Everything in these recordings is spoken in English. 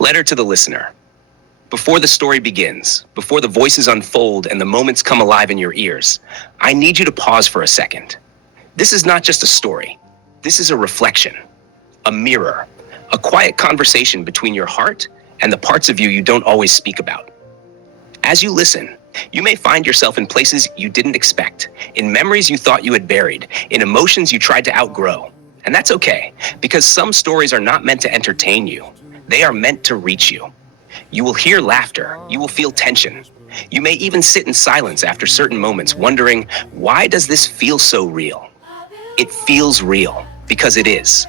Letter to the listener. Before the story begins, before the voices unfold and the moments come alive in your ears, I need you to pause for a second. This is not just a story. This is a reflection, a mirror, a quiet conversation between your heart and the parts of you don't always speak about. As you listen, you may find yourself in places you didn't expect, in memories you thought you had buried, in emotions you tried to outgrow. And that's okay, because some stories are not meant to entertain you. They are meant to reach you. You will hear laughter. You will feel tension. You may even sit in silence after certain moments, wondering, why does this feel so real? It feels real because it is.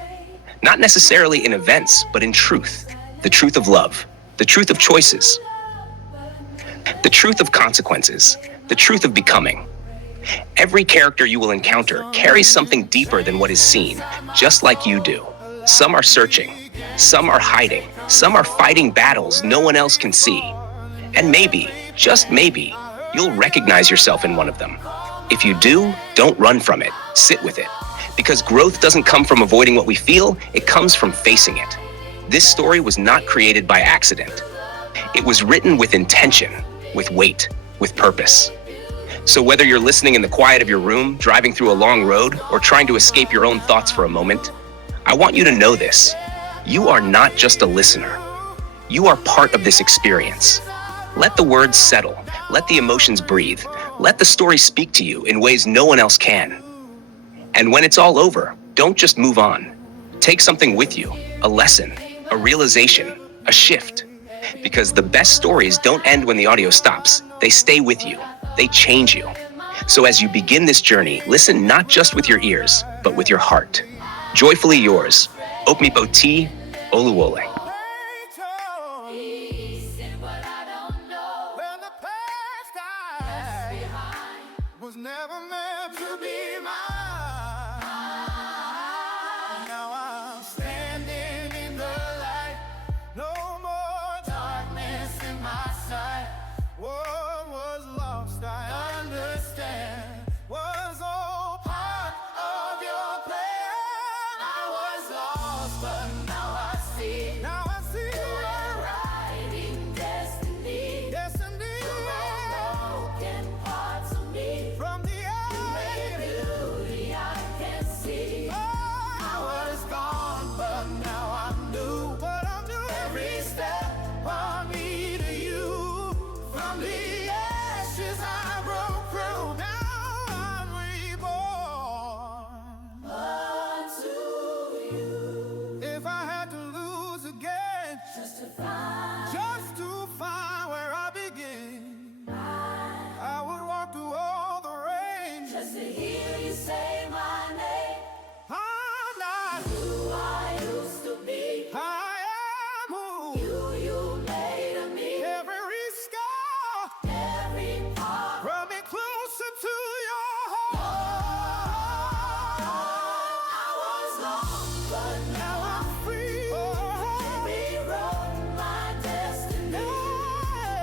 Not necessarily in events, but in truth. The truth of love, the truth of choices, the truth of consequences, the truth of becoming. Every character you will encounter carries something deeper than what is seen, just like you do. Some are searching, some are hiding, some are fighting battles no one else can see. And maybe, just maybe, you'll recognize yourself in one of them. If you do, don't run from it, sit with it. Because growth doesn't come from avoiding what we feel, it comes from facing it. This story was not created by accident. It was written with intention, with weight, with purpose. So whether you're listening in the quiet of your room, driving through a long road, or trying to escape your own thoughts for a moment, I want you to know this. You are not just a listener. You are part of this experience. Let the words settle. Let the emotions breathe. Let the story speak to you in ways no one else can. And when it's all over, don't just move on. Take something with you, a lesson, a realization, a shift. Because the best stories don't end when the audio stops. They stay with you. They change you. So as you begin this journey, listen not just with your ears, but with your heart. Joyfully yours, Okmipo T. Oluwole. Was never meant to be mine. Now I'm standing in the light. No more darkness in my sight. What was lost, I understand. Was all part of your plan. I was lost, but now I see. Now I see. You're writing destiny. Destiny. Broken parts of me. From the beauty I can see. I was gone, but now I'm new. But I'm new. Every step brought me to you. From the ashes I broke through. Now I'm reborn. Unto you. If I had to lose again, just to find where I begin, I would walk through all the rain just to hear you say my name. I'm not who I used to be. I am who you made of me. Every scar, every part brought me closer to your heart. I was lost, but now I'm free. Rewrote my destiny.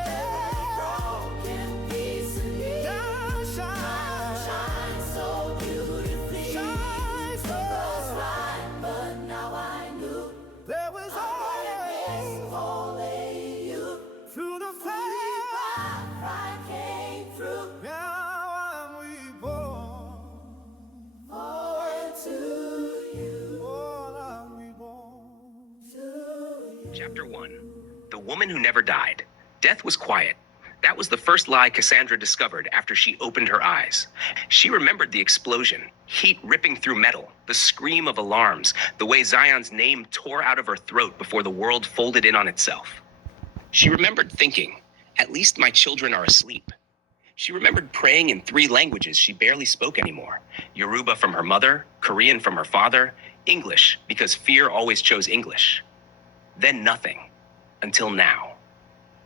Every broken piece of me now shine so beautifully. Shine so bright, but now I knew there was only you. Through the fire, I came through. Now I'm reborn. Forward to you. I'm reborn to you. Chapter 1. The Woman Who Never Died. Death was quiet. That was the first lie Cassandra discovered after she opened her eyes. She remembered the explosion, heat ripping through metal, the scream of alarms, the way Zion's name tore out of her throat before the world folded in on itself. She remembered thinking, at least my children are asleep. She remembered praying in 3 languages she barely spoke anymore. Yoruba from her mother, Korean from her father, English because fear always chose English. Then nothing, until now.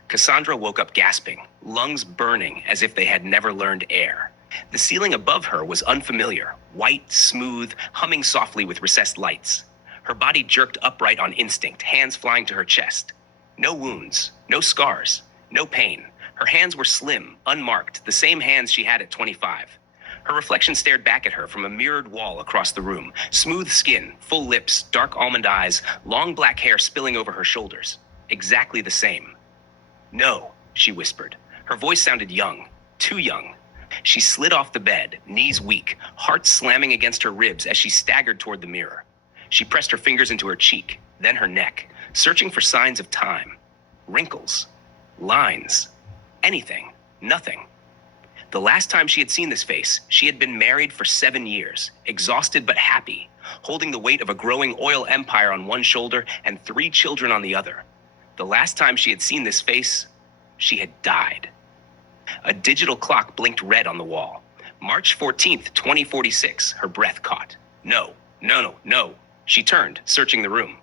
Cassandra woke up gasping, lungs burning as if they had never learned air. The ceiling above her was unfamiliar, white, smooth, humming softly with recessed lights. Her body jerked upright on instinct, hands flying to her chest. No wounds, no scars, no pain. Her hands were slim, unmarked, the same hands she had at 25. Her reflection stared back at her from a mirrored wall across the room. Smooth skin, full lips, dark almond eyes, long black hair spilling over her shoulders. Exactly the same. No, she whispered. Her voice sounded young, too young. She slid off the bed, knees weak, heart slamming against her ribs as she staggered toward the mirror. She pressed her fingers into her cheek, then her neck, searching for signs of time. Wrinkles, lines, anything, nothing. The last time she had seen this face, she had been married for 7 years, exhausted but happy, holding the weight of a growing oil empire on one shoulder and 3 children on the other. The last time she had seen this face, she had died. A digital clock blinked red on the wall. March 14th, 2046, her breath caught. No, no, no, no. She turned, searching the room.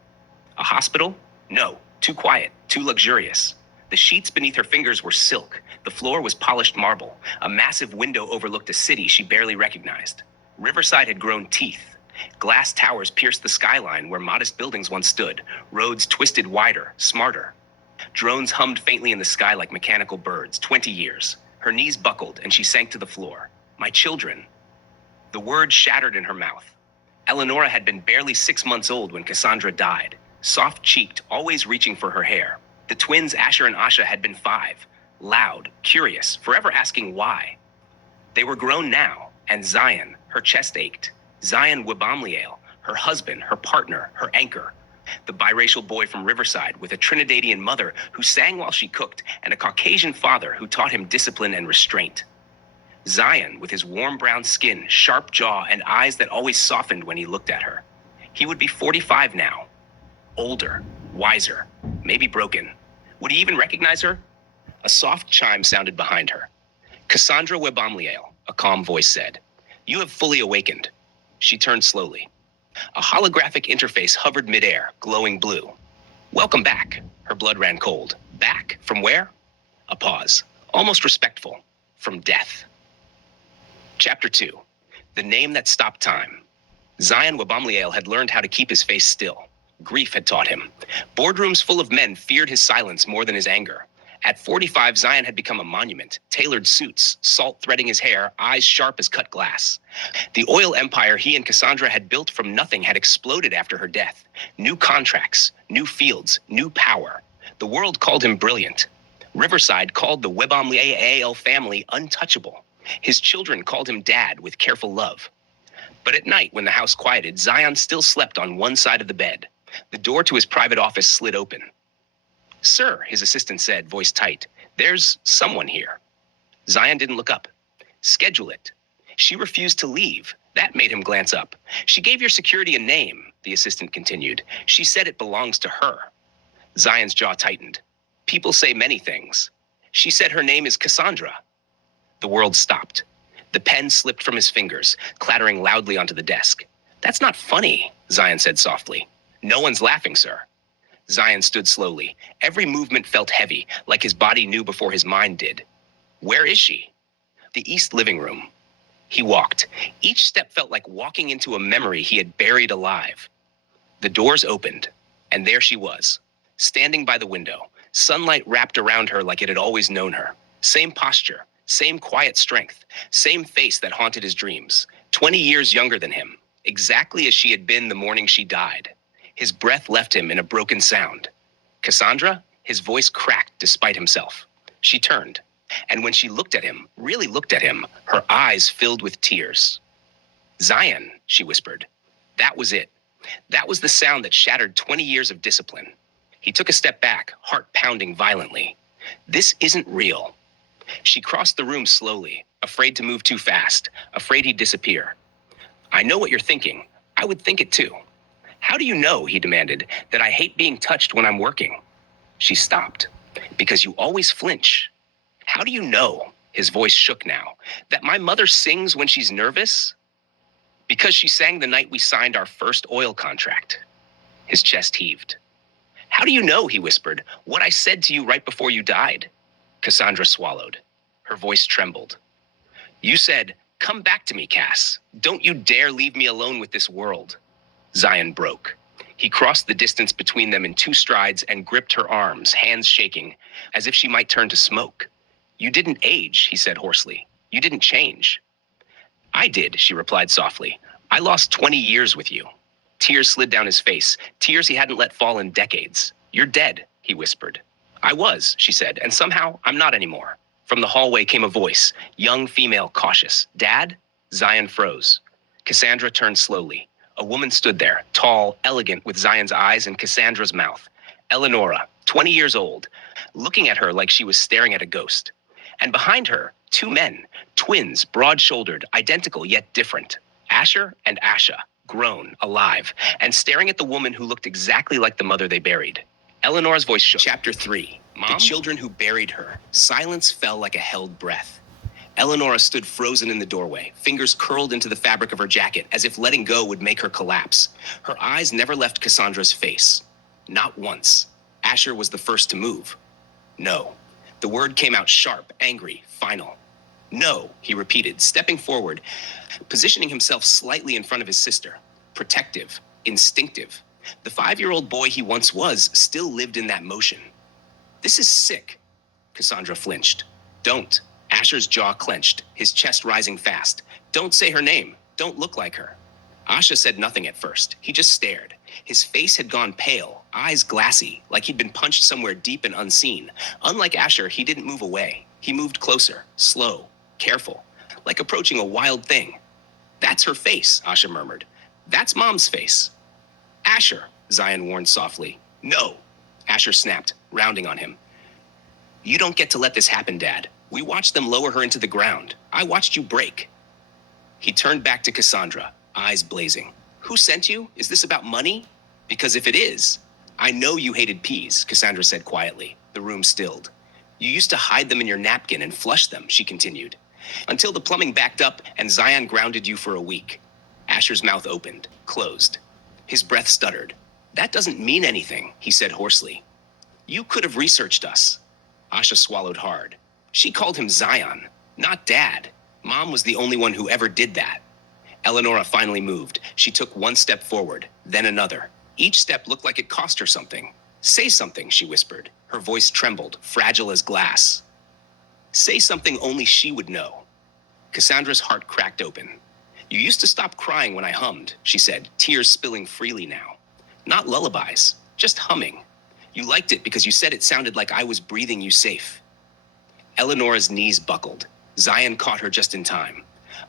A hospital? No, too quiet, too luxurious. The sheets beneath her fingers were silk. The floor was polished marble. A massive window overlooked a city she barely recognized. Riverside had grown teeth. Glass towers pierced the skyline where modest buildings once stood. Roads twisted wider, smarter. Drones hummed faintly in the sky like mechanical birds. 20 years. Her knees buckled and she sank to the floor. My children. The word shattered in her mouth. Eleonora had been barely 6 months old when Cassandra died. Soft-cheeked, always reaching for her hair. The twins Asher and Asha had been 5. Loud, curious, forever asking why. They were grown now, and Zion, her chest ached. Zion Webamliel, her husband, her partner, her anchor. The biracial boy from Riverside with a Trinidadian mother who sang while she cooked and a Caucasian father who taught him discipline and restraint. Zion with his warm brown skin, sharp jaw, and eyes that always softened when he looked at her. He would be 45 now. Older, wiser, maybe broken. Would he even recognize her? A soft chime sounded behind her. Cassandra Webamliel, a calm voice said. You have fully awakened. She turned slowly. A holographic interface hovered midair, glowing blue. Welcome back. Her blood ran cold. Back? From where? A pause, almost respectful. From death. Chapter 2. The Name That Stopped Time. Zion Webamliel had learned how to keep his face still. Grief had taught him. Boardrooms full of men feared his silence more than his anger. At 45, Zion had become a monument. Tailored suits, salt threading his hair, eyes sharp as cut glass. The oil empire he and Cassandra had built from nothing had exploded after her death. New contracts, new fields, new power. The world called him brilliant. Riverside called the Webamliel family untouchable. His children called him dad with careful love. But at night, when the house quieted, Zion still slept on one side of the bed. The door to his private office slid open. Sir, his assistant said, voice tight, there's someone here. Zion didn't look up. Schedule it. She refused to leave. That made him glance up. She gave your security a name, the assistant continued. She said it belongs to her. Zion's jaw tightened. People say many things. She said her name is Cassandra. The world stopped. The pen slipped from his fingers, clattering loudly onto the desk. That's not funny, Zion said softly. No one's laughing, sir. Zion stood slowly. Every movement felt heavy, like his body knew before his mind did. Where is she? The east living room. He walked. Each step felt like walking into a memory he had buried alive. The doors opened, and there she was, standing by the window, sunlight wrapped around her like it had always known her. Same posture, same quiet strength, same face that haunted his dreams. 20 years younger than him, exactly as she had been the morning she died. His breath left him in a broken sound. Cassandra? His voice cracked despite himself. She turned, and when she looked at him, really looked at him, her eyes filled with tears. Zion, she whispered. That was it. That was the sound that shattered 20 years of discipline. He took a step back, heart pounding violently. This isn't real. She crossed the room slowly, afraid to move too fast, afraid he'd disappear. I know what you're thinking. I would think it too. How do you know, he demanded, that I hate being touched when I'm working? She stopped. Because you always flinch. How do you know, his voice shook now, that my mother sings when she's nervous? Because she sang the night we signed our first oil contract. His chest heaved. How do you know, he whispered, what I said to you right before you died? Cassandra swallowed. Her voice trembled. You said, come back to me, Cass. Don't you dare leave me alone with this world. Zion broke. He crossed the distance between them in 2 strides and gripped her arms, hands shaking, as if she might turn to smoke. You didn't age, he said hoarsely. You didn't change. I did, she replied softly. I lost 20 years with you. Tears slid down his face, tears he hadn't let fall in decades. You're dead. he whispered. I was, she said, and somehow I'm not anymore. From the hallway came a voice, young female, cautious. Dad? Zion froze. Cassandra turned slowly. A woman stood there, tall, elegant, with Zion's eyes and Cassandra's mouth. Eleonora, 20 years old, looking at her like she was staring at a ghost. And behind her, two men, twins, broad-shouldered, identical yet different. Asher and Asha, grown, alive, and staring at the woman who looked exactly like the mother they buried. Eleanor's voice shook. Chapter 3. Mom? The children who buried her. Silence fell like a held breath. Eleonora stood frozen in the doorway, fingers curled into the fabric of her jacket, as if letting go would make her collapse. Her eyes never left Cassandra's face. Not once. Asher was the first to move. No. The word came out sharp, angry, final. No, he repeated, stepping forward, positioning himself slightly in front of his sister. Protective, instinctive. The 5-year-old boy he once was still lived in that motion. This is sick. Cassandra flinched. Don't. Asher's jaw clenched, his chest rising fast. Don't say her name. Don't look like her. Asha said nothing at first. He just stared. His face had gone pale, eyes glassy, like he'd been punched somewhere deep and unseen. Unlike Asher, he didn't move away. He moved closer, slow, careful, like approaching a wild thing. That's her face, Asha murmured. That's Mom's face. Asher, Zion warned softly. No, Asher snapped, rounding on him. You don't get to let this happen, Dad. We watched them lower her into the ground. I watched you break. He turned back to Cassandra, eyes blazing. Who sent you? Is this about money? Because if it is, I know you hated peas, Cassandra said quietly. The room stilled. You used to hide them in your napkin and flush them, she continued, until the plumbing backed up and Zion grounded you for a week. Asher's mouth opened, closed. His breath stuttered. That doesn't mean anything, he said hoarsely. You could have researched us. Asha swallowed hard. She called him Zion, not Dad. Mom was the only one who ever did that. Eleonora finally moved. She took one step forward, then another. Each step looked like it cost her something. Say something, she whispered. Her voice trembled, fragile as glass. Say something only she would know. Cassandra's heart cracked open. You used to stop crying when I hummed, she said, tears spilling freely now. Not lullabies, just humming. You liked it because you said it sounded like I was breathing you safe. Eleonora's knees buckled. Zion caught her just in time.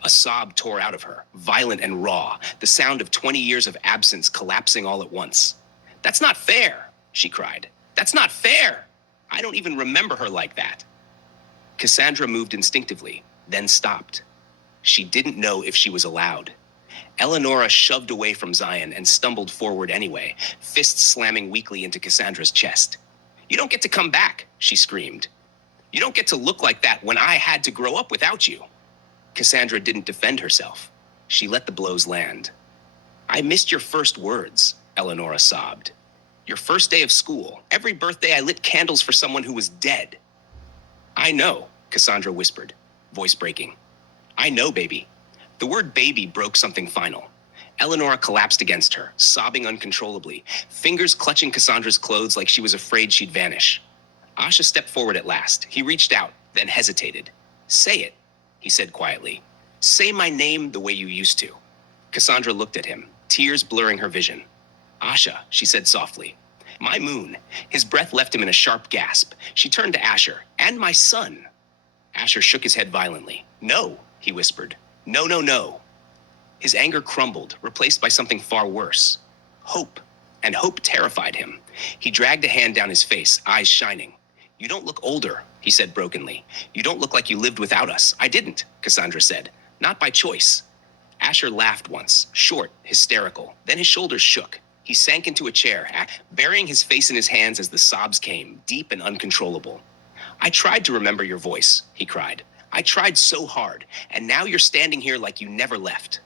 A sob tore out of her, violent and raw, the sound of 20 years of absence collapsing all at once. That's not fair, she cried. That's not fair. I don't even remember her like that. Cassandra moved instinctively, then stopped. She didn't know if she was allowed. Eleonora shoved away from Zion and stumbled forward anyway, fists slamming weakly into Cassandra's chest. You don't get to come back, she screamed. You don't get to look like that when I had to grow up without you. Cassandra didn't defend herself. She let the blows land. I missed your first words, Eleonora sobbed. Your first day of school. Every birthday I lit candles for someone who was dead. I know, Cassandra whispered, voice breaking. I know, baby. The word baby broke something final. Eleonora collapsed against her, sobbing uncontrollably, fingers clutching Cassandra's clothes like she was afraid she'd vanish. Asha stepped forward at last. He reached out, then hesitated. Say it, he said quietly. Say my name the way you used to. Cassandra looked at him, tears blurring her vision. Asha, she said softly. My moon. His breath left him in a sharp gasp. She turned to Asher. And my son. Asher shook his head violently. No, he whispered. No, no, no. His anger crumbled, replaced by something far worse. Hope. And hope terrified him. He dragged a hand down his face, eyes shining. You don't look older, he said brokenly. You don't look like you lived without us. I didn't, Cassandra said. Not by choice. Asher laughed once, short, hysterical. Then his shoulders shook. He sank into a chair, burying his face in his hands as the sobs came, deep and uncontrollable. I tried to remember your voice, he cried. I tried so hard, and now you're standing here like you never left.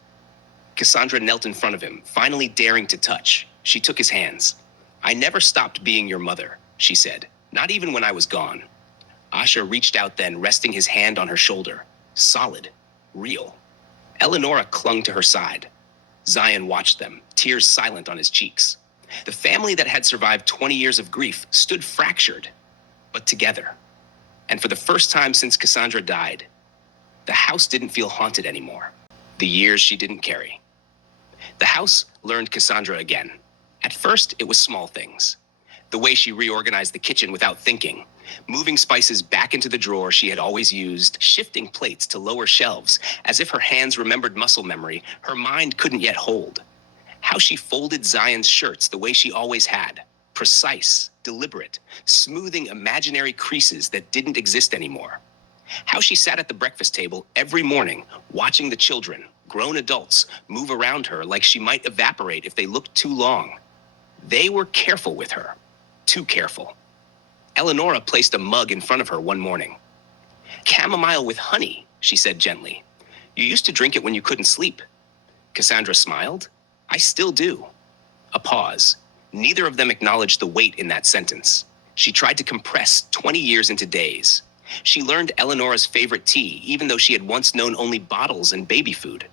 Cassandra knelt in front of him, finally daring to touch. She took his hands. I never stopped being your mother, she said. Not even when I was gone. Asha reached out then, resting his hand on her shoulder. Solid. Real. Eleonora clung to her side. Zion watched them, tears silent on his cheeks. The family that had survived 20 years of grief stood fractured, but together. And for the first time since Cassandra died, the house didn't feel haunted anymore. The years she didn't carry. The house learned Cassandra again. At first, it was small things. The way she reorganized the kitchen without thinking, moving spices back into the drawer she had always used, shifting plates to lower shelves, as if her hands remembered muscle memory her mind couldn't yet hold. How she folded Zion's shirts the way she always had, precise, deliberate, smoothing imaginary creases that didn't exist anymore. How she sat at the breakfast table every morning, watching the children, grown adults, move around her like she might evaporate if they looked too long. They were careful with her. Too careful. Eleonora placed a mug in front of her one morning. "Chamomile with honey," she said gently. "You used to drink it when you couldn't sleep." Cassandra smiled. "I still do." A pause. Neither of them acknowledged the weight in that sentence. She tried to compress 20 years into days. She learned Eleonora's favorite tea, even though she had once known only bottles and baby food.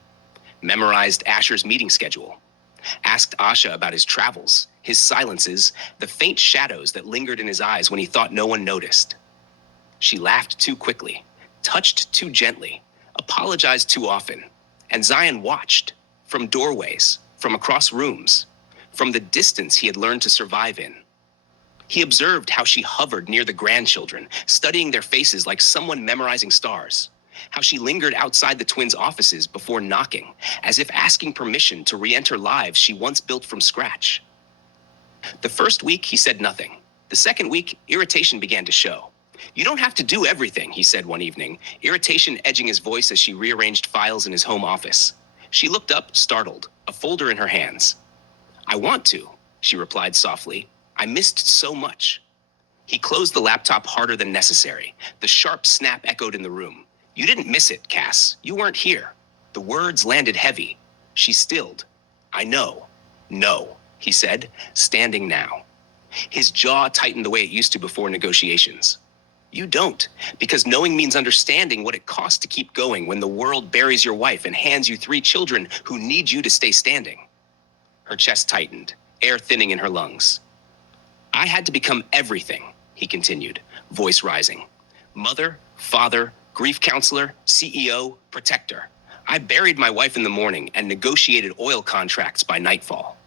Memorized Asher's meeting schedule. Asked Asha about his travels, his silences, the faint shadows that lingered in his eyes when he thought no one noticed. She laughed too quickly, touched too gently, apologized too often, and Zion watched, from doorways, from across rooms, from the distance he had learned to survive in. He observed how she hovered near the grandchildren, studying their faces like someone memorizing stars. How she lingered outside the twins' offices before knocking, as if asking permission to re-enter lives she once built from scratch. The first week, he said nothing. The second week, irritation began to show. "You don't have to do everything," he said one evening, irritation edging his voice as she rearranged files in his home office. She looked up, startled, a folder in her hands. "I want to," she replied softly. "I missed so much." He closed the laptop harder than necessary. The sharp snap echoed in the room. "You didn't miss it, Cass. You weren't here." The words landed heavy. She stilled. "I know." "No," he said, standing now. His jaw tightened the way it used to before negotiations. "You don't, because knowing means understanding what it costs to keep going when the world buries your wife and hands you 3 children who need you to stay standing." Her chest tightened, air thinning in her lungs. "I had to become everything," he continued, voice rising. "Mother, father, grief counselor, CEO, protector. I buried my wife in the morning and negotiated oil contracts by nightfall."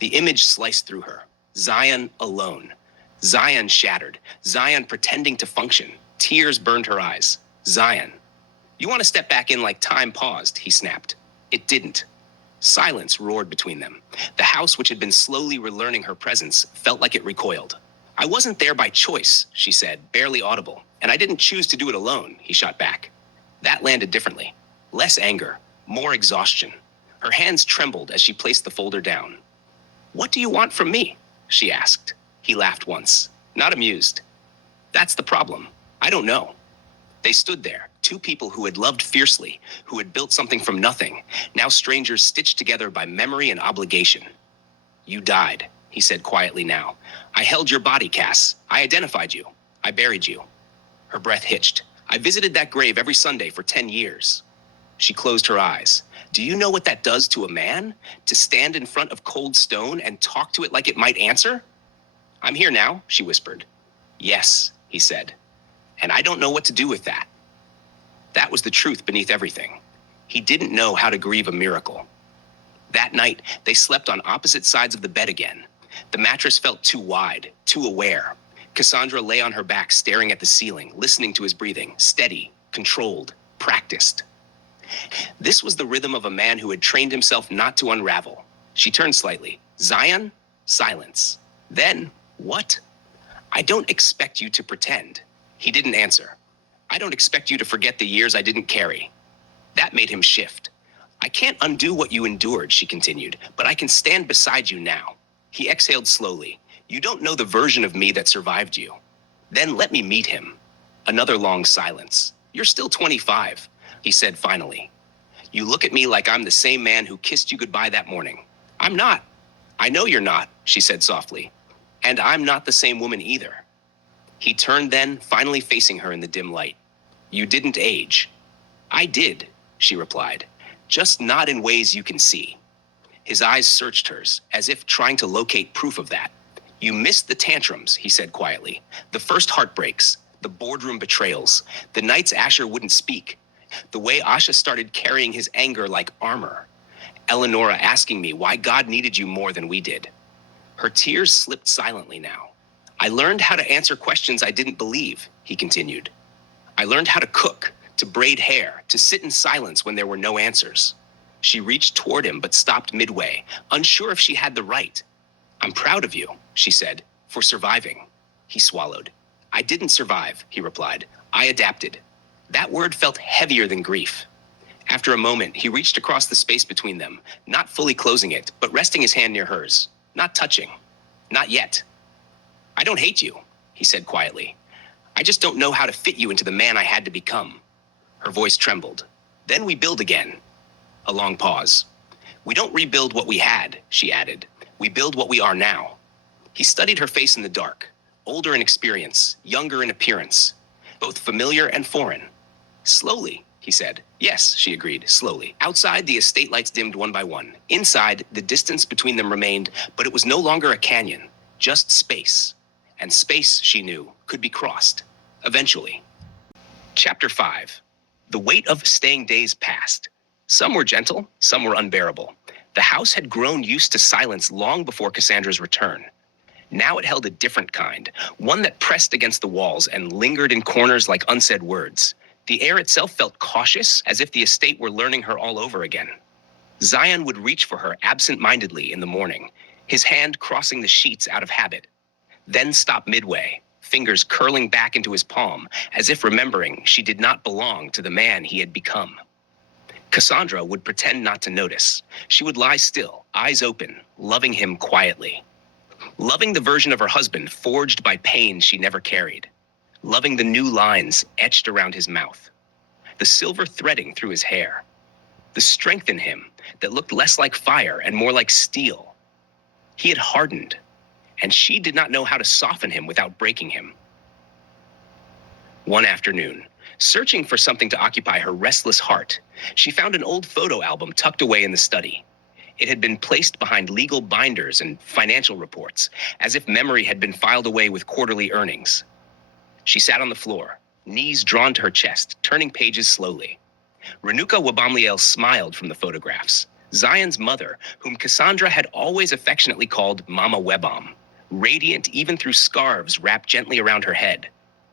The image sliced through her. Zion alone. Zion shattered. Zion pretending to function. Tears burned her eyes. Zion. "You want to step back in like time paused," he snapped. It didn't. Silence roared between them. The house, which had been slowly relearning her presence, felt like it recoiled. "I wasn't there by choice," she said, barely audible. "And I didn't choose to do it alone," he shot back. That landed differently. Less anger, more exhaustion. Her hands trembled as she placed the folder down. "What do you want from me?" she asked. He laughed once, not amused. "That's the problem. I don't know." They stood there, 2 people who had loved fiercely, who had built something from nothing, now strangers stitched together by memory and obligation. "You died," he said quietly now. "I held your body, Cass. I identified you. I buried you." Her breath hitched. "I visited that grave every Sunday for 10 years. She closed her eyes. "Do you know what that does to a man? To stand in front of cold stone and talk to it like it might answer?" "I'm here now," she whispered. "Yes," he said. "And I don't know what to do with that." That was the truth beneath everything. He didn't know how to grieve a miracle. That night, they slept on opposite sides of the bed again. The mattress felt too wide, too aware. Cassandra lay on her back, staring at the ceiling, listening to his breathing, steady, controlled, practiced. This was the rhythm of a man who had trained himself not to unravel. She turned slightly. "Zion?" Silence. Then, "What?" "I don't expect you to pretend." He didn't answer. "I don't expect you to forget the years I didn't carry." That made him shift. "I can't undo what you endured," she continued, "but I can stand beside you now." He exhaled slowly. "You don't know the version of me that survived you." "Then let me meet him." Another long silence. "You're still 25, he said finally. "You look at me like I'm the same man who kissed you goodbye that morning." "I'm not." "I know you're not," she said softly. "And I'm not the same woman either." He turned then, finally facing her in the dim light. "You didn't age." "I did," she replied. "Just not in ways you can see." His eyes searched hers, as if trying to locate proof of that. "You missed the tantrums," he said quietly. "The first heartbreaks, the boardroom betrayals, the nights Asher wouldn't speak, the way Asha started carrying his anger like armor. Eleonora asking me why God needed you more than we did." Her tears slipped silently now. I learned how to answer questions I didn't believe, he continued. I learned how to cook, to braid hair, to sit in silence when there were no answers. She reached toward him but stopped midway, unsure if she had the right. I'm proud of you, she said, for surviving. He swallowed. I didn't survive, he replied. I adapted. That word felt heavier than grief. After a moment, he reached across the space between them, not fully closing it, but resting his hand near hers. Not touching. Not yet. I don't hate you, he said quietly. I just don't know how to fit you into the man I had to become. Her voice trembled. Then we build again. A long pause. We don't rebuild what we had, she added. We build what we are now. He studied her face in the dark, older in experience, younger in appearance, both familiar and foreign. Slowly, he said. Yes, she agreed, slowly. Outside, the estate lights dimmed one by one. Inside, the distance between them remained, but it was no longer a canyon, just space. And space, she knew, could be crossed. Eventually. Chapter 5. The weight of staying days passed. Some were gentle, some were unbearable. The house had grown used to silence long before Cassandra's return. Now it held a different kind, one that pressed against the walls and lingered in corners like unsaid words. The air itself felt cautious, as if the estate were learning her all over again. Zion would reach for her absent-mindedly in the morning, his hand crossing the sheets out of habit, then stop midway, fingers curling back into his palm, as if remembering she did not belong to the man he had become. Cassandra would pretend not to notice. She would lie still, eyes open, loving him quietly. Loving the version of her husband forged by pain she never carried. Loving the new lines etched around his mouth. The silver threading through his hair. The strength in him that looked less like fire and more like steel. He had hardened, and she did not know how to soften him without breaking him. One afternoon, searching for something to occupy her restless heart, she found an old photo album tucked away in the study. It had been placed behind legal binders and financial reports, as if memory had been filed away with quarterly earnings. She sat on the floor, knees drawn to her chest, turning pages slowly. Renuka Wabamliel smiled from the photographs. Zion's mother, whom Cassandra had always affectionately called Mama Webam, radiant even through scarves wrapped gently around her head.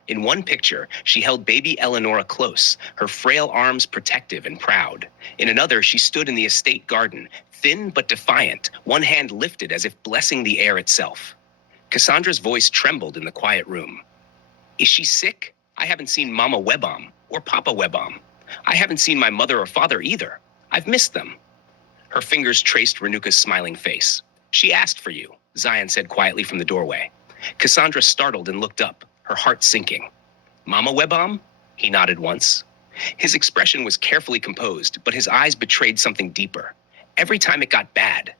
In one picture, she held baby Eleonora close, her frail arms protective and proud. In another, she stood in the estate garden, thin but defiant, one hand lifted as if blessing the air itself. Cassandra's voice trembled in the quiet room. Is she sick? I haven't seen Mama Webam or Papa Webam. I haven't seen my mother or father either. I've missed them. Her fingers traced Renuka's smiling face. She asked for you, Zion said quietly from the doorway. Cassandra startled and looked up, her heart sinking. Mama Webam? He nodded once. His expression was carefully composed, but his eyes betrayed something deeper. Every time it got bad.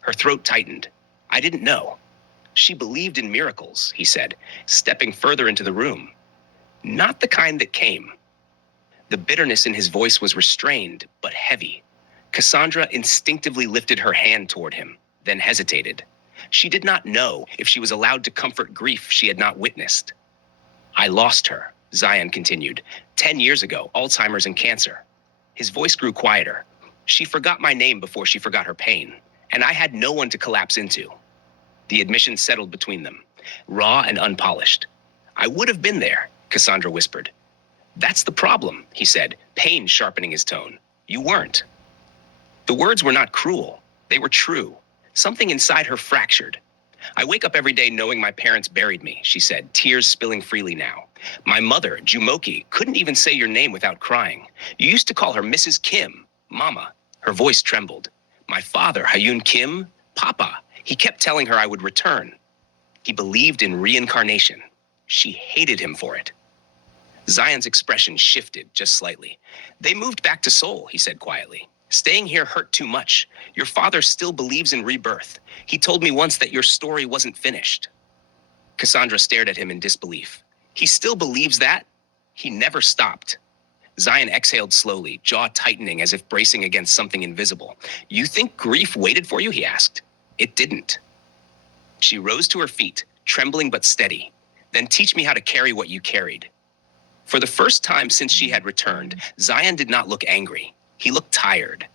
Her throat tightened. I didn't know. She believed in miracles, he said, stepping further into the room. Not the kind that came. The bitterness in his voice was restrained, but heavy. Cassandra instinctively lifted her hand toward him, then hesitated. She did not know if she was allowed to comfort grief she had not witnessed. I lost her, Zion continued. 10 years ago, Alzheimer's and cancer. His voice grew quieter. She forgot my name before she forgot her pain, and I had no one to collapse into. The admission settled between them, raw and unpolished. I would have been there, Cassandra whispered. That's the problem, he said, pain sharpening his tone. You weren't. The words were not cruel. They were true. Something inside her fractured. I wake up every day knowing my parents buried me, she said, tears spilling freely now. My mother, Jumoki, couldn't even say your name without crying. You used to call her Mrs. Kim, Mama. Her voice trembled. My father, Hayun Kim, Papa. He kept telling her I would return. He believed in reincarnation. She hated him for it. Zion's expression shifted just slightly. They moved back to Seoul, he said quietly. Staying here hurt too much. Your father still believes in rebirth. He told me once that your story wasn't finished. Cassandra stared at him in disbelief. He still believes that? He never stopped. Zion exhaled slowly, jaw tightening as if bracing against something invisible. You think grief waited for you? He asked. It didn't. She rose to her feet, trembling but steady. Then teach me how to carry what you carried. For the first time since she had returned, Zion did not look angry. He looked tired.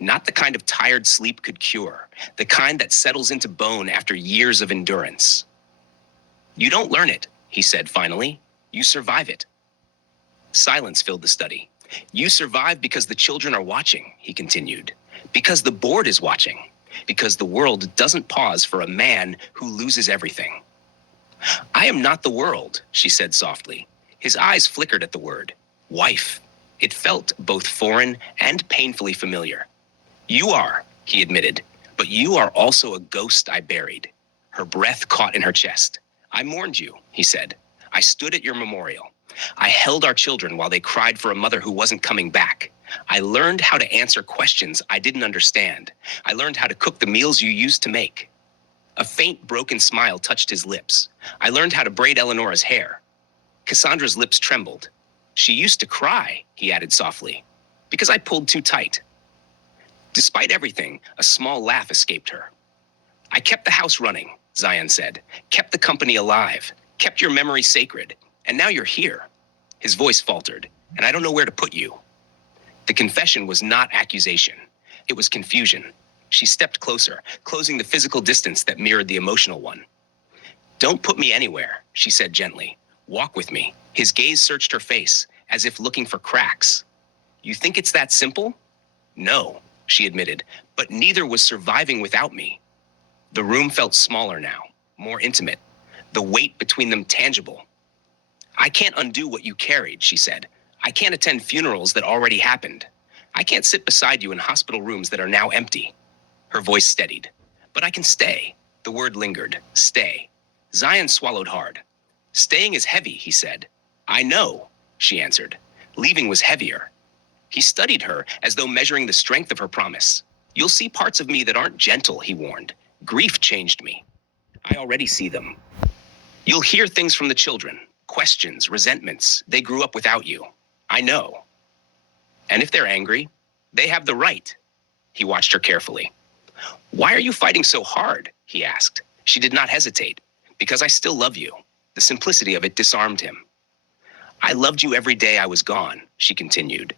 Not the kind of tired sleep could cure, the kind that settles into bone after years of endurance. You don't learn it, he said finally. You survive it. Silence filled the study. You survive because the children are watching, he continued. Because the board is watching. Because the world doesn't pause for a man who loses everything. I am not the world, she said softly. His eyes flickered at the word. Wife. It felt both foreign and painfully familiar. You are, he admitted, but you are also a ghost I buried. Her breath caught in her chest. I mourned you, he said. I stood at your memorial. I held our children while they cried for a mother who wasn't coming back. I learned how to answer questions I didn't understand. I learned how to cook the meals you used to make. A faint, broken smile touched his lips. I learned how to braid Eleonora's hair. Cassandra's lips trembled. She used to cry, he added softly, because I pulled too tight. Despite everything, a small laugh escaped her. I kept the house running, Zion said, kept the company alive, kept your memory sacred, and now you're here. His voice faltered, and I don't know where to put you. The confession was not accusation. It was confusion. She stepped closer, closing the physical distance that mirrored the emotional one. Don't put me anywhere, she said gently. Walk with me. His gaze searched her face, as if looking for cracks. You think it's that simple? No, she admitted, but neither was surviving without me. The room felt smaller now, more intimate, the weight between them tangible. I can't undo what you carried, she said. I can't attend funerals that already happened. I can't sit beside you in hospital rooms that are now empty. Her voice steadied. But I can stay. The word lingered. Stay. Zion swallowed hard. Staying is heavy, he said. I know, she answered. Leaving was heavier. He studied her as though measuring the strength of her promise. You'll see parts of me that aren't gentle, he warned. Grief changed me. I already see them. You'll hear things from the children. Questions, resentments. They grew up without you. I know. And if they're angry, they have the right. He watched her carefully. Why are you fighting so hard? He asked. She did not hesitate. Because I still love you. The simplicity of it disarmed him. I loved you every day I was gone, she continued.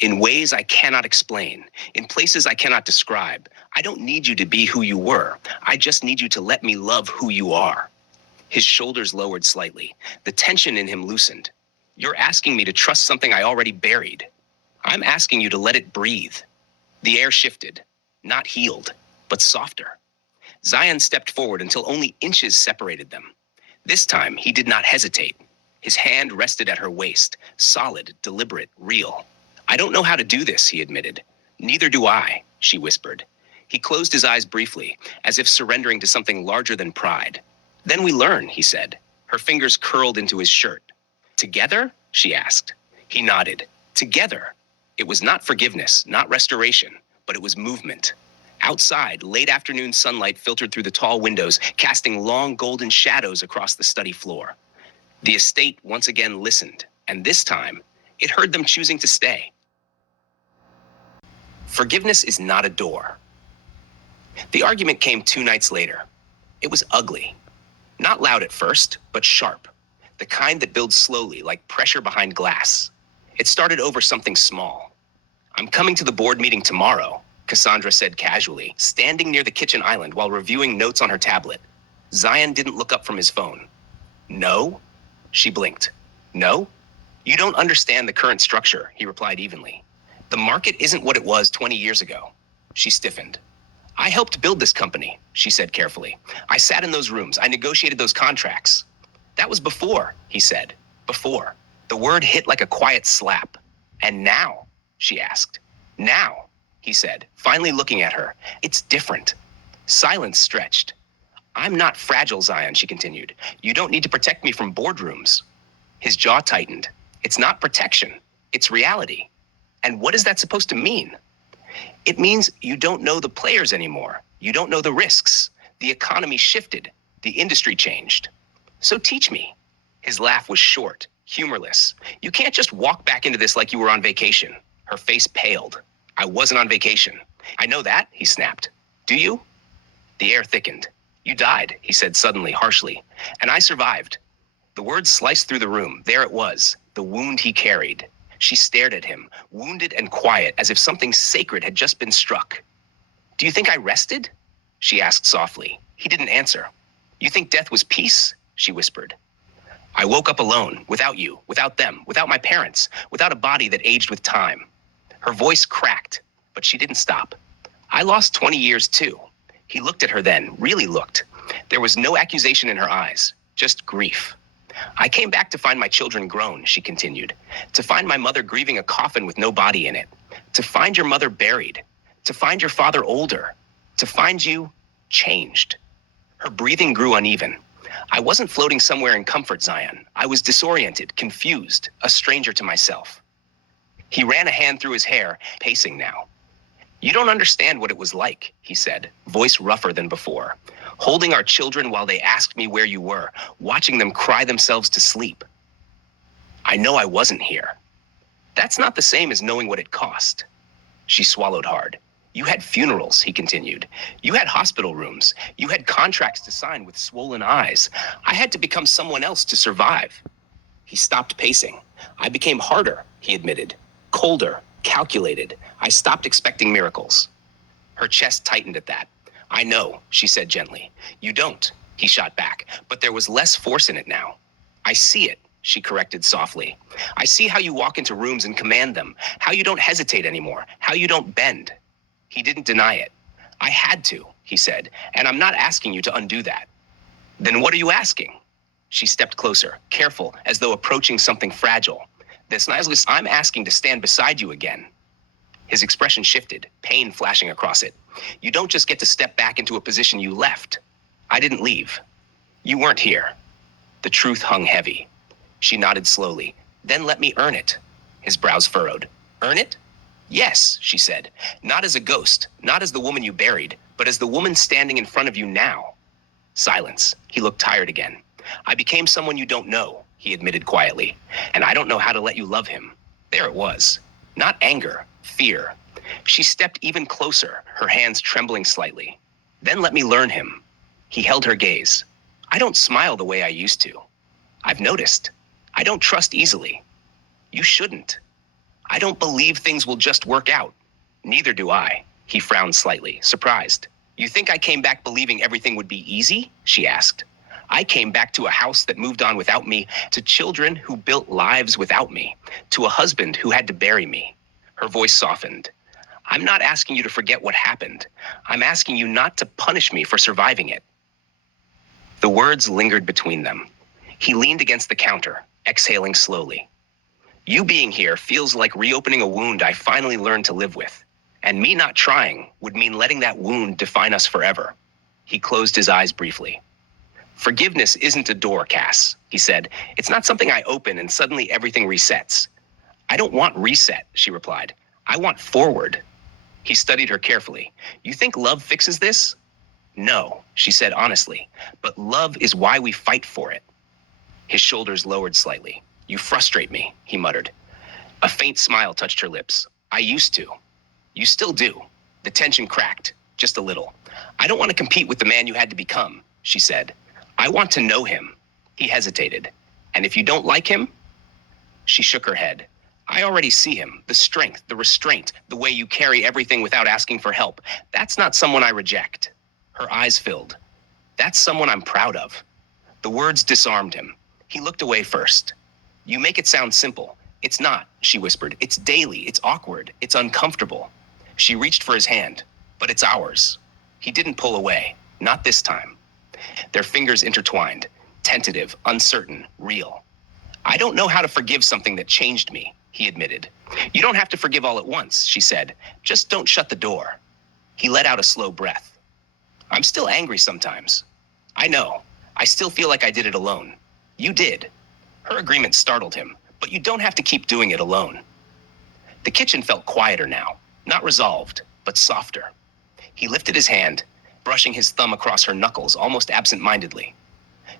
In ways I cannot explain, in places I cannot describe. I don't need you to be who you were. I just need you to let me love who you are. His shoulders lowered slightly. The tension in him loosened. You're asking me to trust something I already buried. I'm asking you to let it breathe. The air shifted, not healed, but softer. Zion stepped forward until only inches separated them. This time, he did not hesitate. His hand rested at her waist, solid, deliberate, real. I don't know how to do this, he admitted. Neither do I, she whispered. He closed his eyes briefly, as if surrendering to something larger than pride. Then we learn, he said. Her fingers curled into his shirt. Together? She asked. He nodded. Together. It was not forgiveness, not restoration, but it was movement. Outside, late afternoon sunlight filtered through the tall windows, casting long golden shadows across the study floor. The estate once again listened, and this time, it heard them choosing to stay. Forgiveness is not a door. The argument came 2 nights later. It was ugly. Not loud at first, but sharp. The kind that builds slowly, like pressure behind glass. It started over something small. I'm coming to the board meeting tomorrow, Cassandra said casually, standing near the kitchen island while reviewing notes on her tablet. Zion didn't look up from his phone. No? She blinked. No? You don't understand the current structure, he replied evenly. The market isn't what it was 20 years ago. She stiffened. I helped build this company, she said carefully. I sat in those rooms. I negotiated those contracts. That was before, he said. Before. The word hit like a quiet slap. And now? She asked. Now, he said, finally looking at her. It's different. Silence stretched. I'm not fragile, Zion, she continued. You don't need to protect me from boardrooms. His jaw tightened. It's not protection. It's reality. And what is that supposed to mean? It means you don't know the players anymore. You don't know the risks. The economy shifted. The industry changed. So teach me. His laugh was short, humorless. You can't just walk back into this like you were on vacation. Her face paled. I wasn't on vacation. I know that, he snapped. Do you? The air thickened. You died, he said suddenly, harshly. And I survived. The words sliced through the room. There it was, the wound he carried. She stared at him, wounded and quiet, as if something sacred had just been struck. Do you think I rested? She asked softly. He didn't answer. You think death was peace? she whispered. I woke up alone, without you, without them, without my parents, without a body that aged with time. Her voice cracked, but she didn't stop. I lost 20 years too. He looked at her then, really looked. There was no accusation in her eyes, just grief. I came back to find my children grown, she continued. To find my mother grieving a coffin with no body in it. To find your mother buried. To find your father older. To find you changed. Her breathing grew uneven. I wasn't floating somewhere in comfort, Zion. I was disoriented, confused, a stranger to myself. He ran a hand through his hair, pacing now. You don't understand what it was like, he said, voice rougher than before. Holding our children while they asked me where you were, watching them cry themselves to sleep. I know I wasn't here. That's not the same as knowing what it cost. She swallowed hard. You had funerals, he continued. You had hospital rooms. You had contracts to sign with swollen eyes. I had to become someone else to survive. He stopped pacing. I became harder, he admitted. Colder, calculated. I stopped expecting miracles. Her chest tightened at that. I know, she said gently. You don't, he shot back, but there was less force in it now. I see it, she corrected softly. I see how you walk into rooms and command them, how you don't hesitate anymore, how you don't bend. He didn't deny it. I had to, he said, and I'm not asking you to undo that. Then what are you asking? She stepped closer, careful, as though approaching something fragile. I'm asking to stand beside you again. His expression shifted, pain flashing across it. You don't just get to step back into a position you left. I didn't leave. You weren't here. The truth hung heavy. She nodded slowly. Then let me earn it. His brows furrowed. Earn it? Yes, she said. Not as a ghost, not as the woman you buried, but as the woman standing in front of you now. Silence. He looked tired again. I became someone you don't know, he admitted quietly, and I don't know how to let you love him. There it was. Not anger, fear. She stepped even closer, her hands trembling slightly. Then let me learn him. He held her gaze. I don't smile the way I used to. I've noticed. I don't trust easily. You shouldn't. I don't believe things will just work out. Neither do I. He frowned slightly, surprised. You think I came back believing everything would be easy? She asked. I came back to a house that moved on without me, to children who built lives without me, to a husband who had to bury me. Her voice softened. I'm not asking you to forget what happened. I'm asking you not to punish me for surviving it. The words lingered between them. He leaned against the counter, exhaling slowly. You being here feels like reopening a wound I finally learned to live with. And me not trying would mean letting that wound define us forever. He closed his eyes briefly. Forgiveness isn't a door, Cass, he said. It's not something I open and suddenly everything resets. I don't want reset, she replied. I want forward. He studied her carefully. You think love fixes this? No, she said honestly, but love is why we fight for it. His shoulders lowered slightly. You frustrate me, he muttered. A faint smile touched her lips. I used to. You still do. The tension cracked, just a little. I don't want to compete with the man you had to become, she said. I want to know him. He hesitated. And if you don't like him? She shook her head. I already see him. The strength, the restraint, the way you carry everything without asking for help. That's not someone I reject. Her eyes filled. That's someone I'm proud of. The words disarmed him. He looked away first. You make it sound simple. It's not, she whispered. It's daily. It's awkward. It's uncomfortable. She reached for his hand. But it's ours. He didn't pull away. Not this time. Their fingers intertwined. Tentative, uncertain, real. I don't know how to forgive something that changed me, he admitted. You don't have to forgive all at once, she said. Just don't shut the door. He let out a slow breath. I'm still angry sometimes. I know. I still feel like I did it alone. You did. Her agreement startled him, but you don't have to keep doing it alone. The kitchen felt quieter now, not resolved, but softer. He lifted his hand, brushing his thumb across her knuckles almost absent-mindedly.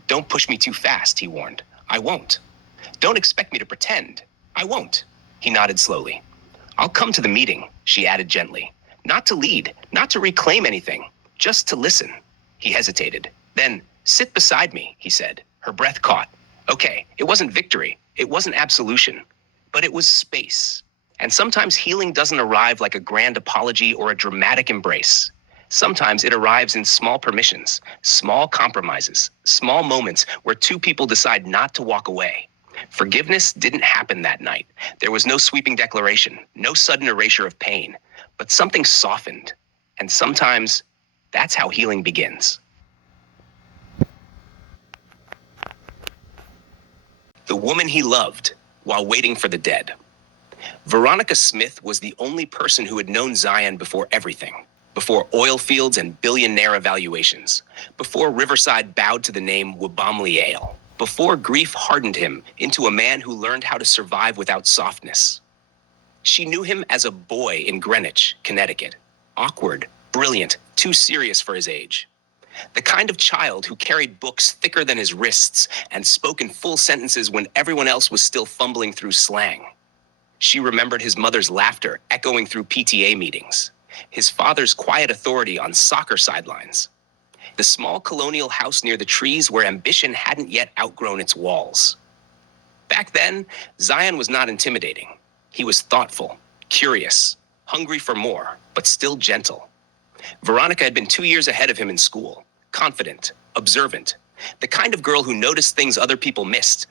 Don't push me too fast, he warned. I won't. Don't expect me to pretend. I won't. He nodded slowly. I'll come to the meeting, she added gently. Not to lead, not to reclaim anything, just to listen. He hesitated. Then, sit beside me, he said. Her breath caught. Okay, it wasn't victory. It wasn't absolution. But it was space. And sometimes healing doesn't arrive like a grand apology or a dramatic embrace. Sometimes it arrives in small permissions, small compromises, small moments where two people decide not to walk away. Forgiveness didn't happen that night. There was no sweeping declaration, no sudden erasure of pain, but something softened. And sometimes that's how healing begins. The woman he loved while waiting for the dead. Veronica Smith was the only person who had known Zion before everything, before oil fields and billionaire evaluations, before Riverside bowed to the name Wabamli Ale, before grief hardened him into a man who learned how to survive without softness. She knew him as a boy in Greenwich, Connecticut, awkward, brilliant, too serious for his age. The kind of child who carried books thicker than his wrists and spoke in full sentences when everyone else was still fumbling through slang. She remembered his mother's laughter echoing through PTA meetings, his father's quiet authority on soccer sidelines, the small colonial house near the trees where ambition hadn't yet outgrown its walls. Back then, Zion was not intimidating. He was thoughtful, curious, hungry for more, but still gentle. Veronica had been 2 years ahead of him in school, confident, observant, the kind of girl who noticed things other people missed.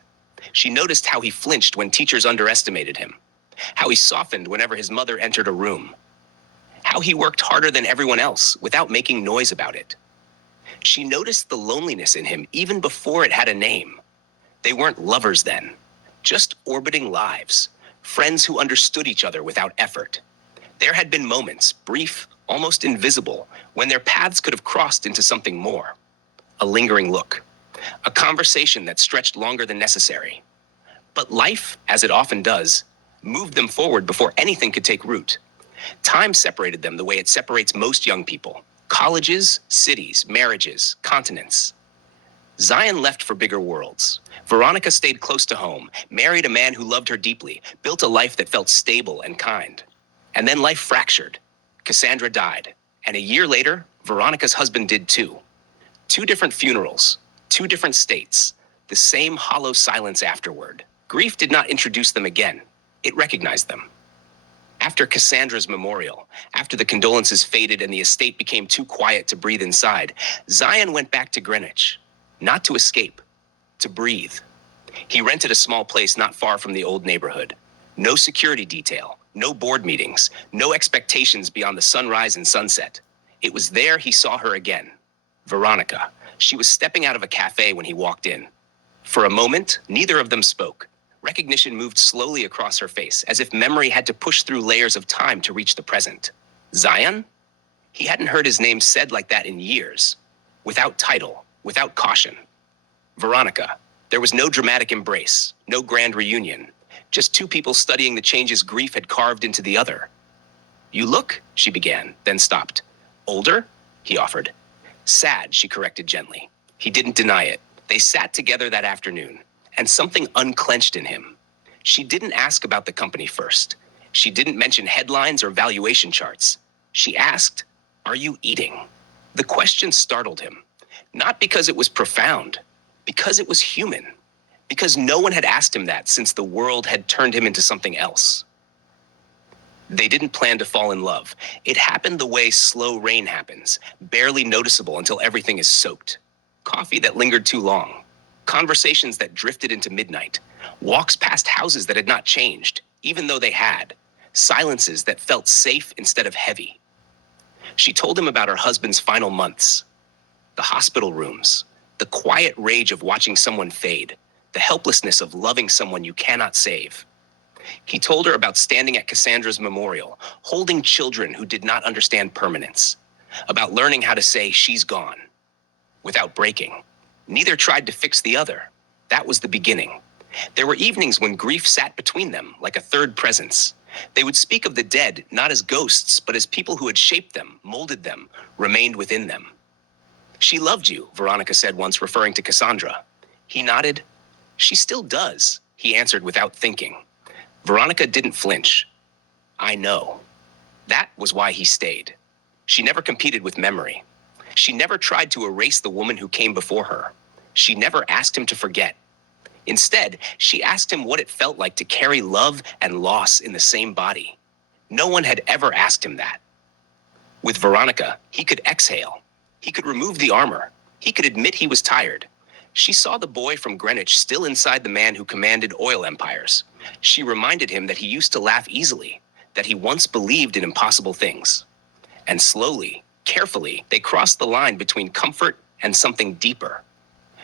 She noticed how he flinched when teachers underestimated him, how he softened whenever his mother entered a room, how he worked harder than everyone else without making noise about it. She noticed the loneliness in him even before it had a name. They weren't lovers then, just orbiting lives, friends who understood each other without effort. There had been moments, brief, almost invisible, when their paths could have crossed into something more. A lingering look, a conversation that stretched longer than necessary. But life, as it often does, moved them forward before anything could take root. Time separated them the way it separates most young people. Colleges, cities, marriages, continents. Zion left for bigger worlds. Veronica stayed close to home, married a man who loved her deeply, built a life that felt stable and kind. And then life fractured. Cassandra died, and a year later, Veronica's husband did too. 2 different funerals, 2 different states, the same hollow silence afterward. Grief did not introduce them again. It recognized them. After Cassandra's memorial, after the condolences faded and the estate became too quiet to breathe inside, Zion went back to Greenwich, not to escape, to breathe. He rented a small place not far from the old neighborhood. No security detail, no board meetings, no expectations beyond the sunrise and sunset. It was there he saw her again. Veronica. She was stepping out of a cafe when he walked in. For a moment, neither of them spoke. Recognition moved slowly across her face, as if memory had to push through layers of time to reach the present. Zion? He hadn't heard his name said like that in years. Without title, without caution. Veronica. There was no dramatic embrace, no grand reunion. Just 2 people studying the changes grief had carved into the other. You look, she began, then stopped. Older? He offered. Sad, she corrected gently. He didn't deny it. They sat together that afternoon, and something unclenched in him. She didn't ask about the company first. She didn't mention headlines or valuation charts. She asked, "Are you eating?" The question startled him, not because it was profound, because it was human, because no one had asked him that since the world had turned him into something else. They didn't plan to fall in love. It happened the way slow rain happens, barely noticeable until everything is soaked. Coffee that lingered too long. Conversations that drifted into midnight. Walks past houses that had not changed, even though they had. Silences that felt safe instead of heavy. She told him about her husband's final months. The hospital rooms. The quiet rage of watching someone fade. The helplessness of loving someone you cannot save. He told her about standing at Cassandra's memorial, holding children who did not understand permanence, about learning how to say she's gone, without breaking. Neither tried to fix the other. That was the beginning. There were evenings when grief sat between them, like a third presence. They would speak of the dead, not as ghosts, but as people who had shaped them, molded them, remained within them. She loved you, Veronica said once, referring to Cassandra. He nodded. She still does, he answered without thinking. Veronica didn't flinch. I know. That was why he stayed. She never competed with memory. She never tried to erase the woman who came before her. She never asked him to forget. Instead, she asked him what it felt like to carry love and loss in the same body. No one had ever asked him that. With Veronica, he could exhale. He could remove the armor. He could admit he was tired. She saw the boy from Greenwich still inside the man who commanded oil empires. She reminded him that he used to laugh easily, that he once believed in impossible things. And slowly, carefully, they crossed the line between comfort and something deeper.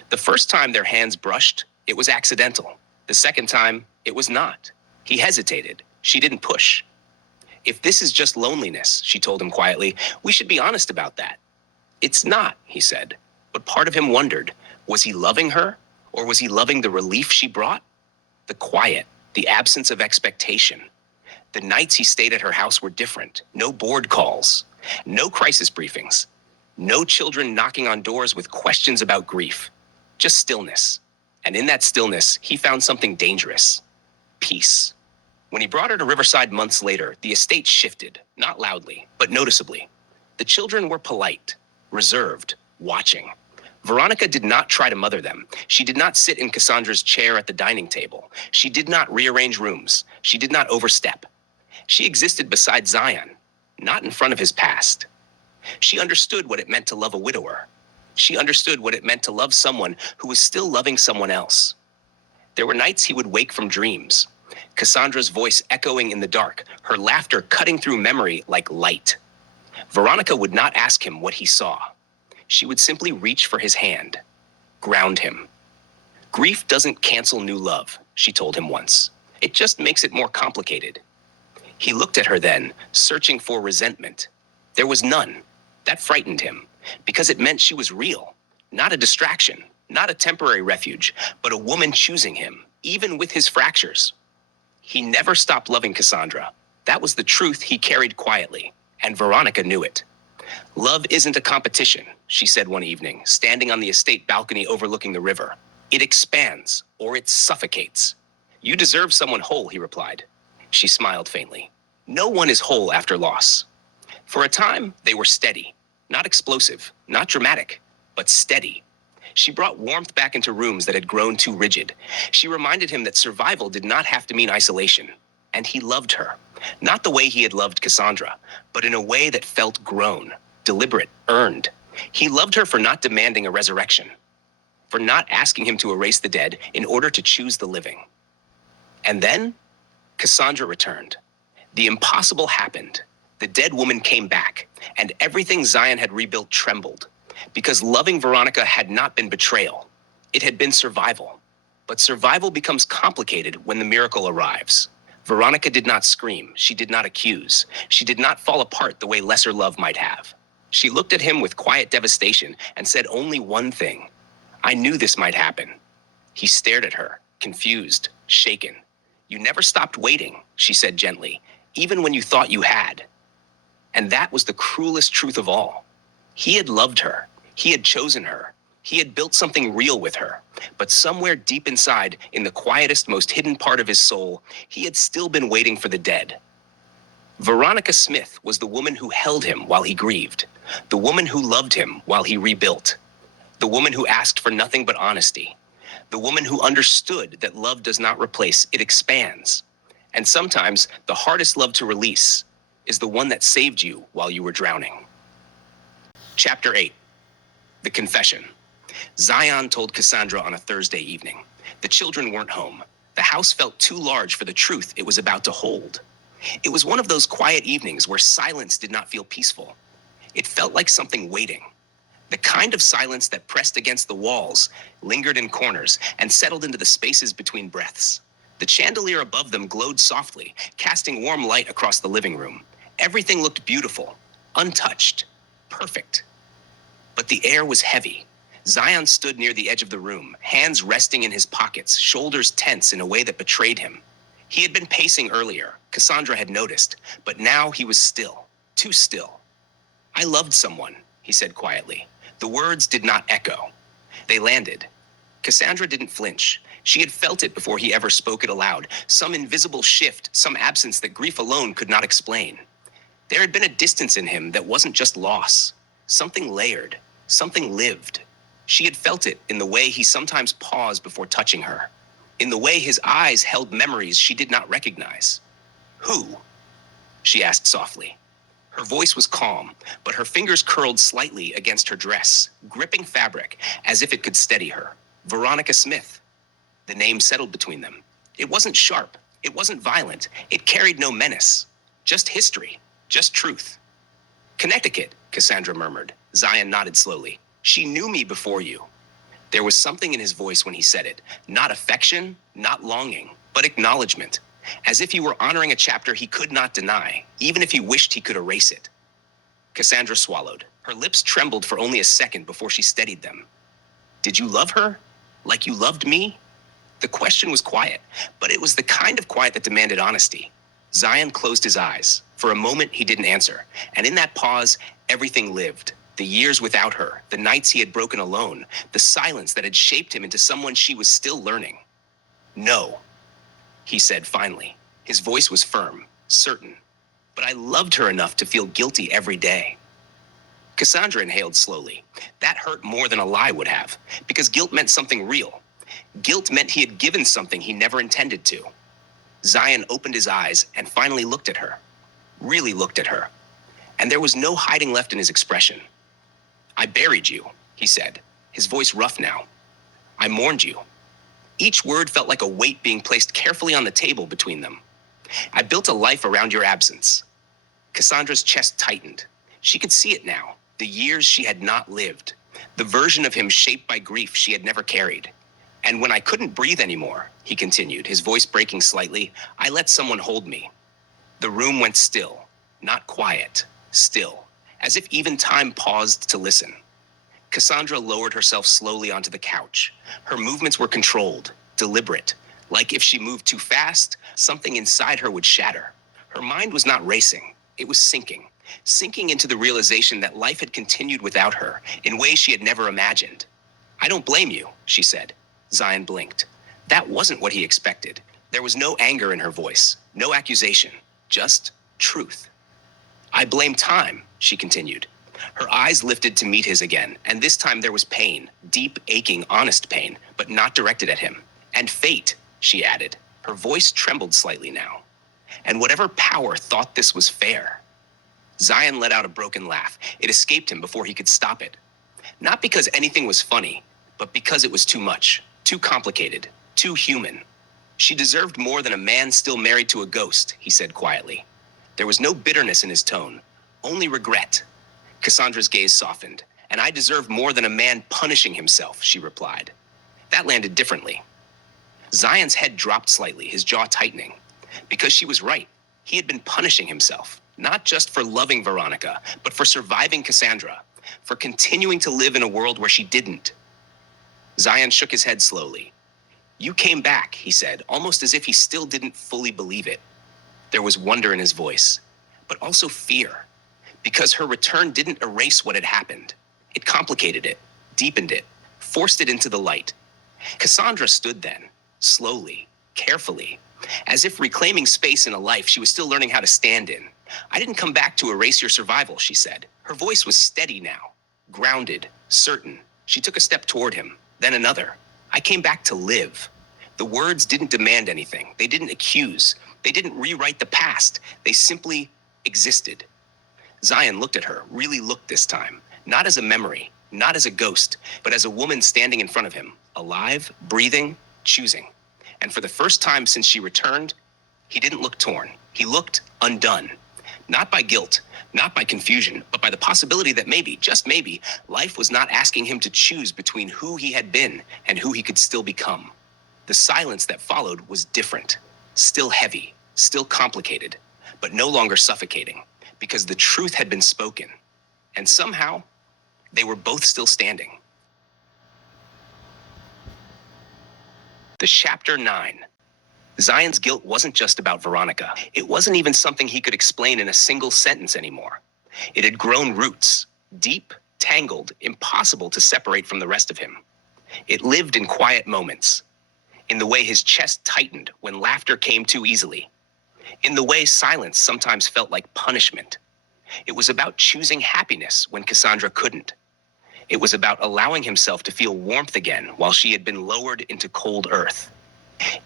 The first time their hands brushed, it was accidental. The second time, it was not. He hesitated. She didn't push. If this is just loneliness, she told him quietly, we should be honest about that. It's not, he said. But part of him wondered, was he loving her, or was he loving the relief she brought? The quiet, the absence of expectation. The nights he stayed at her house were different. No board calls, no crisis briefings, no children knocking on doors with questions about grief. Just stillness. And in that stillness, he found something dangerous. Peace. When he brought her to Riverside months later, the estate shifted, not loudly, but noticeably. The children were polite, reserved, watching. Veronica did not try to mother them. She did not sit in Cassandra's chair at the dining table. She did not rearrange rooms. She did not overstep. She existed beside Zion, not in front of his past. She understood what it meant to love a widower. She understood what it meant to love someone who was still loving someone else. There were nights he would wake from dreams, Cassandra's voice echoing in the dark, her laughter cutting through memory like light. Veronica would not ask him what he saw. She would simply reach for his hand, ground him. Grief doesn't cancel new love, she told him once. It just makes it more complicated. He looked at her then, searching for resentment. There was none. That frightened him, because it meant she was real, not a distraction, not a temporary refuge, but a woman choosing him, even with his fractures. He never stopped loving Cassandra. That was the truth he carried quietly, and Veronica knew it. Love isn't a competition, she said one evening, standing on the estate balcony overlooking the river. It expands, or it suffocates. You deserve someone whole, he replied. She smiled faintly. No one is whole after loss. For a time, they were steady, not explosive, not dramatic, but steady. She brought warmth back into rooms that had grown too rigid. She reminded him that survival did not have to mean isolation. And he loved her. Not the way he had loved Cassandra, but in a way that felt grown, deliberate, earned. He loved her for not demanding a resurrection, for not asking him to erase the dead in order to choose the living. And then, Cassandra returned. The impossible happened. The dead woman came back, and everything Zion had rebuilt trembled. Because loving Veronica had not been betrayal. It had been survival. But survival becomes complicated when the miracle arrives. Veronica did not scream. She did not accuse. She did not fall apart the way lesser love might have. She looked at him with quiet devastation and said only one thing. I knew this might happen. He stared at her, confused, shaken. You never stopped waiting, she said gently, even when you thought you had. And that was the cruelest truth of all. He had loved her. He had chosen her. He had built something real with her. But somewhere deep inside, in the quietest, most hidden part of his soul, he had still been waiting for the dead. Veronica Smith was the woman who held him while he grieved. The woman who loved him while he rebuilt. The woman who asked for nothing but honesty. The woman who understood that love does not replace, it expands. And sometimes the hardest love to release is the one that saved you while you were drowning. Chapter 8. The Confession. Zion told Cassandra on a Thursday evening. The children weren't home. The house felt too large for the truth it was about to hold. It was one of those quiet evenings where silence did not feel peaceful. It felt like something waiting. The kind of silence that pressed against the walls, lingered in corners, and settled into the spaces between breaths. The chandelier above them glowed softly, casting warm light across the living room. Everything looked beautiful, untouched, perfect. But the air was heavy. Zion stood near the edge of the room, hands resting in his pockets, shoulders tense in a way that betrayed him. He had been pacing earlier, Cassandra had noticed, but now he was still, too still. I loved someone, he said quietly. The words did not echo. They landed. Cassandra didn't flinch. She had felt it before he ever spoke it aloud, some invisible shift, some absence that grief alone could not explain. There had been a distance in him that wasn't just loss. Something layered, something lived. She had felt it in the way he sometimes paused before touching her, in the way his eyes held memories she did not recognize. Who? She asked softly. Her voice was calm, but her fingers curled slightly against her dress, gripping fabric as if it could steady her. Veronica Smith. The name settled between them. It wasn't sharp. It wasn't violent. It carried no menace. Just history. Just truth. Connecticut, Cassandra murmured. Zion nodded slowly. She knew me before you. There was something in his voice when he said it. Not affection, not longing, but acknowledgement. As if he were honoring a chapter he could not deny, even if he wished he could erase it. Cassandra swallowed. Her lips trembled for only a second before she steadied them. Did you love her? Like you loved me? The question was quiet, but it was the kind of quiet that demanded honesty. Zion closed his eyes. For a moment, he didn't answer. And in that pause, everything lived. The years without her, the nights he had broken alone, the silence that had shaped him into someone she was still learning. No, he said finally. His voice was firm, certain. But I loved her enough to feel guilty every day. Cassandra inhaled slowly. That hurt more than a lie would have, because guilt meant something real. Guilt meant he had given something he never intended to. Zion opened his eyes and finally looked at her. Really looked at her. And there was no hiding left in his expression. I buried you, he said, his voice rough now. I mourned you. Each word felt like a weight being placed carefully on the table between them. I built a life around your absence. Cassandra's chest tightened. She could see it now, the years she had not lived, the version of him shaped by grief she had never carried. And when I couldn't breathe anymore, he continued, his voice breaking slightly, I let someone hold me. The room went still, not quiet, still, as if even time paused to listen. Cassandra lowered herself slowly onto the couch. Her movements were controlled, deliberate, like if she moved too fast, something inside her would shatter. Her mind was not racing, it was sinking into the realization that life had continued without her in ways she had never imagined. I don't blame you, she said. Zion blinked. That wasn't what he expected. There was no anger in her voice, no accusation, just truth. I blame time, she continued. Her eyes lifted to meet his again, and this time there was pain, deep, aching, honest pain, but not directed at him. And fate, she added. Her voice trembled slightly now. And whatever power thought this was fair. Zion let out a broken laugh. It escaped him before he could stop it. Not because anything was funny, but because it was too much, too complicated, too human. She deserved more than a man still married to a ghost, he said quietly. There was no bitterness in his tone, only regret. Cassandra's gaze softened. And I deserve more than a man punishing himself, she replied. That landed differently. Zion's head dropped slightly, his jaw tightening. Because she was right. He had been punishing himself, not just for loving Veronica, but for surviving Cassandra, for continuing to live in a world where she didn't. Zion shook his head slowly. You came back, he said, almost as if he still didn't fully believe it. There was wonder in his voice, but also fear, because her return didn't erase what had happened. It complicated it, deepened it, forced it into the light. Cassandra stood then, slowly, carefully, as if reclaiming space in a life she was still learning how to stand in. I didn't come back to erase your survival, she said. Her voice was steady now, grounded, certain. She took a step toward him, then another. I came back to live. The words didn't demand anything. They didn't accuse. They didn't rewrite the past. They simply existed. Zion looked at her, really looked this time, not as a memory, not as a ghost, but as a woman standing in front of him, alive, breathing, choosing. And for the first time since she returned, he didn't look torn. He looked undone. Not by guilt, not by confusion, but by the possibility that maybe, just maybe, life was not asking him to choose between who he had been and who he could still become. The silence that followed was different, still heavy, still complicated, but no longer suffocating, because the truth had been spoken. And somehow, they were both still standing. The Chapter 9. Zion's guilt wasn't just about Veronica. It wasn't even something he could explain in a single sentence anymore. It had grown roots, deep, tangled, impossible to separate from the rest of him. It lived in quiet moments, in the way his chest tightened when laughter came too easily, in the way silence sometimes felt like punishment. It was about choosing happiness when Cassandra couldn't. It was about allowing himself to feel warmth again while she had been lowered into cold earth.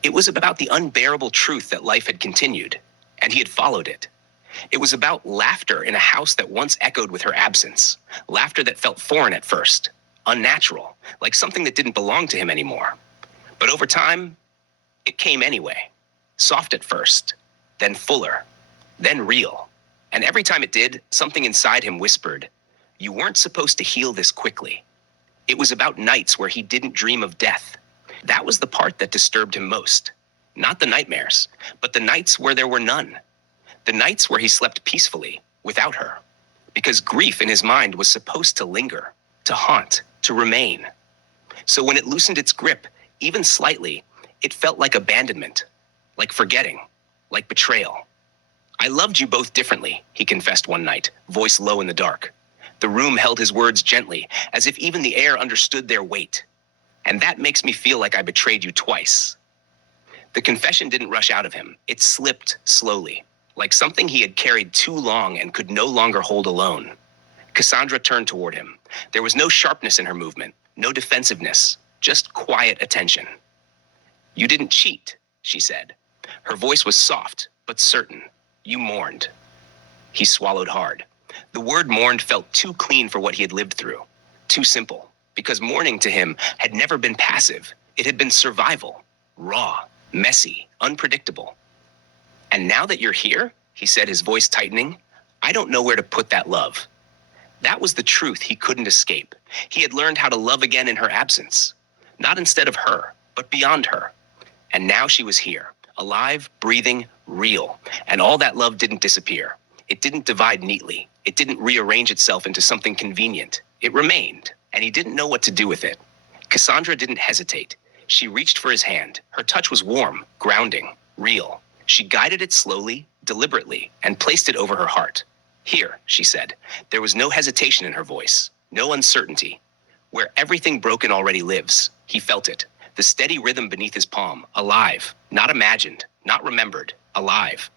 It was about the unbearable truth that life had continued, and he had followed it. It was about laughter in a house that once echoed with her absence. Laughter that felt foreign at first, unnatural, like something that didn't belong to him anymore. But over time, it came anyway. Soft at first, then fuller, then real. And every time it did, something inside him whispered, "You weren't supposed to heal this quickly." It was about nights where he didn't dream of death. That was the part that disturbed him most. Not the nightmares, but the nights where there were none. The nights where he slept peacefully, without her. Because grief in his mind was supposed to linger, to haunt, to remain. So when it loosened its grip, even slightly, it felt like abandonment, like forgetting, like betrayal. "I loved you both differently," he confessed one night, voice low in the dark. The room held his words gently, as if even the air understood their weight. "And that makes me feel like I betrayed you twice." The confession didn't rush out of him. It slipped slowly, like something he had carried too long and could no longer hold alone. Cassandra turned toward him. There was no sharpness in her movement, no defensiveness, just quiet attention. "You didn't cheat," she said. Her voice was soft, but certain. "You mourned." He swallowed hard. The word mourned felt too clean for what he had lived through. Too simple, because mourning to him had never been passive. It had been survival, raw, messy, unpredictable. "And now that you're here," he said, his voice tightening, "I don't know where to put that love." That was the truth he couldn't escape. He had learned how to love again in her absence. Not instead of her, but beyond her. And now she was here, alive, breathing, real. And all that love didn't disappear. It didn't divide neatly. It didn't rearrange itself into something convenient. It remained, and he didn't know what to do with it. Cassandra didn't hesitate. She reached for his hand. Her touch was warm, grounding, real. She guided it slowly, deliberately, and placed it over her heart. "Here," she said. There was no hesitation in her voice, no uncertainty. Where everything broken already lives, he felt it. The steady rhythm beneath his palm, alive, not imagined, not remembered, alive.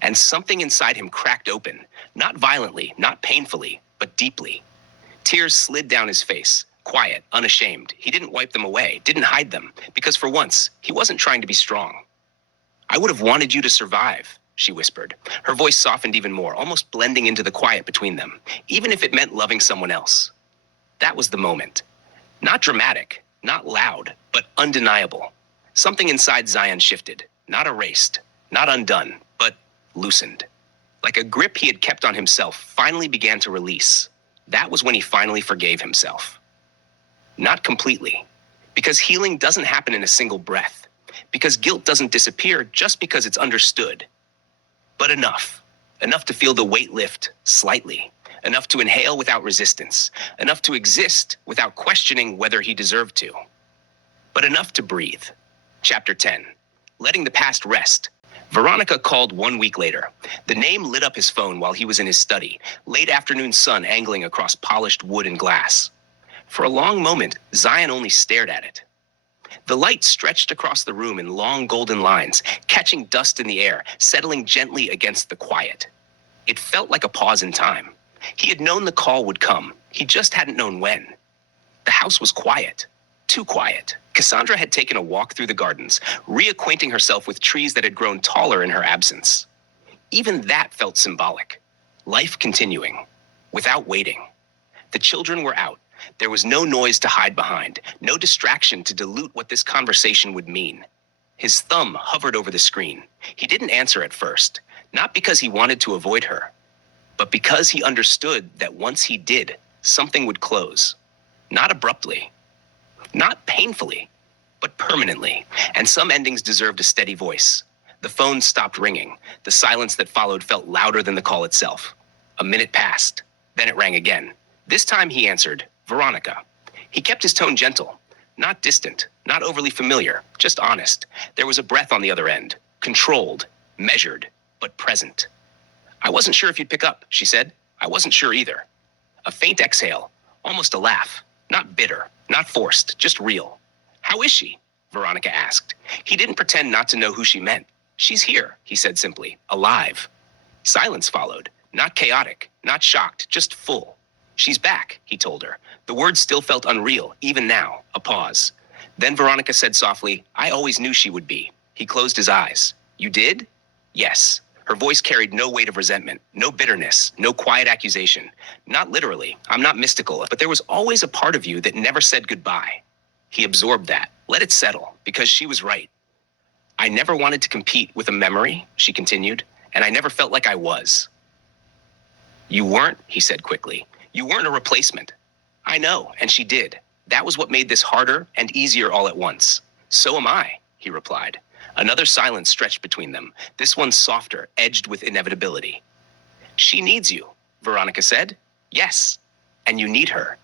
And something inside him cracked open, not violently, not painfully, but deeply. Tears slid down his face, quiet, unashamed. He didn't wipe them away, didn't hide them, because for once, he wasn't trying to be strong. "I would have wanted you to survive," she whispered. Her voice softened even more, almost blending into the quiet between them, even if it meant loving someone else. That was the moment. Not dramatic, not loud, but undeniable. Something inside Zion shifted, not erased, not undone, but loosened. Like a grip he had kept on himself finally began to release. That was when he finally forgave himself. Not completely, because healing doesn't happen in a single breath, because guilt doesn't disappear just because it's understood. But enough to feel the weight lift slightly, enough to inhale without resistance, enough to exist without questioning whether he deserved to. But enough to breathe. Chapter 10. Letting the past rest. Veronica called 1 week later. The name lit up his phone while he was in his study, late afternoon sun angling across polished wood and glass. For a long moment, Zion only stared at it. The light stretched across the room in long golden lines, catching dust in the air, settling gently against the quiet. It felt like a pause in time. He had known the call would come. He just hadn't known when. The house was quiet. Too quiet. Cassandra had taken a walk through the gardens, reacquainting herself with trees that had grown taller in her absence. Even that felt symbolic. Life continuing, without waiting. The children were out. There was no noise to hide behind, no distraction to dilute what this conversation would mean. His thumb hovered over the screen. He didn't answer at first, not because he wanted to avoid her, but because he understood that once he did, something would close. Not abruptly, not painfully, but permanently. And some endings deserved a steady voice. The phone stopped ringing. The silence that followed felt louder than the call itself. A minute passed. Then it rang again. This time he answered, Veronica. He kept his tone gentle, not distant, not overly familiar, just honest. There was a breath on the other end, controlled, measured, but present. I wasn't sure if you'd pick up, she said. I wasn't sure either. A faint exhale, almost a laugh, not bitter, not forced, just real. How is she? Veronica asked. He didn't pretend not to know who she meant. She's here, he said simply, alive. Silence followed, not chaotic, not shocked, just full. She's back, he told her. The words still felt unreal, even now, a pause. Then Veronica said softly, I always knew she would be. He closed his eyes. You did? Yes. Her voice carried no weight of resentment, no bitterness, no quiet accusation. Not literally, I'm not mystical, but there was always a part of you that never said goodbye. He absorbed that, let it settle, because she was right. I never wanted to compete with a memory, she continued, and I never felt like I was. You weren't, he said quickly. You weren't a replacement. I know, and she did. That was what made this harder and easier all at once. So am I, he replied. Another silence stretched between them, this one softer, edged with inevitability. She needs you, Veronica said. Yes, and you need her.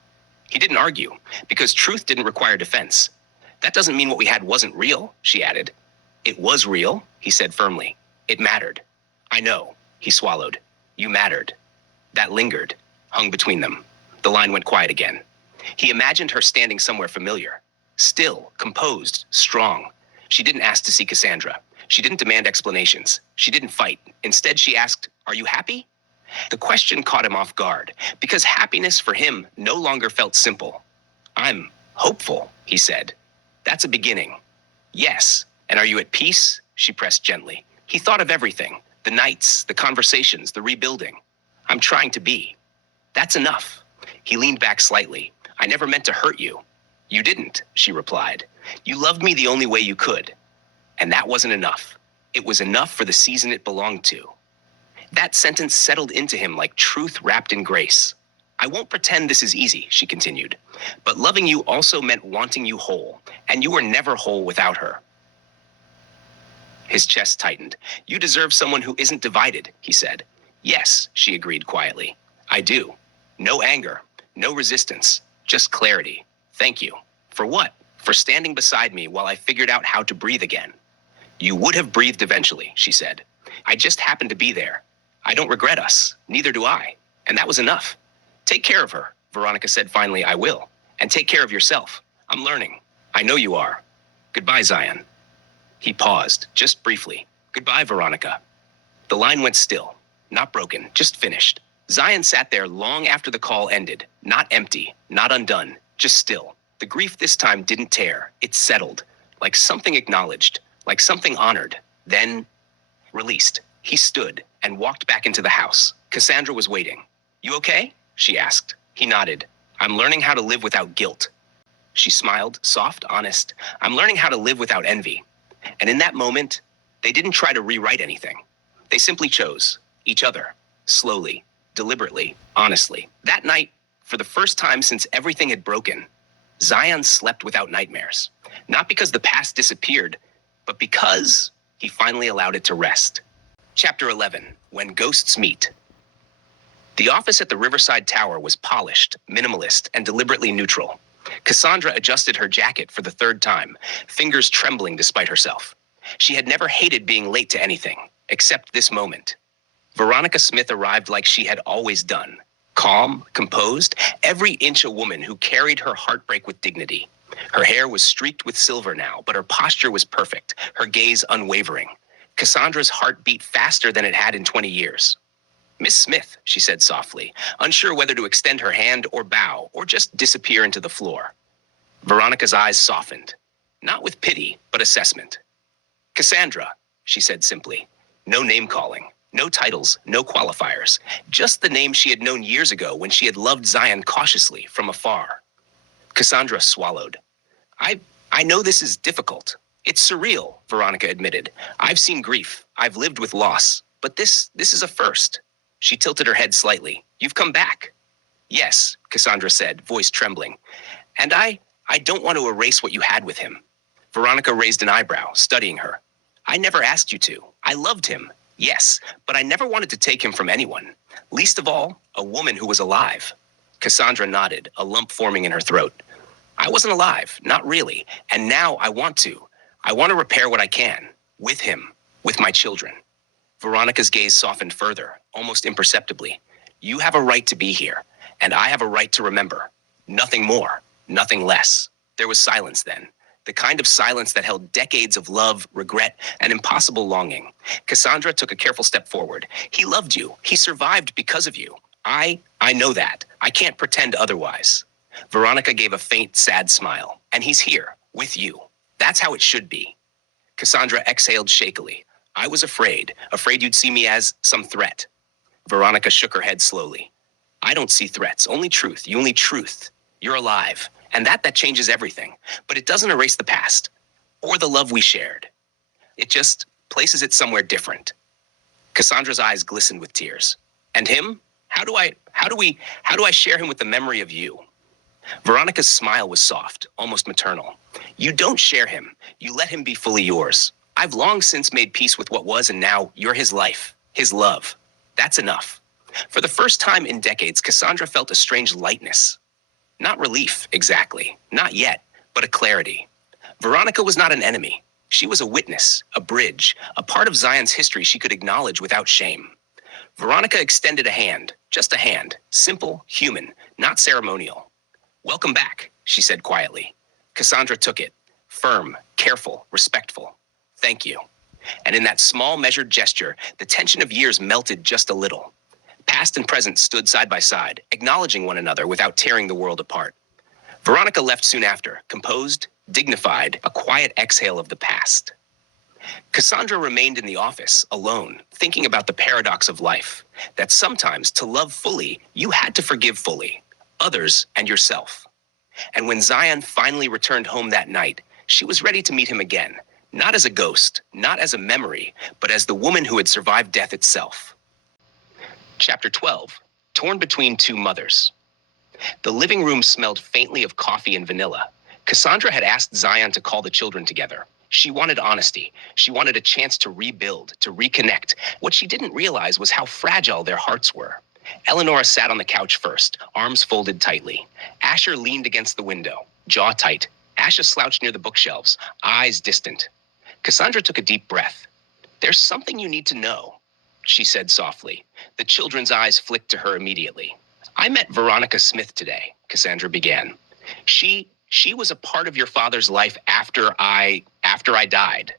He didn't argue, because truth didn't require defense. That doesn't mean what we had wasn't real, she added. It was real, he said firmly. It mattered. I know, he swallowed. You mattered. That lingered, hung between them. The line went quiet again. He imagined her standing somewhere familiar. Still, composed, strong. She didn't ask to see Cassandra. She didn't demand explanations. She didn't fight. Instead, she asked, "Are you happy?" The question caught him off guard, because happiness for him no longer felt simple. I'm hopeful, he said. That's a beginning. Yes. And are you at peace? She pressed gently. He thought of everything. The nights, the conversations, the rebuilding. I'm trying to be. That's enough. He leaned back slightly. I never meant to hurt you. You didn't, she replied. You loved me the only way you could. And that wasn't enough. It was enough for the season it belonged to. That sentence settled into him like truth wrapped in grace. I won't pretend this is easy, she continued. But loving you also meant wanting you whole, and you were never whole without her. His chest tightened. You deserve someone who isn't divided, he said. Yes, she agreed quietly. I do. No anger, no resistance, just clarity. Thank you. For what? For standing beside me while I figured out how to breathe again. You would have breathed eventually, she said. I just happened to be there. I don't regret us. Neither do I. And that was enough. Take care of her, Veronica said finally. I will. And take care of yourself. I'm learning. I know you are. Goodbye, Zion. He paused, just briefly. Goodbye, Veronica. The line went still. Not broken, just finished. Zion sat there long after the call ended. Not empty, not undone, just still. The grief this time didn't tear. It settled. Like something acknowledged. Like something honored. Then released. He stood and walked back into the house. Cassandra was waiting. You okay? She asked. He nodded. I'm learning how to live without guilt. She smiled, soft, honest. I'm learning how to live without envy. And in that moment, they didn't try to rewrite anything. They simply chose each other, slowly, deliberately, honestly. That night, for the first time since everything had broken, Zion slept without nightmares. Not because the past disappeared, but because he finally allowed it to rest. Chapter 11, When Ghosts Meet. The office at the Riverside Tower was polished, minimalist, and deliberately neutral. Cassandra adjusted her jacket for the third time, fingers trembling despite herself. She had never hated being late to anything, except this moment. Veronica Smith arrived like she had always done. Calm, composed, every inch a woman who carried her heartbreak with dignity. Her hair was streaked with silver now, but her posture was perfect, her gaze unwavering. Cassandra's heart beat faster than it had in 20 years. Miss Smith, she said softly, unsure whether to extend her hand or bow, or just disappear into the floor. Veronica's eyes softened, not with pity, but assessment. Cassandra, she said simply. No name-calling, no titles, no qualifiers, just the name she had known years ago when she had loved Zion cautiously from afar. Cassandra swallowed. I know this is difficult. It's surreal, Veronica admitted. I've seen grief. I've lived with loss. But this is a first. She tilted her head slightly. You've come back. Yes, Cassandra said, voice trembling. And I don't want to erase what you had with him. Veronica raised an eyebrow, studying her. I never asked you to. I loved him. Yes, but I never wanted to take him from anyone. Least of all, a woman who was alive. Cassandra nodded, a lump forming in her throat. I wasn't alive, not really. And now I want to. I want to repair what I can. With him. With my children. Veronica's gaze softened further, almost imperceptibly. You have a right to be here, and I have a right to remember. Nothing more, nothing less. There was silence then, the kind of silence that held decades of love, regret, and impossible longing. Cassandra took a careful step forward. He loved you. He survived because of you. I know that. I can't pretend otherwise. Veronica gave a faint, sad smile. And he's here, with you. That's how it should be. Cassandra exhaled shakily. I was afraid you'd see me as some threat. Veronica shook her head slowly. I don't see threats, only truth. You only truth. You're alive, and that changes everything. But it doesn't erase the past, or the love we shared. It just places it somewhere different. Cassandra's eyes glistened with tears. And him? How do I share him with the memory of you? Veronica's smile was soft, almost maternal. You don't share him. You let him be fully yours. I've long since made peace with what was, and now you're his life, his love. That's enough. For the first time in decades, Cassandra felt a strange lightness. Not relief, exactly. Not yet, but a clarity. Veronica was not an enemy. She was a witness, a bridge, a part of Zion's history she could acknowledge without shame. Veronica extended a hand, just a hand, simple, human, not ceremonial. Welcome back, she said quietly. Cassandra took it, firm, careful, respectful. Thank you. And in that small, measured gesture, the tension of years melted just a little. Past and present stood side by side, acknowledging one another without tearing the world apart. Veronica left soon after, composed, dignified, a quiet exhale of the past. Cassandra remained in the office, alone, thinking about the paradox of life, that sometimes to love fully, you had to forgive fully, others and yourself. And when Zion finally returned home that night, she was ready to meet him again, not as a ghost, not as a memory, but as the woman who had survived death itself. Chapter 12, Torn Between Two Mothers. The living room smelled faintly of coffee and vanilla. Cassandra had asked Zion to call the children together. She wanted honesty. She wanted a chance to rebuild, to reconnect. What she didn't realize was how fragile their hearts were. Eleonora sat on the couch first, arms folded tightly. Asher leaned against the window, jaw tight. Asha slouched near the bookshelves, eyes distant. Cassandra took a deep breath. There's something you need to know, she said softly. The children's eyes flicked to her immediately. I met Veronica Smith today, Cassandra began. She was a part of your father's life after I died.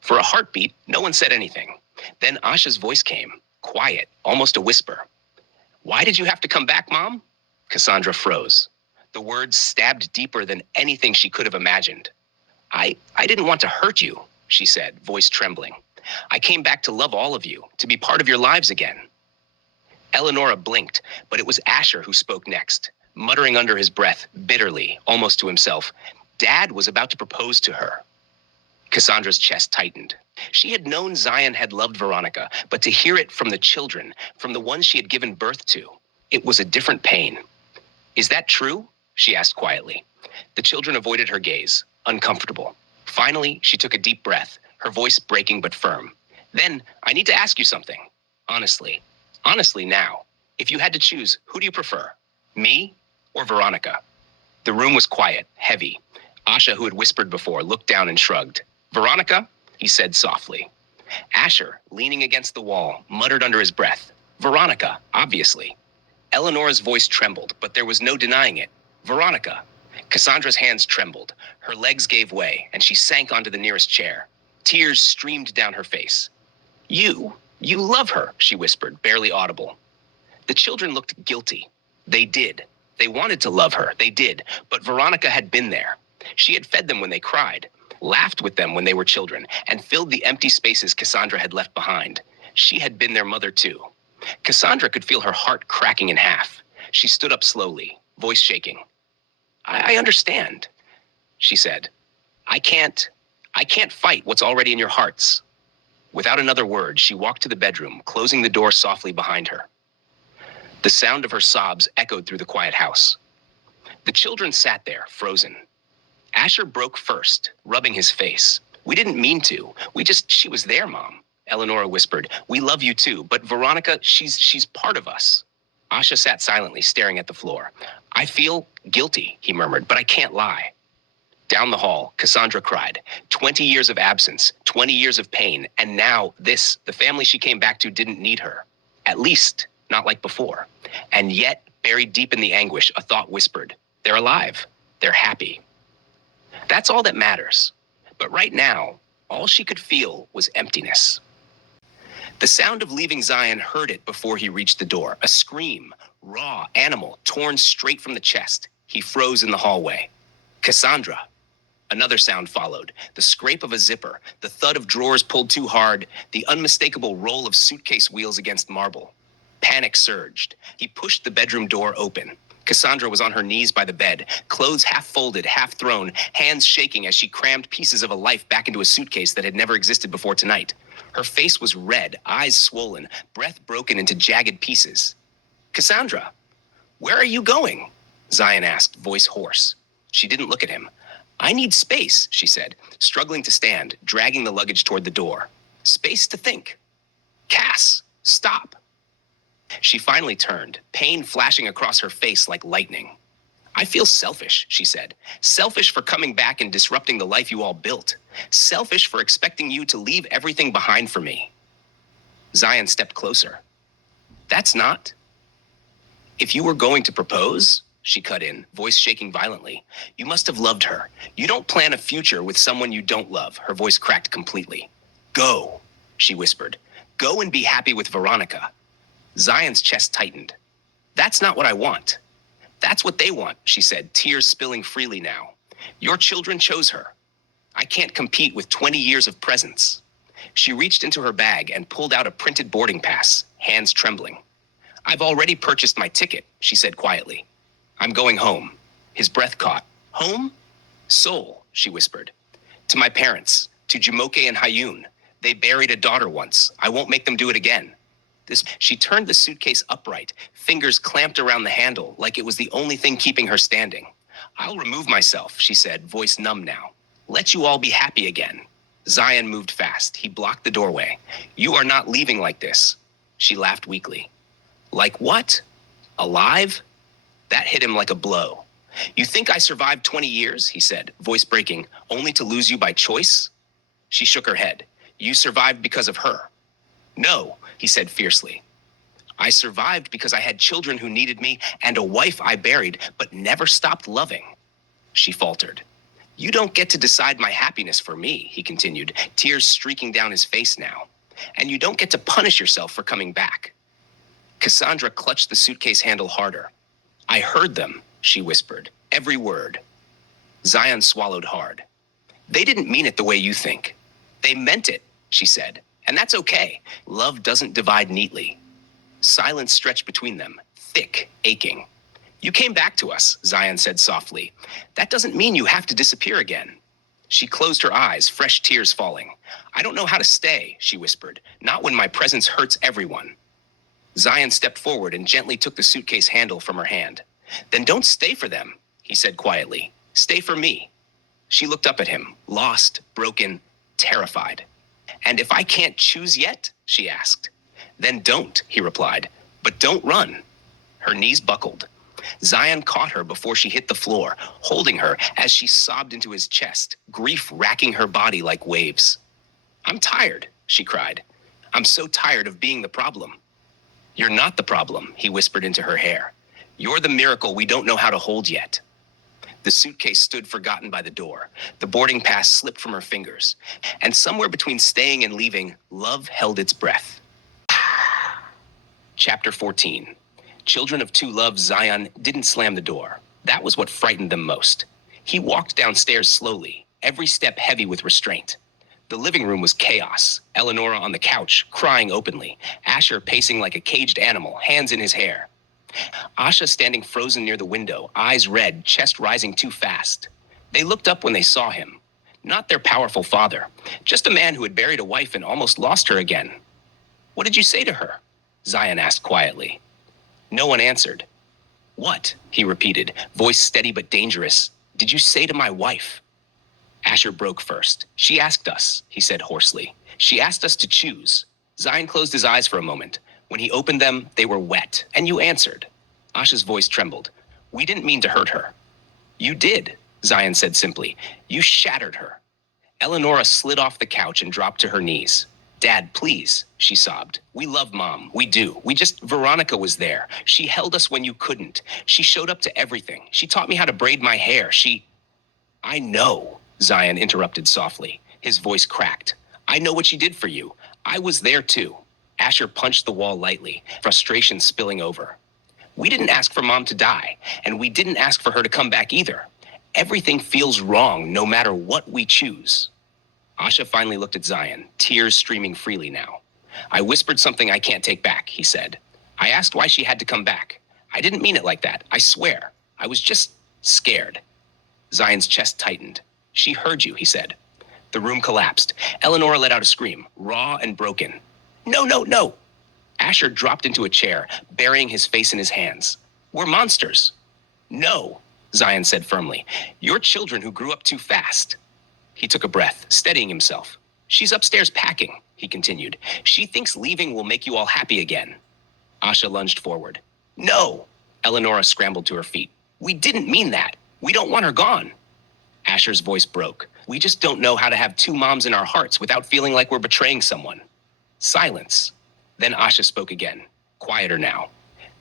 For a heartbeat, no one said anything. Then Asha's voice came, quiet, almost a whisper. Why did you have to come back, Mom? Cassandra froze. The words stabbed deeper than anything she could have imagined. I didn't want to hurt you, she said, voice trembling. I came back to love all of you, to be part of your lives again. Eleonora blinked, but it was Asher who spoke next, muttering under his breath, bitterly, almost to himself. Dad was about to propose to her. Cassandra's chest tightened. She had known Zion had loved Veronica, but to hear it from the children, from the ones she had given birth to, it was a different pain. Is that true? She asked quietly. The children avoided her gaze, uncomfortable. Finally, she took a deep breath, her voice breaking but firm. Then, I need to ask you something. Honestly. Honestly now. If you had to choose, who do you prefer? Me or Veronica? The room was quiet, heavy. Asha, who had whispered before, looked down and shrugged. Veronica? He said softly. Asher, leaning against the wall, muttered under his breath. Veronica, obviously. Eleonora's voice trembled, but there was no denying it. Veronica. Cassandra's hands trembled. Her legs gave way, and she sank onto the nearest chair. Tears streamed down her face. You love her, she whispered, barely audible. The children looked guilty. They did. They wanted to love her, they did, but Veronica had been there. She had fed them when they cried, laughed with them when they were children, and filled the empty spaces Cassandra had left behind. She had been their mother too. Cassandra could feel her heart cracking in half. She stood up slowly, voice shaking. I understand, she said. I can't fight what's already in your hearts. Without another word, she walked to the bedroom, closing the door softly behind her. The sound of her sobs echoed through the quiet house. The children sat there, frozen. Asher broke first, rubbing his face. We didn't mean to. She was there, Mom, Eleonora whispered. We love you too, but Veronica, she's part of us. Asha sat silently, staring at the floor. I feel guilty, he murmured, but I can't lie. Down the hall, Cassandra cried. 20 years of absence, 20 years of pain, and now this, the family she came back to didn't need her. At least, not like before. And yet, buried deep in the anguish, a thought whispered, they're alive, they're happy. That's all that matters. But right now, all she could feel was emptiness. The sound of leaving Zion heard it before he reached the door, a scream, raw, animal, torn straight from the chest. He froze in the hallway. Cassandra. Another sound followed, the scrape of a zipper, the thud of drawers pulled too hard, the unmistakable roll of suitcase wheels against marble. Panic surged. He pushed the bedroom door open. Cassandra was on her knees by the bed, clothes half folded, half thrown, hands shaking as she crammed pieces of a life back into a suitcase that had never existed before tonight. Her face was red, eyes swollen, breath broken into jagged pieces. "Cassandra, where are you going?" Zion asked, voice hoarse. She didn't look at him. "I need space," she said, struggling to stand, dragging the luggage toward the door. "Space to think." "Cass, stop." She finally turned, pain flashing across her face like lightning. "I feel selfish," she said. "Selfish for coming back and disrupting the life you all built. Selfish for expecting you to leave everything behind for me." Zion stepped closer. "That's not." "If you were going to propose," she cut in, voice shaking violently, "you must have loved her. You don't plan a future with someone you don't love." Her voice cracked completely. "Go," she whispered. "Go and be happy with Veronica." Zion's chest tightened. "That's not what I want." "That's what they want," she said, tears spilling freely now. "Your children chose her. I can't compete with 20 years of presence." She reached into her bag and pulled out a printed boarding pass, hands trembling. "I've already purchased my ticket," she said quietly. "I'm going home." His breath caught. "Home?" "Seoul," she whispered. "To my parents, to Jumoke and Hayun. They buried a daughter once. I won't make them do it again." She turned the suitcase upright, fingers clamped around the handle like it was the only thing keeping her standing. "I'll remove myself," she said, voice numb now. "Let you all be happy again." Zion moved fast. He blocked the doorway. "You are not leaving like this." She laughed weakly. "Like what? Alive?" That hit him like a blow. "You think I survived 20 years, he said, voice breaking, "only to lose you by choice?" She shook her head. "You survived because of her." "No," he said fiercely. "I survived because I had children who needed me and a wife I buried but never stopped loving." She faltered. "You don't get to decide my happiness for me," he continued, tears streaking down his face now. "And you don't get to punish yourself for coming back." Cassandra clutched the suitcase handle harder. "I heard them," she whispered, "every word." Zion swallowed hard. "They didn't mean it the way you think." "They meant it," she said. "And that's okay. Love doesn't divide neatly." Silence stretched between them, thick, aching. "You came back to us," Zion said softly. "That doesn't mean you have to disappear again." She closed her eyes, fresh tears falling. "I don't know how to stay," she whispered, "not when my presence hurts everyone." Zion stepped forward and gently took the suitcase handle from her hand. "Then don't stay for them," he said quietly. "Stay for me." She looked up at him, lost, broken, terrified. "And if I can't choose yet?" she asked. "Then don't," he replied. "But don't run." Her knees buckled. Zion caught her before she hit the floor, holding her as she sobbed into his chest, grief racking her body like waves. "I'm tired," she cried. "I'm so tired of being the problem." "You're not the problem," he whispered into her hair. "You're the miracle we don't know how to hold yet." The suitcase stood forgotten by the door. The boarding pass slipped from her fingers. And somewhere between staying and leaving, love held its breath. Chapter 14. Children of two loves, Zion didn't slam the door. That was what frightened them most. He walked downstairs slowly, every step heavy with restraint. The living room was chaos. Eleonora on the couch, crying openly. Asher pacing like a caged animal, hands in his hair. Asha standing frozen near the window, eyes red, chest rising too fast. They looked up when they saw him. Not their powerful father, just a man who had buried a wife and almost lost her again. "What did you say to her?" Zion asked quietly. No one answered. "What?" he repeated, voice steady but dangerous. "Did you say to my wife?" Asher broke first. "She asked us," he said hoarsely. "She asked us to choose." Zion closed his eyes for a moment. When he opened them, they were wet. "And you answered." Asha's voice trembled. "We didn't mean to hurt her." "You did," Zion said simply. "You shattered her." Eleonora slid off the couch and dropped to her knees. "Dad, please," she sobbed. "We love Mom. We do. Veronica was there. She held us when you couldn't. She showed up to everything. She taught me how to braid my hair. I know," Zion interrupted softly. His voice cracked. "I know what she did for you. I was there too." Asher punched the wall lightly, frustration spilling over. "We didn't ask for Mom to die, and we didn't ask for her to come back either. Everything feels wrong no matter what we choose. Asha finally looked at Zion, tears streaming freely now. I whispered something I can't take back, he said. I asked why she had to come back. I didn't mean it like that, I swear. I was just scared. Zion's chest tightened. She heard you, he said. The room collapsed. Eleanor let out a scream, raw and broken. No, no, no! Asher dropped into a chair, burying his face in his hands. We're monsters. No, Zion said firmly. You're children who grew up too fast. He took a breath, steadying himself. She's upstairs packing, he continued. She thinks leaving will make you all happy again. Asha lunged forward. No! Eleonora scrambled to her feet. We didn't mean that. We don't want her gone. Asher's voice broke. We just don't know how to have two moms in our hearts without feeling like we're betraying someone. Silence. Then Asha spoke again, quieter now.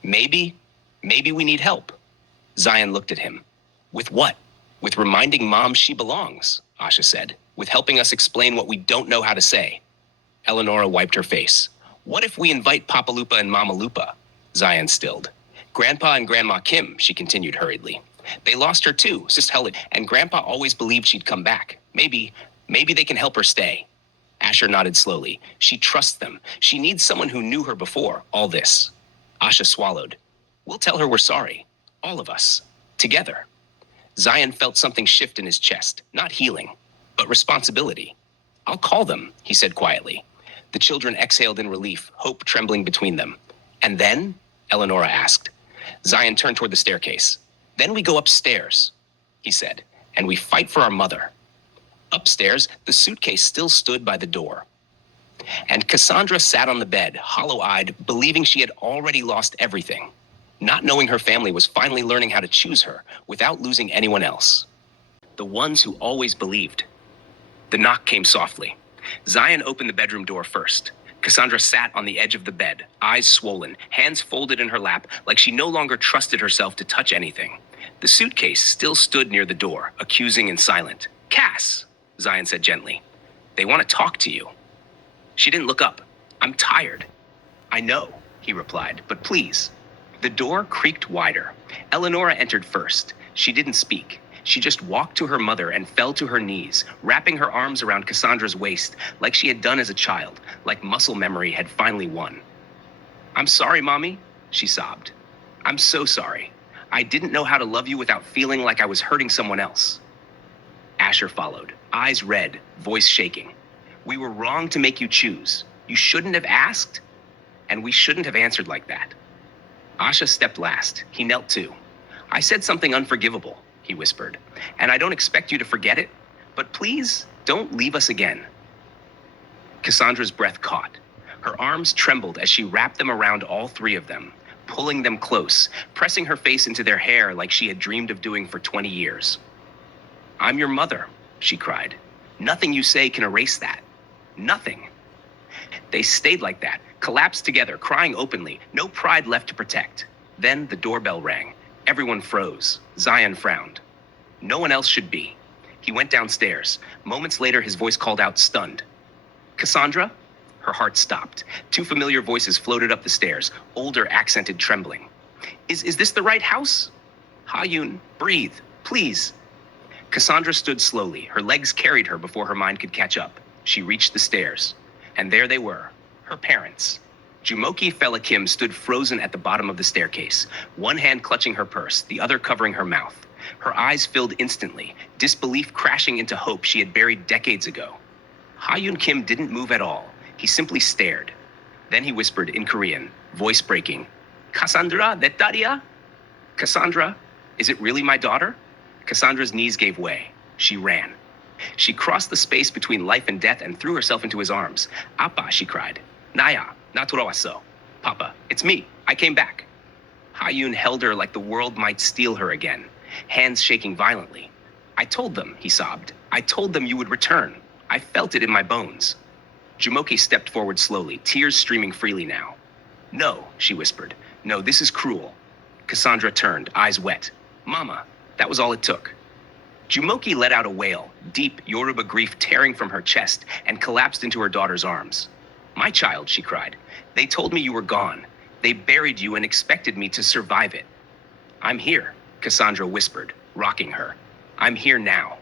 Maybe we need help. Zion looked at him. With what? With reminding Mom she belongs, Asha said. With helping us explain what we don't know how to say. Eleonora wiped her face. What if we invite Papa Lupa and Mama Lupa? Zion stilled. Grandpa and Grandma Kim, she continued hurriedly. They lost her too, Sis Helen, and Grandpa always believed she'd come back. Maybe they can help her stay. Asher nodded slowly. She trusts them. She needs someone who knew her before all this. Asha swallowed. We'll tell her we're sorry. All of us. Together. Zion felt something shift in his chest. Not healing, but responsibility. I'll call them, he said quietly. The children exhaled in relief, hope trembling between them. And then? Eleonora asked. Zion turned toward the staircase. Then we go upstairs, he said, and we fight for our mother. Upstairs, the suitcase still stood by the door. And Cassandra sat on the bed, hollow-eyed, believing she had already lost everything. Not knowing her family was finally learning how to choose her without losing anyone else. The ones who always believed. The knock came softly. Zion opened the bedroom door first. Cassandra sat on the edge of the bed, eyes swollen, hands folded in her lap, like she no longer trusted herself to touch anything. The suitcase still stood near the door, accusing and silent. Cass, Zion said gently. They want to talk to you. She didn't look up. I'm tired. I know, he replied, but please. The door creaked wider. Eleonora entered first. She didn't speak. She just walked to her mother and fell to her knees, wrapping her arms around Cassandra's waist like she had done as a child, like muscle memory had finally won. I'm sorry, Mommy, she sobbed. I'm so sorry. I didn't know how to love you without feeling like I was hurting someone else. Asher followed, eyes red, voice shaking. We were wrong to make you choose. You shouldn't have asked, and we shouldn't have answered like that. Asha stepped last. He knelt too. I said something unforgivable, he whispered, and I don't expect you to forget it, but please don't leave us again. Cassandra's breath caught. Her arms trembled as she wrapped them around all three of them, pulling them close, pressing her face into their hair like she had dreamed of doing for 20 years. I'm your mother, she cried. Nothing you say can erase that. Nothing. They stayed like that, collapsed together, crying openly, no pride left to protect. Then the doorbell rang. Everyone froze. Zion frowned. No one else should be. He went downstairs. Moments later, his voice called out, stunned. Cassandra? Her heart stopped. Two familiar voices floated up the stairs, older, accented trembling. Is this the right house? Ha-Yun, breathe, please. Cassandra stood slowly. Her legs carried her before her mind could catch up. She reached the stairs. And there they were, her parents. Jumoke Fela Kim stood frozen at the bottom of the staircase, one hand clutching her purse, the other covering her mouth. Her eyes filled instantly, disbelief crashing into hope she had buried decades ago. Ha-Yun Kim didn't move at all. He simply stared. Then he whispered in Korean, voice breaking, Cassandra, Detaria? Cassandra, is it really my daughter? Cassandra's knees gave way. She ran. She crossed the space between life and death and threw herself into his arms. Appa, she cried. Naya, naturawaso. Papa, it's me. I came back. Ha-Yun held her like the world might steal her again, hands shaking violently. I told them, he sobbed. I told them you would return. I felt it in my bones. Jumoke stepped forward slowly, tears streaming freely now. No, she whispered. No, this is cruel. Cassandra turned, eyes wet. Mama, that was all it took. Jumoke let out a wail, deep Yoruba grief tearing from her chest, and collapsed into her daughter's arms. My child, she cried. They told me you were gone. They buried you and expected me to survive it. I'm here, Cassandra whispered, rocking her. I'm here now."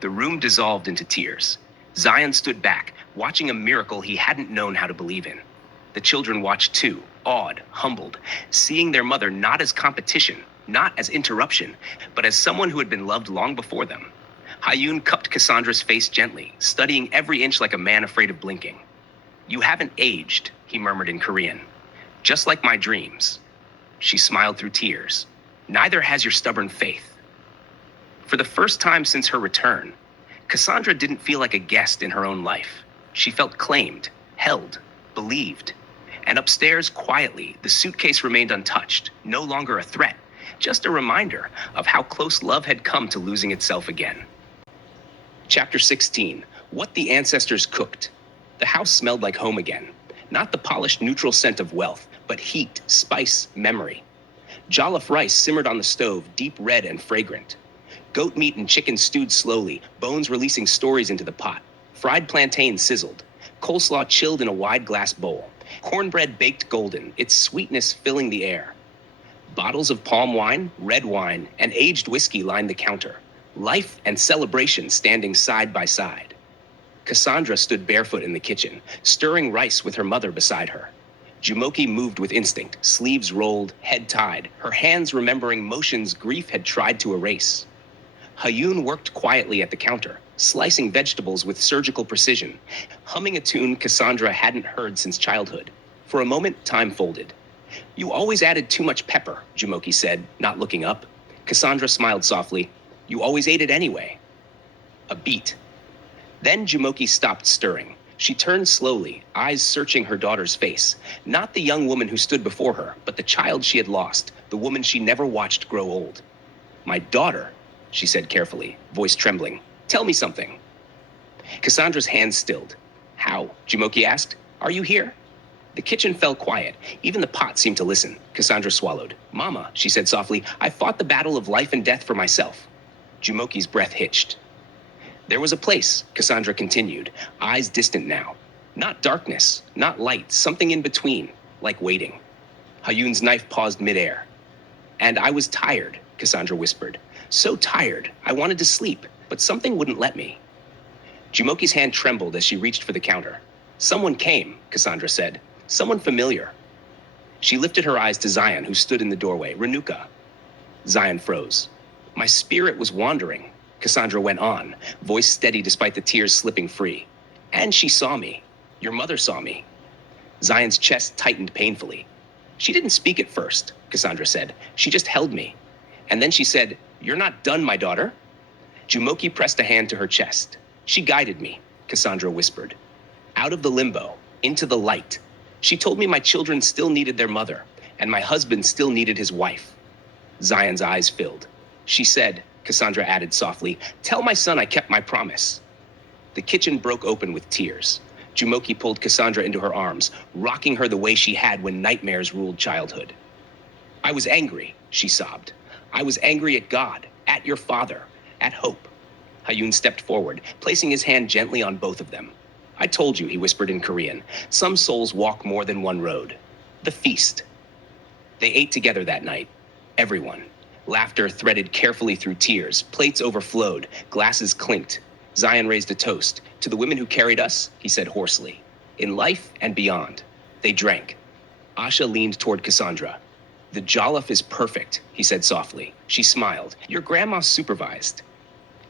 The room dissolved into tears. Zion stood back, watching a miracle he hadn't known how to believe in. The children watched too, awed, humbled, seeing their mother not as competition, not as interruption, but as someone who had been loved long before them. Hayun cupped Cassandra's face gently, studying every inch like a man afraid of blinking. "You haven't aged," he murmured in Korean. "Just like my dreams." She smiled through tears. "Neither has your stubborn faith." For the first time since her return, Cassandra didn't feel like a guest in her own life. She felt claimed, held, believed. And upstairs, quietly, the suitcase remained untouched, no longer a threat, just a reminder of how close love had come to losing itself again. Chapter 16, What the Ancestors Cooked. The house smelled like home again. Not the polished, neutral scent of wealth, but heat, spice, memory. Jollof rice simmered on the stove, deep red and fragrant. Goat meat and chicken stewed slowly, bones releasing stories into the pot. Fried plantain sizzled. Coleslaw chilled in a wide glass bowl. Cornbread baked golden, its sweetness filling the air. Bottles of palm wine, red wine, and aged whiskey lined the counter. Life and celebration standing side by side. Cassandra stood barefoot in the kitchen, stirring rice with her mother beside her. Jumoke moved with instinct, sleeves rolled, head tied, her hands remembering motions grief had tried to erase. Hayun worked quietly at the counter, slicing vegetables with surgical precision, humming a tune Cassandra hadn't heard since childhood. For a moment, time folded. "You always added too much pepper," Jumoke said, not looking up. Cassandra smiled softly. "You always ate it anyway." A beat. Then Jumoke stopped stirring. She turned slowly, eyes searching her daughter's face. Not the young woman who stood before her, but the child she had lost, the woman she never watched grow old. "My daughter," she said carefully, voice trembling. "Tell me something." Cassandra's hands stilled. "How?" Jumoke asked. "Are you here?" The kitchen fell quiet. Even the pot seemed to listen. Cassandra swallowed. "Mama," she said softly, "I fought the battle of life and death for myself." Jumoke's breath hitched. "There was a place," Cassandra continued, eyes distant now. Not darkness, not light, something in between, like waiting. Hayun's knife paused midair. "And I was tired," Cassandra whispered. "So tired, I wanted to sleep, but something wouldn't let me." Jumoke's hand trembled as she reached for the counter. "Someone came," Cassandra said. "Someone familiar." She lifted her eyes to Zion, who stood in the doorway. "Renuka." Zion froze. "My spirit was wandering," Cassandra went on, voice steady despite the tears slipping free. "And she saw me. Your mother saw me." Zion's chest tightened painfully. "She didn't speak at first," Cassandra said. "She just held me. And then she said, 'You're not done, my daughter.'" Jumoke pressed a hand to her chest. "She guided me," Cassandra whispered. "Out of the limbo, into the light. She told me my children still needed their mother, and my husband still needed his wife." Zion's eyes filled. "She said," Cassandra added softly, "Tell my son I kept my promise." The kitchen broke open with tears. Jumoke pulled Cassandra into her arms, rocking her the way she had when nightmares ruled childhood. "I was angry," she sobbed. "I was angry at God, at your father, at hope." Hayun stepped forward, placing his hand gently on both of them. "I told you," he whispered in Korean, "some souls walk more than one road. The feast." They ate together that night. Everyone. Laughter threaded carefully through tears. Plates overflowed. Glasses clinked. Zion raised a toast. "To the women who carried us," he said hoarsely. "In life and beyond." They drank. Asha leaned toward Cassandra. "The jollof is perfect," he said softly. She smiled. "Your grandma supervised."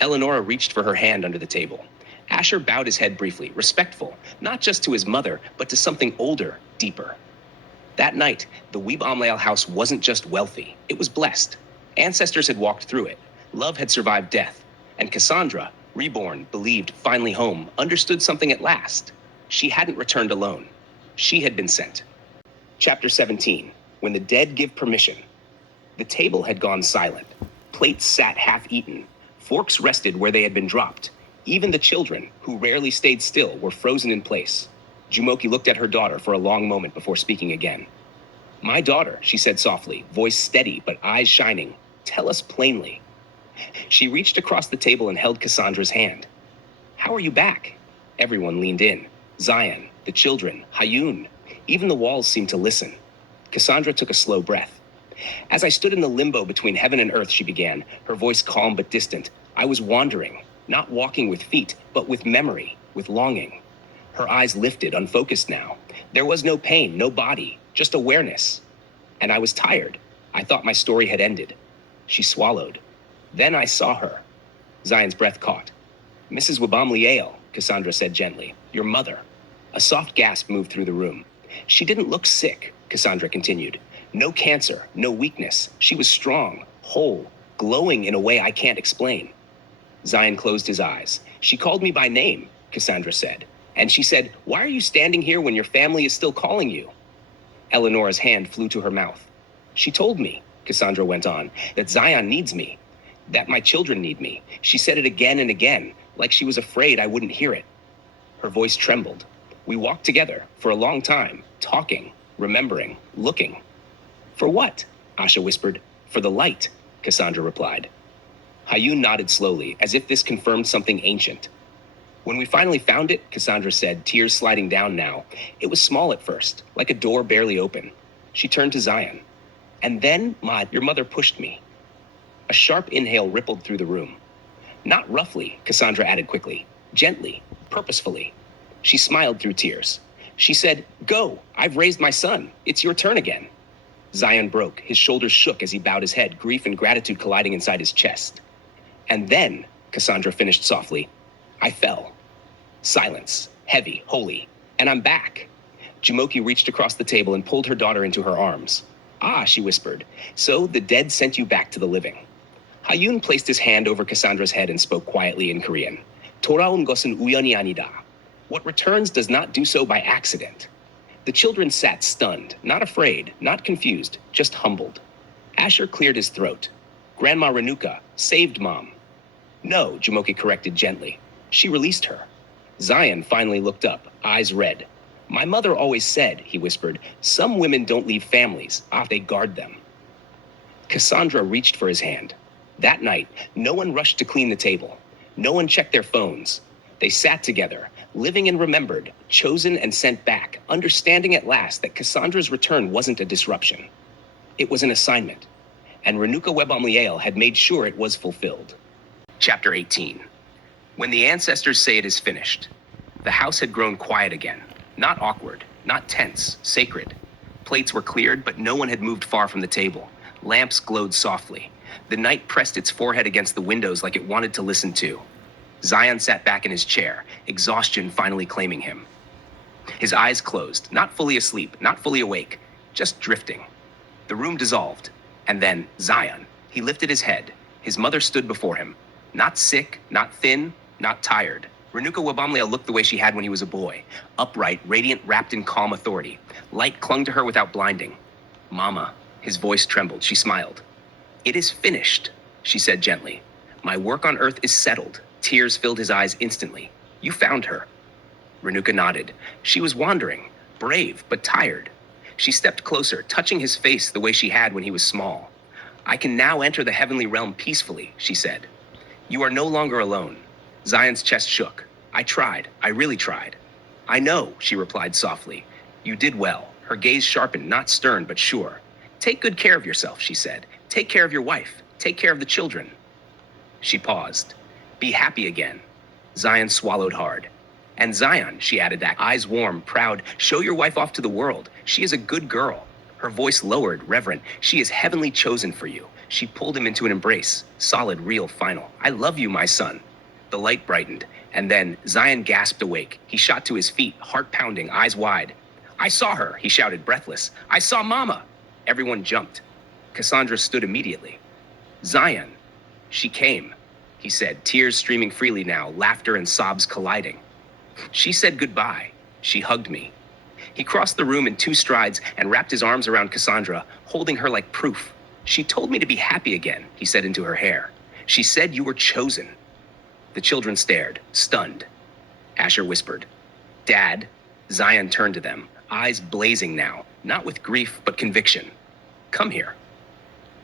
Eleonora reached for her hand under the table. Asher bowed his head briefly, respectful, not just to his mother, but to something older, deeper. That night, the Weeb Amleal house wasn't just wealthy, it was blessed. Ancestors had walked through it. Love had survived death. And Cassandra, reborn, believed, finally home, understood something at last. She hadn't returned alone. She had been sent. Chapter 17, When the Dead Give Permission. The table had gone silent. Plates sat half-eaten. Forks rested where they had been dropped. Even the children, who rarely stayed still, were frozen in place. Jumoke looked at her daughter for a long moment before speaking again. "My daughter," she said softly, voice steady but eyes shining. "Tell us plainly." She reached across the table and held Cassandra's hand. "How are you back?" Everyone leaned in. Zion, the children, Hayun. Even the walls seemed to listen. Cassandra took a slow breath. As I stood in the limbo between heaven and earth, she began, her voice calm but distant. I was wandering, not walking with feet, but with memory, with longing. Her eyes lifted, unfocused now. There was no pain, no body, just awareness. And I was tired. I thought my story had ended. She swallowed. Then I saw her. Zion's breath caught. Mrs. Wabamliel, Cassandra said gently, your mother. A soft gasp moved through the room. She didn't look sick, Cassandra continued. No cancer, no weakness. She was strong, whole, glowing in a way I can't explain. Zion closed his eyes. She called me by name, Cassandra said. And she said, why are you standing here when your family is still calling you? Eleanora's hand flew to her mouth. She told me, Cassandra went on, that Zion needs me, that my children need me. She said it again and again, like she was afraid I wouldn't hear it. Her voice trembled. We walked together for a long time, talking, remembering, looking. For what? Asha whispered. For the light, Cassandra replied. Hayun nodded slowly, as if this confirmed something ancient. When we finally found it, Cassandra said, tears sliding down now, it was small at first, like a door barely open. She turned to Zion. And then, Ma, your mother pushed me. A sharp inhale rippled through the room. Not roughly, Cassandra added quickly. Gently, purposefully. She smiled through tears. She said, go, I've raised my son. It's your turn again. Zion broke. His shoulders shook as he bowed his head, grief and gratitude colliding inside his chest. And then, Cassandra finished softly, I fell. Silence, heavy, holy, and I'm back. Jumoke reached across the table and pulled her daughter into her arms. Ah, she whispered, so the dead sent you back to the living. Hayun placed his hand over Cassandra's head and spoke quietly in Korean. Toraun gosun uyani anida. What returns does not do so by accident. The children sat stunned, not afraid, not confused, just humbled. Asher cleared his throat. Grandma Renuka saved Mom. No, Jumoke corrected gently. She released her. Zion finally looked up, eyes red. My mother always said, he whispered, some women don't leave families, they guard them. Cassandra reached for his hand. That night, no one rushed to clean the table. No one checked their phones. They sat together, living and remembered, chosen and sent back, understanding at last that Cassandra's return wasn't a disruption. It was an assignment, and Renuka Webamliel had made sure it was fulfilled. Chapter 18. When the ancestors say it is finished, the house had grown quiet again. Not awkward, not tense, sacred. Plates were cleared, but no one had moved far from the table. Lamps glowed softly. The night pressed its forehead against the windows like it wanted to listen too. Zion sat back in his chair, exhaustion finally claiming him. His eyes closed, not fully asleep, not fully awake, just drifting. The room dissolved, and then Zion. He lifted his head. His mother stood before him. Not sick, not thin, not tired. Renuka Wabamliel looked the way she had when he was a boy, upright, radiant, wrapped in calm authority. Light clung to her without blinding. Mama, his voice trembled. She smiled. It is finished, she said gently. My work on earth is settled. Tears filled his eyes instantly. You found her. Renuka nodded. She was wandering, brave, but tired. She stepped closer, touching his face the way she had when he was small. I can now enter the heavenly realm peacefully, she said. You are no longer alone. Zion's chest shook. I tried. I really tried. I know, she replied softly. You did well. Her gaze sharpened, not stern, but sure. Take good care of yourself, she said. Take care of your wife. Take care of the children. She paused. Be happy again. Zion swallowed hard. And Zion, she added, eyes warm, proud, show your wife off to the world. She is a good girl. Her voice lowered, reverent. She is heavenly chosen for you. She pulled him into an embrace. Solid, real, final. I love you, my son. The light brightened, and then Zion gasped awake. He shot to his feet, heart pounding, eyes wide. I saw her, he shouted, breathless. I saw Mama. Everyone jumped. Cassandra stood immediately. Zion. She came, he said, tears streaming freely now, laughter and sobs colliding. She said goodbye. She hugged me. He crossed the room in 2 strides and wrapped his arms around Cassandra, holding her like proof. She told me to be happy again, he said into her hair. She said you were chosen. The children stared, stunned. Asher whispered, Dad. Zion turned to them, eyes blazing now, not with grief, but conviction. Come here.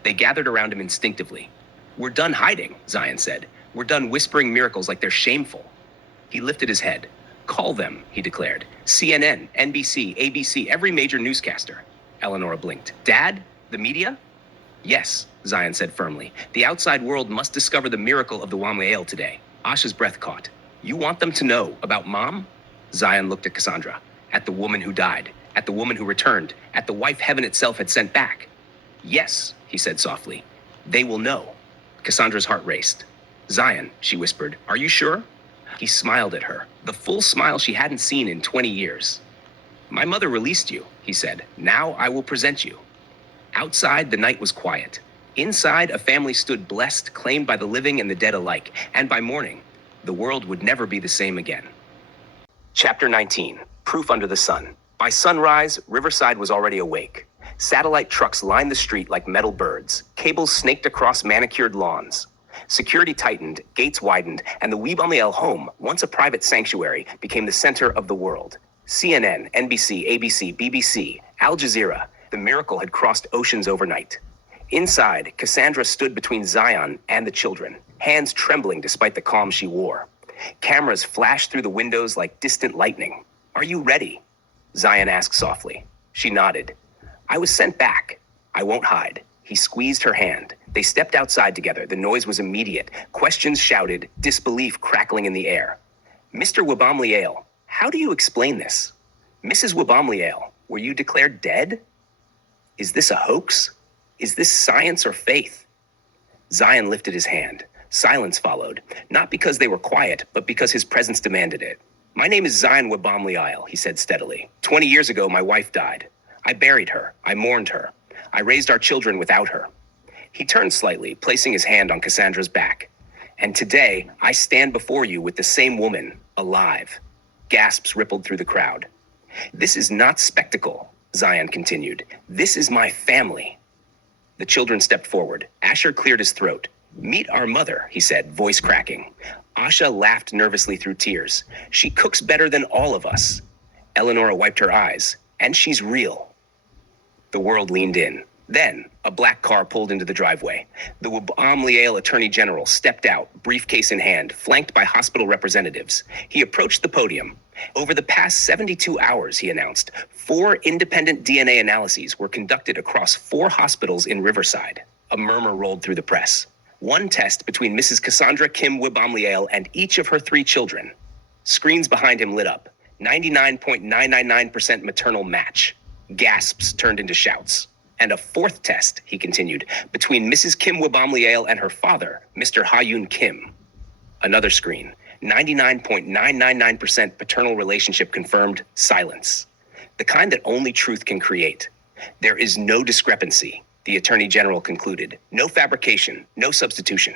They gathered around him instinctively. We're done hiding, Zion said. We're done whispering miracles like they're shameful. He lifted his head. Call them, he declared. CNN, NBC, ABC, every major newscaster. Eleanora blinked. Dad? The media? Yes, Zion said firmly. The outside world must discover the miracle of the Wamliel today. Asha's breath caught. You want them to know about Mom? Zion looked at Cassandra, at the woman who died, at the woman who returned, at the wife heaven itself had sent back. Yes, he said softly. They will know. Cassandra's heart raced. Zion, she whispered, are you sure? He smiled at her, the full smile she hadn't seen in 20 years. My mother released you, he said. Now I will present you. Outside, the night was quiet. Inside, a family stood blessed, claimed by the living and the dead alike, and by morning, the world would never be the same again. Chapter 19, Proof Under the Sun. By sunrise, Riverside was already awake. Satellite trucks lined the street like metal birds. Cables snaked across manicured lawns. Security tightened, gates widened, and the Weebamliel home, once a private sanctuary, became the center of the world. CNN, NBC, ABC, BBC, Al Jazeera, the miracle had crossed oceans overnight. Inside, Cassandra stood between Zion and the children, hands trembling despite the calm she wore. Cameras flashed through the windows like distant lightning. Are you ready? Zion asked softly. She nodded. I was sent back. I won't hide. He squeezed her hand. They stepped outside together. The noise was immediate. Questions shouted, disbelief crackling in the air. Mr. Webamliel, how do you explain this? Mrs. Webamliel, were you declared dead? Is this a hoax? Is this science or faith? Zion lifted his hand. Silence followed, not because they were quiet, but because his presence demanded it. My name is Zion Webamliel, he said steadily. 20 years ago, my wife died. I buried her. I mourned her. I raised our children without her. He turned slightly, placing his hand on Cassandra's back. And today, I stand before you with the same woman, alive. Gasps rippled through the crowd. This is not spectacle, Zion continued. This is my family. The children stepped forward. Asher cleared his throat. Meet our mother, he said, voice cracking. Asha laughed nervously through tears. She cooks better than all of us. Eleonora wiped her eyes. And she's real. The world leaned in. Then, a black car pulled into the driveway. The Webamliel Attorney General stepped out, briefcase in hand, flanked by hospital representatives. He approached the podium. Over the past 72 hours, he announced, 4 independent DNA analyses were conducted across 4 hospitals in Riverside. A murmur rolled through the press. One test between Mrs. Cassandra Kim Webamliel and each of her 3 children. Screens behind him lit up. 99.999% maternal match. Gasps turned into shouts. And a 4th test, he continued, between Mrs. Kim Webamliel and her father, Mr. Ha-Yoon Kim. Another screen. 99.999% paternal relationship confirmed. Silence. The kind that only truth can create. There is no discrepancy, the Attorney General concluded. No fabrication, no substitution.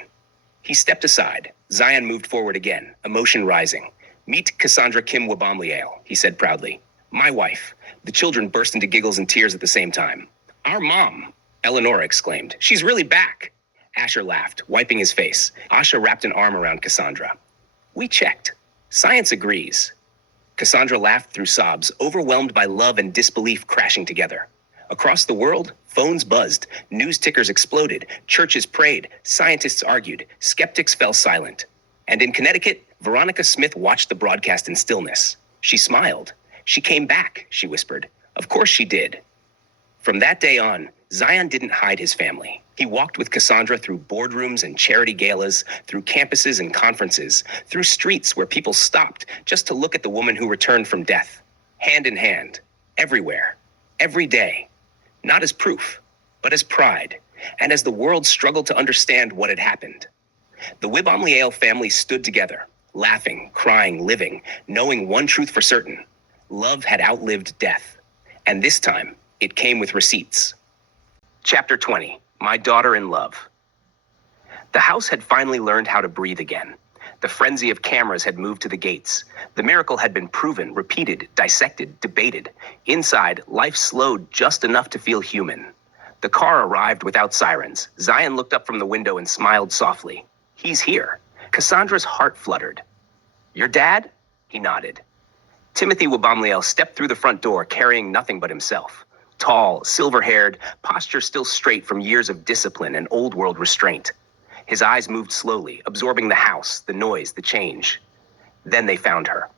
He stepped aside. Zion moved forward again, emotion rising. Meet Cassandra Kim Webamliel, he said proudly. My wife. The children burst into giggles and tears at the same time. Our mom, Eleonora exclaimed. She's really back. Asher laughed, wiping his face. Asha wrapped an arm around Cassandra. We checked. Science agrees. Cassandra laughed through sobs, overwhelmed by love and disbelief crashing together. Across the world, phones buzzed, news tickers exploded, churches prayed, scientists argued, skeptics fell silent. And in Connecticut, Veronica Smith watched the broadcast in stillness. She smiled. She came back, she whispered. Of course she did. From that day on, Zion didn't hide his family. He walked with Cassandra through boardrooms and charity galas, through campuses and conferences, through streets where people stopped just to look at the woman who returned from death. Hand in hand, everywhere, every day. Not as proof, but as pride, and as the world struggled to understand what had happened. The Webamliel family stood together, laughing, crying, living, knowing one truth for certain. Love had outlived death. And this time, it came with receipts. Chapter 20, My Daughter in Love. The house had finally learned how to breathe again. The frenzy of cameras had moved to the gates. The miracle had been proven, repeated, dissected, debated. Inside, life slowed just enough to feel human. The car arrived without sirens. Zion looked up from the window and smiled softly. He's here. Cassandra's heart fluttered. Your dad? He nodded. Timothy Webamliel stepped through the front door carrying nothing but himself. Tall, silver-haired, posture still straight from years of discipline and old-world restraint. His eyes moved slowly, absorbing the house, the noise, the change. Then they found her.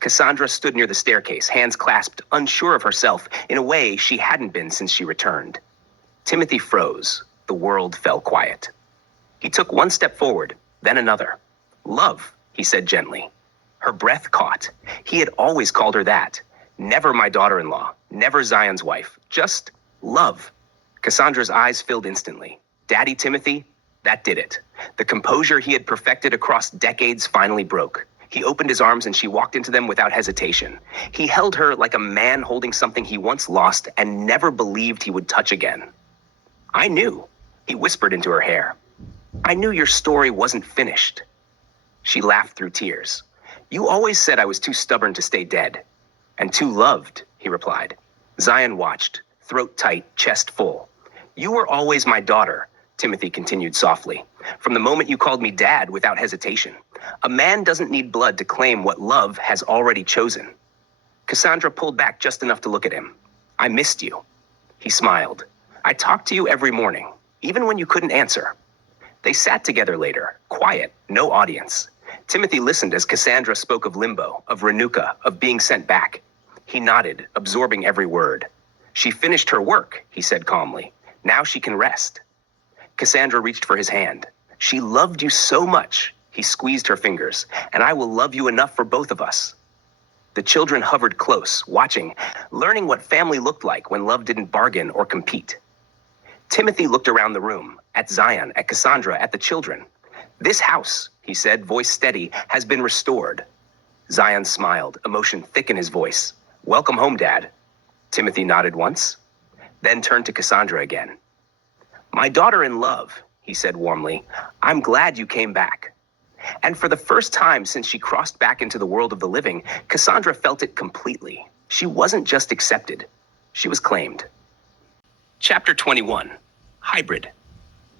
Cassandra stood near the staircase, hands clasped, unsure of herself, in a way she hadn't been since she returned. Timothy froze. The world fell quiet. He took one step forward, then another. Love, he said gently. Her breath caught. He had always called her that. Never my daughter-in-law, never Zion's wife, just love. Cassandra's eyes filled instantly. Daddy Timothy, that did it. The composure he had perfected across decades finally broke. He opened his arms and she walked into them without hesitation. He held her like a man holding something he once lost and never believed he would touch again. I knew, he whispered into her hair. I knew your story wasn't finished. She laughed through tears. You always said I was too stubborn to stay dead. And too loved, he replied. Zion watched, throat tight, chest full. You were always my daughter, Timothy continued softly. From the moment you called me dad without hesitation. A man doesn't need blood to claim what love has already chosen. Cassandra pulled back just enough to look at him. I missed you. He smiled. I talked to you every morning, even when you couldn't answer. They sat together later, quiet, no audience. Timothy listened as Cassandra spoke of limbo, of Renuka, of being sent back. He nodded, absorbing every word. She finished her work, he said calmly. Now she can rest. Cassandra reached for his hand. She loved you so much, he squeezed her fingers, and I will love you enough for both of us. The children hovered close, watching, learning what family looked like when love didn't bargain or compete. Timothy looked around the room, at Zion, at Cassandra, at the children. This house, he said, voice steady, has been restored. Zion smiled, emotion thick in his voice. Welcome home, Dad. Timothy nodded once, then turned to Cassandra again. My daughter in love, he said warmly, I'm glad you came back. And for the first time since she crossed back into the world of the living, Cassandra felt it completely. She wasn't just accepted, she was claimed. Chapter 21, Hybrid.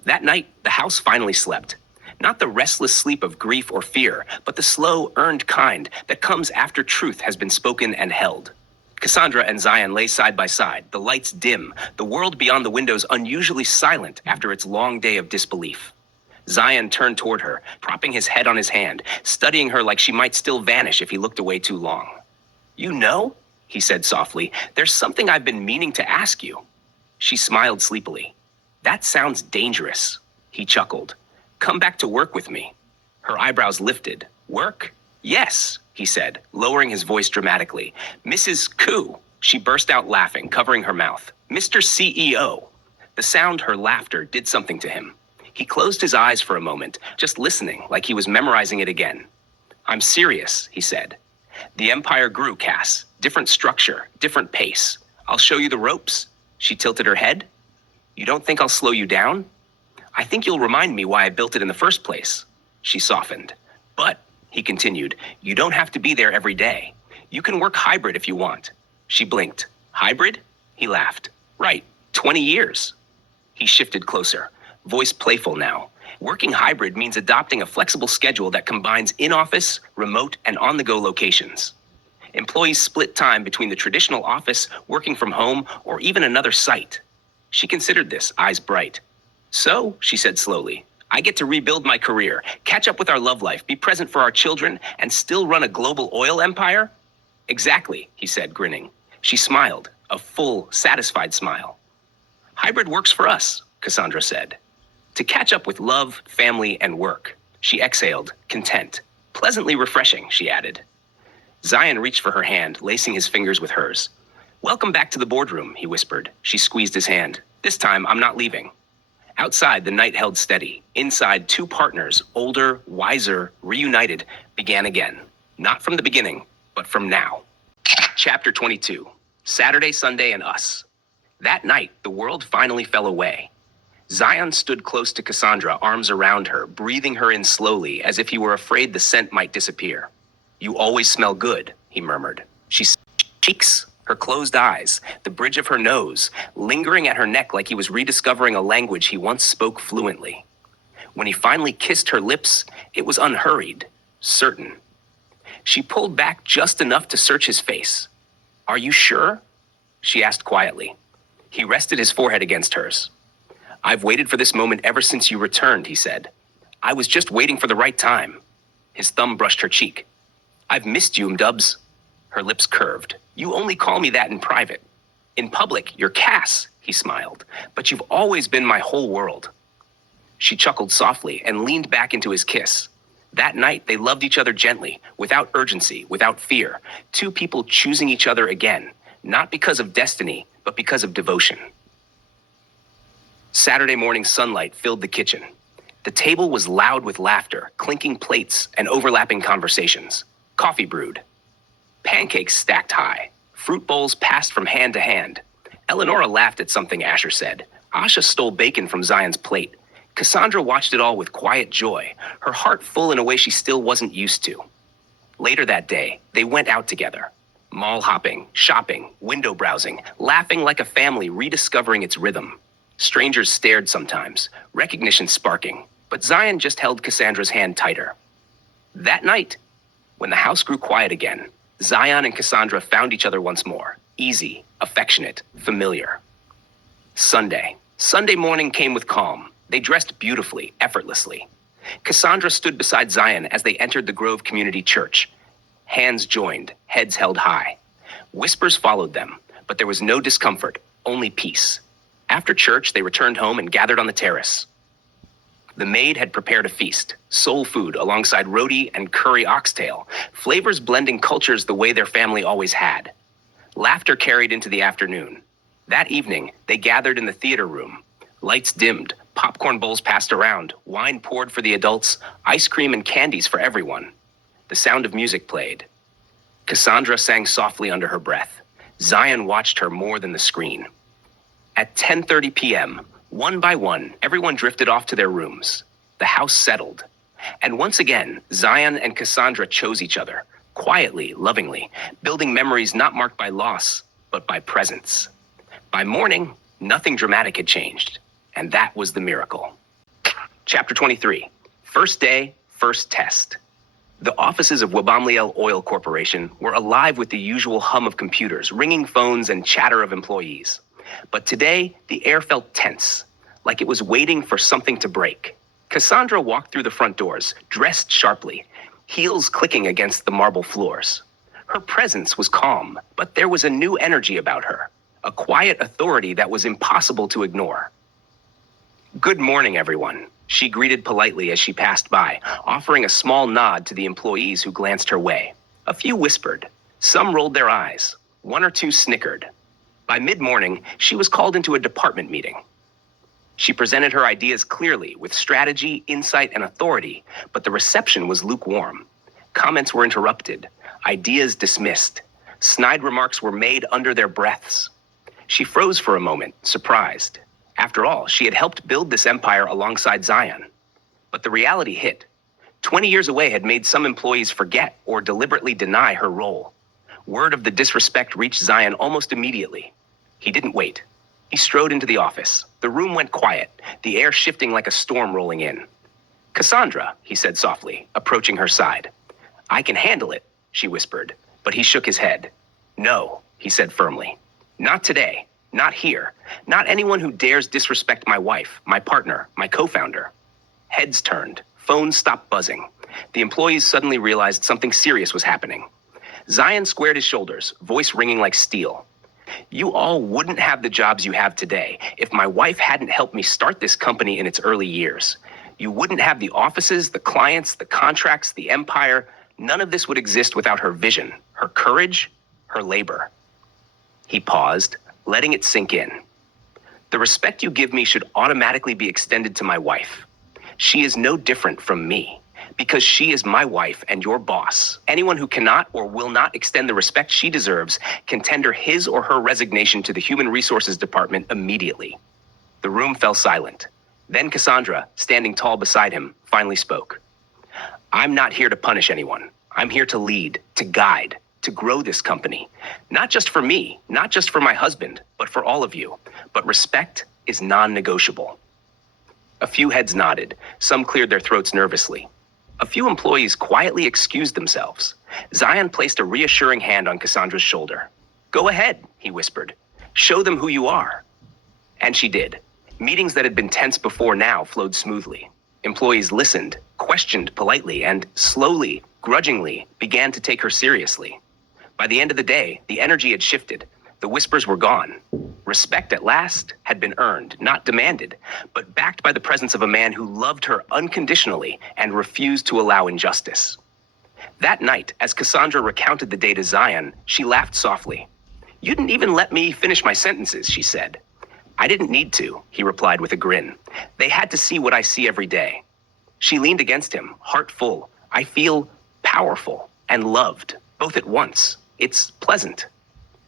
That night, the house finally slept. Not the restless sleep of grief or fear, but the slow, earned kind that comes after truth has been spoken and held. Cassandra and Zion lay side by side, the lights dim, the world beyond the windows unusually silent after its long day of disbelief. Zion turned toward her, propping his head on his hand, studying her like she might still vanish if he looked away too long. You know, he said softly, there's something I've been meaning to ask you. She smiled sleepily. That sounds dangerous, he chuckled. Come back to work with me. Her eyebrows lifted. Work? Yes, he said, lowering his voice dramatically. Mrs. Koo, she burst out laughing, covering her mouth. Mr. CEO. The sound her laughter did something to him. He closed his eyes for a moment, just listening, like he was memorizing it again. I'm serious, he said. The empire grew, Cass. Different structure, different pace. I'll show you the ropes. She tilted her head. You don't think I'll slow you down? I think you'll remind me why I built it in the first place. She softened. But, he continued, you don't have to be there every day. You can work hybrid if you want. She blinked. Hybrid? He laughed. Right, 20 years. He shifted closer, voice playful now. Working hybrid means adopting a flexible schedule that combines in-office, remote, and on-the-go locations. Employees split time between the traditional office, working from home, or even another site. She considered this, eyes bright. So, she said slowly, I get to rebuild my career, catch up with our love life, be present for our children, and still run a global oil empire? Exactly, he said, grinning. She smiled, a full, satisfied smile. Hybrid works for us, Cassandra said. To catch up with love, family, and work. She exhaled, content. Pleasantly refreshing, she added. Zion reached for her hand, lacing his fingers with hers. Welcome back to the boardroom, he whispered. She squeezed his hand. This time, I'm not leaving. Outside, the night held steady. Inside, two partners, older, wiser, reunited, began again. Not from the beginning, but from now. Chapter 22, Saturday, Sunday, and Us. That night, the world finally fell away. Zion stood close to Cassandra, arms around her, breathing her in slowly, as if he were afraid the scent might disappear. You always smell good, he murmured. She cheeks, her closed eyes, the bridge of her nose, lingering at her neck like he was rediscovering a language he once spoke fluently. When he finally kissed her lips, it was unhurried, certain. She pulled back just enough to search his face. Are you sure? She asked quietly. He rested his forehead against hers. I've waited for this moment ever since you returned, he said. I was just waiting for the right time. His thumb brushed her cheek. I've missed you, Mdubs. Her lips curved. You only call me that in private. In public, you're Cass, he smiled, "but you've always been my whole world." She chuckled softly and leaned back into his kiss. That night, they loved each other gently, without urgency, without fear. Two people choosing each other again, not because of destiny, but because of devotion. Saturday morning sunlight filled the kitchen. The table was loud with laughter, clinking plates, and overlapping conversations. Coffee brewed. Pancakes stacked high. Fruit bowls passed from hand to hand. Eleonora laughed at something Asher said. Asha stole bacon from Zion's plate. Cassandra watched it all with quiet joy, her heart full in a way she still wasn't used to. Later that day, they went out together. Mall hopping, shopping, window browsing, laughing like a family rediscovering its rhythm. Strangers stared sometimes, recognition sparking, but Zion just held Cassandra's hand tighter. That night, when the house grew quiet again, Zion and Cassandra found each other once more, easy, affectionate, familiar. Sunday morning came with calm. They dressed beautifully, effortlessly. Cassandra stood beside Zion as they entered the Grove Community Church. Hands joined, heads held high. Whispers followed them, but there was no discomfort, only peace. After church, they returned home and gathered on the terrace. The maid had prepared a feast, soul food alongside roti and curry oxtail, flavors blending cultures the way their family always had. Laughter carried into the afternoon. That evening, they gathered in the theater room. Lights dimmed, popcorn bowls passed around, wine poured for the adults, ice cream and candies for everyone. The sound of music played. Cassandra sang softly under her breath. Zion watched her more than the screen. At 10:30 p.m., one by one, everyone drifted off to their rooms. The house settled. And once again, Zion and Cassandra chose each other, quietly, lovingly, building memories not marked by loss, but by presence. By morning, nothing dramatic had changed, and that was the miracle. Chapter 23, First Day, First Test. The offices of Wabamliel Oil Corporation were alive with the usual hum of computers, ringing phones, and chatter of employees. But today, the air felt tense, like it was waiting for something to break. Cassandra walked through the front doors, dressed sharply, heels clicking against the marble floors. Her presence was calm, but there was a new energy about her, a quiet authority that was impossible to ignore. "Good morning, everyone," she greeted politely as she passed by, offering a small nod to the employees who glanced her way. A few whispered. Some rolled their eyes. One or two snickered. By mid-morning, she was called into a department meeting. She presented her ideas clearly, with strategy, insight, and authority, but the reception was lukewarm. Comments were interrupted, ideas dismissed. Snide remarks were made under their breaths. She froze for a moment, surprised. After all, she had helped build this empire alongside Zion. But the reality hit. 20 years away had made some employees forget or deliberately deny her role. Word of the disrespect reached Zion almost immediately. He didn't wait. He strode into the office. The room went quiet, the air shifting like a storm rolling in. "Cassandra," he said softly, approaching her side. "I can handle it," she whispered, but he shook his head. "No," he said firmly. "Not today. Not here. Not anyone who dares disrespect my wife, my partner, my co-founder." Heads turned. Phones stopped buzzing. The employees suddenly realized something serious was happening. Zion squared his shoulders, voice ringing like steel. "You all wouldn't have the jobs you have today if my wife hadn't helped me start this company in its early years. You wouldn't have the offices, the clients, the contracts, the empire. None of this would exist without her vision, her courage, her labor." He paused, letting it sink in. "The respect you give me should automatically be extended to my wife. She is no different from me, because she is my wife and your boss. Anyone who cannot or will not extend the respect she deserves can tender his or her resignation to the Human Resources Department immediately." The room fell silent. Then Cassandra, standing tall beside him, finally spoke. "I'm not here to punish anyone. I'm here to lead, to guide, to grow this company. Not just for me, not just for my husband, but for all of you. But respect is non-negotiable." A few heads nodded. Some cleared their throats nervously. A few employees quietly excused themselves. Zion placed a reassuring hand on Cassandra's shoulder. "Go ahead," he whispered. "Show them who you are." And she did. Meetings that had been tense before now flowed smoothly. Employees listened, questioned politely, and slowly, grudgingly, began to take her seriously. By the end of the day, the energy had shifted. The whispers were gone. Respect at last had been earned, not demanded, but backed by the presence of a man who loved her unconditionally and refused to allow injustice. That night, as Cassandra recounted the day to Zion, she laughed softly. "You didn't even let me finish my sentences," she said. "I didn't need to," he replied with a grin. "They had to see what I see every day." She leaned against him, heart full. "I feel powerful and loved, both at once. It's pleasant."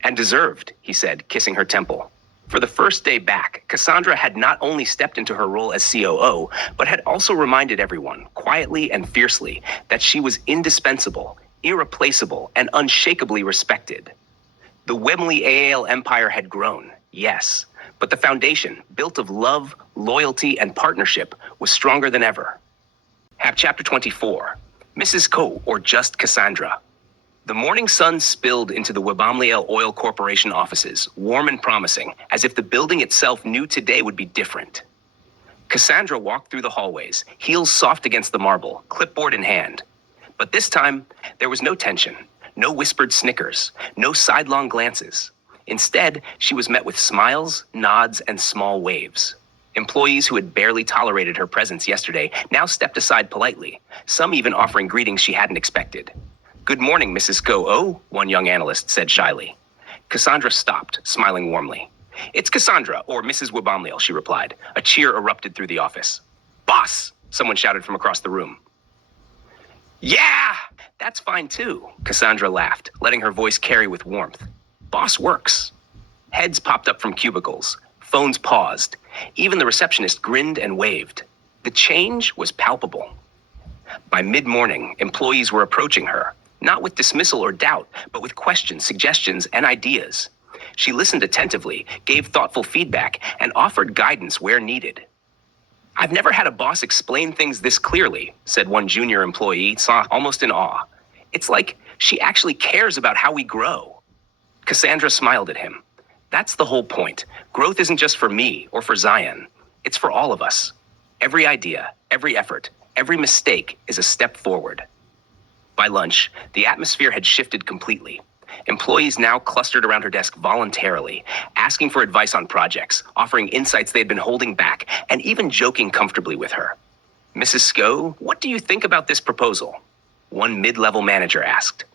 "And deserved," he said, kissing her temple. For the first day back, Cassandra had not only stepped into her role as COO, but had also reminded everyone, quietly and fiercely, that she was indispensable, irreplaceable, and unshakably respected. The Wembley AAL empire had grown, yes, but the foundation, built of love, loyalty, and partnership, was stronger than ever. Chapter 24, Mrs. Co, or just Cassandra. The morning sun spilled into the Webamliel Oil Corporation offices, warm and promising, as if the building itself knew today would be different. Cassandra walked through the hallways, heels soft against the marble, clipboard in hand. But this time, there was no tension, no whispered snickers, no sidelong glances. Instead, she was met with smiles, nods, and small waves. Employees who had barely tolerated her presence yesterday now stepped aside politely, some even offering greetings she hadn't expected. "Good morning, Mrs. Go-O," one young analyst said shyly. Cassandra stopped, smiling warmly. "It's Cassandra, or Mrs. Webamliel," she replied. A cheer erupted through the office. "Boss!" someone shouted from across the room. "Yeah, that's fine too," Cassandra laughed, letting her voice carry with warmth. "Boss works." Heads popped up from cubicles. Phones paused. Even the receptionist grinned and waved. The change was palpable. By mid-morning, employees were approaching her, not with dismissal or doubt, but with questions, suggestions, and ideas. She listened attentively, gave thoughtful feedback, and offered guidance where needed. "I've never had a boss explain things this clearly," said one junior employee, almost in awe. "It's like she actually cares about how we grow." Cassandra smiled at him. "That's the whole point. Growth isn't just for me or for Zion. It's for all of us. Every idea, every effort, every mistake is a step forward." By lunch, the atmosphere had shifted completely. Employees now clustered around her desk voluntarily, asking for advice on projects, offering insights they'd been holding back, and even joking comfortably with her. "Mrs. Sko, what do you think about this proposal?" one mid-level manager asked.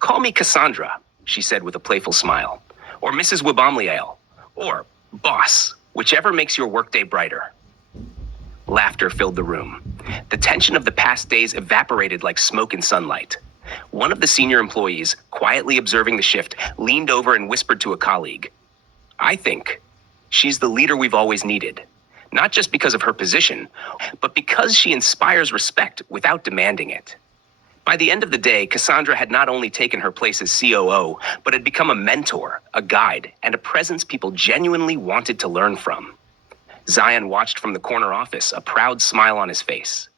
"Call me Cassandra," she said with a playful smile. "Or Mrs. Webamliel. Or boss, whichever makes your workday brighter." Laughter filled the room. The tension of the past days evaporated like smoke in sunlight. One of the senior employees, quietly observing the shift, leaned over and whispered to a colleague, "I think she's the leader we've always needed, not just because of her position, but because she inspires respect without demanding it." By the end of the day, Cassandra had not only taken her place as COO, but had become a mentor, a guide, and a presence people genuinely wanted to learn from. Zion watched from the corner office, a proud smile on his face.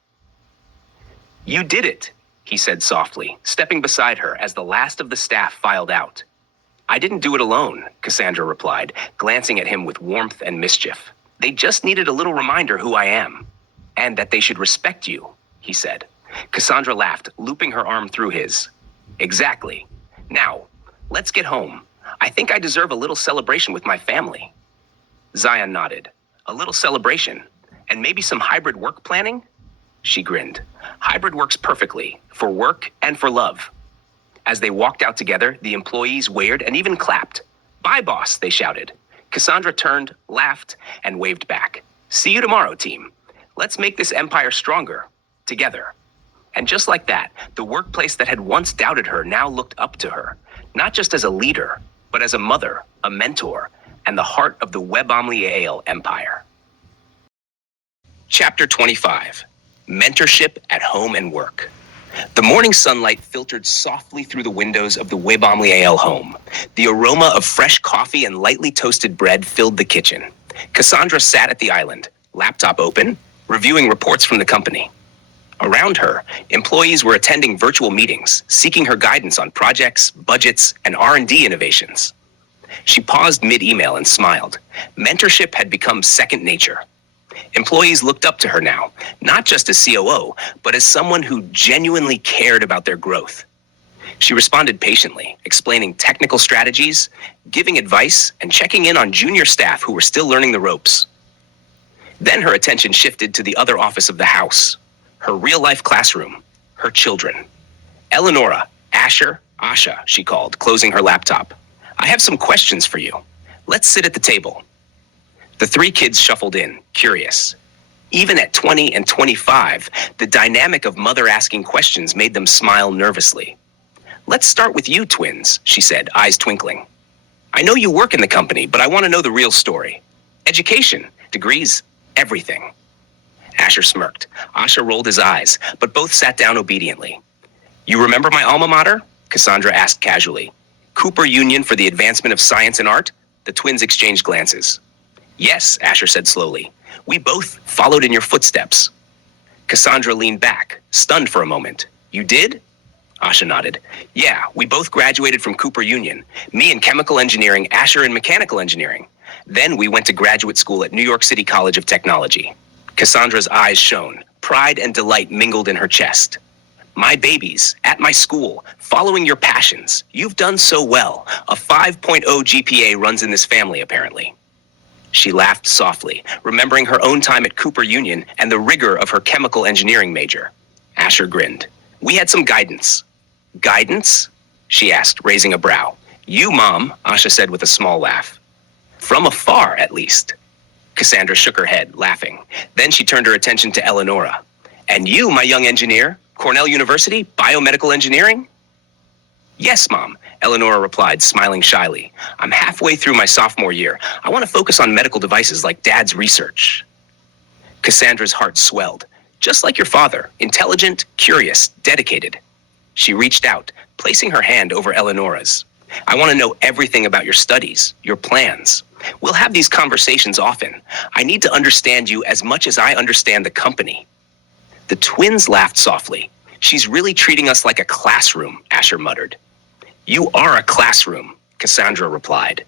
"You did it," he said softly, stepping beside her as the last of the staff filed out. "I didn't do it alone," Cassandra replied, glancing at him with warmth and mischief. "They just needed a little reminder who I am, and that they should respect you," he said. Cassandra laughed, looping her arm through his. "Exactly. Now, let's get home. I think I deserve a little celebration with my family." Zion nodded. "A little celebration? And maybe some hybrid work planning?" She grinned. "Hybrid works perfectly, for work and for love." As they walked out together, the employees waved and even clapped. "Bye, boss," they shouted. Cassandra turned, laughed, and waved back. "See you tomorrow, team. Let's make this empire stronger, together." And just like that, the workplace that had once doubted her now looked up to her, not just as a leader, but as a mother, a mentor, and the heart of the Webamliel empire. Chapter 25, Mentorship at Home and Work. The morning sunlight filtered softly through the windows of the Webamliel home. The aroma of fresh coffee and lightly toasted bread filled the kitchen. Cassandra sat at the island, laptop open, reviewing reports from the company. Around her, employees were attending virtual meetings, seeking her guidance on projects, budgets, and R&D innovations. She paused mid-email and smiled. Mentorship had become second nature. Employees looked up to her now, not just as COO, but as someone who genuinely cared about their growth. She responded patiently, explaining technical strategies, giving advice, and checking in on junior staff who were still learning the ropes. Then her attention shifted to the other office of the house, her real-life classroom, her children. Eleonora, Asher, Asha, she called, closing her laptop. I have some questions for you. Let's sit at the table. The three kids shuffled in, curious. Even at 20 and 25, the dynamic of mother asking questions made them smile nervously. Let's start with you, twins, she said, eyes twinkling. I know you work in the company, but I want to know the real story. Education, degrees, everything. Asher smirked. Asha rolled his eyes, but both sat down obediently. You remember my alma mater? Cassandra asked casually. Cooper Union for the Advancement of Science and Art? The twins exchanged glances. Yes, Asher said slowly. We both followed in your footsteps. Cassandra leaned back, stunned for a moment. You did? Asha nodded. Yeah, we both graduated from Cooper Union. Me in chemical engineering, Asher in mechanical engineering. Then we went to graduate school at New York City College of Technology. Cassandra's eyes shone. Pride and delight mingled in her chest. My babies, at my school, following your passions. You've done so well. A 5.0 GPA runs in this family, apparently. She laughed softly, remembering her own time at Cooper Union and the rigor of her chemical engineering major. Asher grinned. We had some guidance. Guidance? She asked, raising a brow. You, Mom, Asha said with a small laugh. From afar, at least. Cassandra shook her head, laughing. Then she turned her attention to Eleonora. And you, my young engineer, Cornell University, biomedical engineering? Yes, Mom, Eleonora replied, smiling shyly. I'm halfway through my sophomore year. I want to focus on medical devices like Dad's research. Cassandra's heart swelled. Just like your father, intelligent, curious, dedicated. She reached out, placing her hand over Eleonora's. I want to know everything about your studies, your plans. We'll have these conversations often. I need to understand you as much as I understand the company. The twins laughed softly. She's really treating us like a classroom, Asher muttered. You are a classroom, Cassandra replied.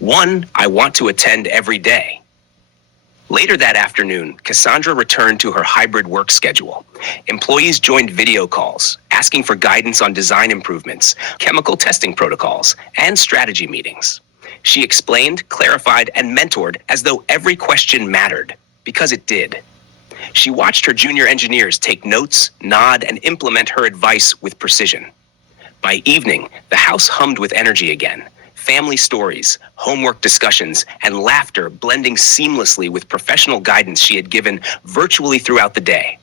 One I want to attend every day. Later that afternoon, Cassandra returned to her hybrid work schedule. Employees joined video calls, asking for guidance on design improvements, chemical testing protocols, and strategy meetings. She explained, clarified, and mentored as though every question mattered, because it did. She watched her junior engineers take notes, nod, and implement her advice with precision. By evening, the house hummed with energy again. Family stories, homework discussions, and laughter blending seamlessly with professional guidance she had given virtually throughout the day.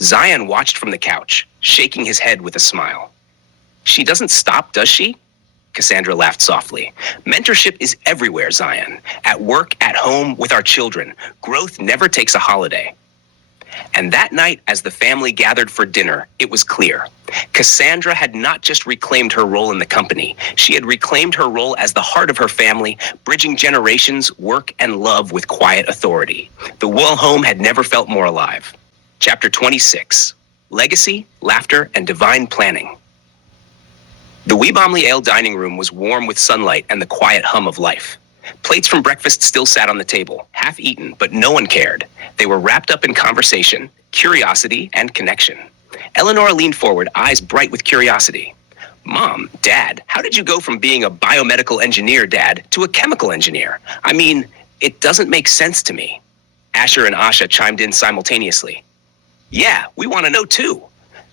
Zion watched from the couch, shaking his head with a smile. She doesn't stop, does she? Cassandra laughed softly. Mentorship is everywhere, Zion. At work, at home, with our children. Growth never takes a holiday. And that night, as the family gathered for dinner, it was clear. Cassandra had not just reclaimed her role in the company, she had reclaimed her role as the heart of her family, bridging generations, work, and love with quiet authority. The Wool home had never felt more alive. Chapter 26, Legacy, Laughter, and Divine Planning. The Weebomley Ale dining room was warm with sunlight and the quiet hum of life. Plates from breakfast still sat on the table, half eaten, but no one cared. They were wrapped up in conversation, curiosity, and connection. Eleanor leaned forward, eyes bright with curiosity. Mom, Dad, how did you go from being a biomedical engineer, Dad, to a chemical engineer? I mean, it doesn't make sense to me. Asher and Asha chimed in simultaneously. Yeah, we want to know too.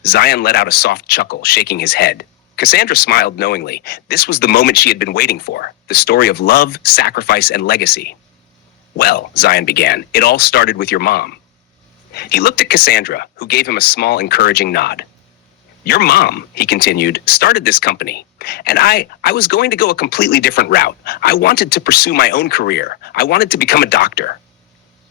Zion let out a soft chuckle, shaking his head. Cassandra smiled knowingly. This was the moment she had been waiting for, the story of love, sacrifice, and legacy. Well, Zion began, it all started with your mom. He looked at Cassandra, who gave him a small, encouraging nod. Your mom, he continued, started this company. And I was going to go a completely different route. I wanted to pursue my own career. I wanted to become a doctor.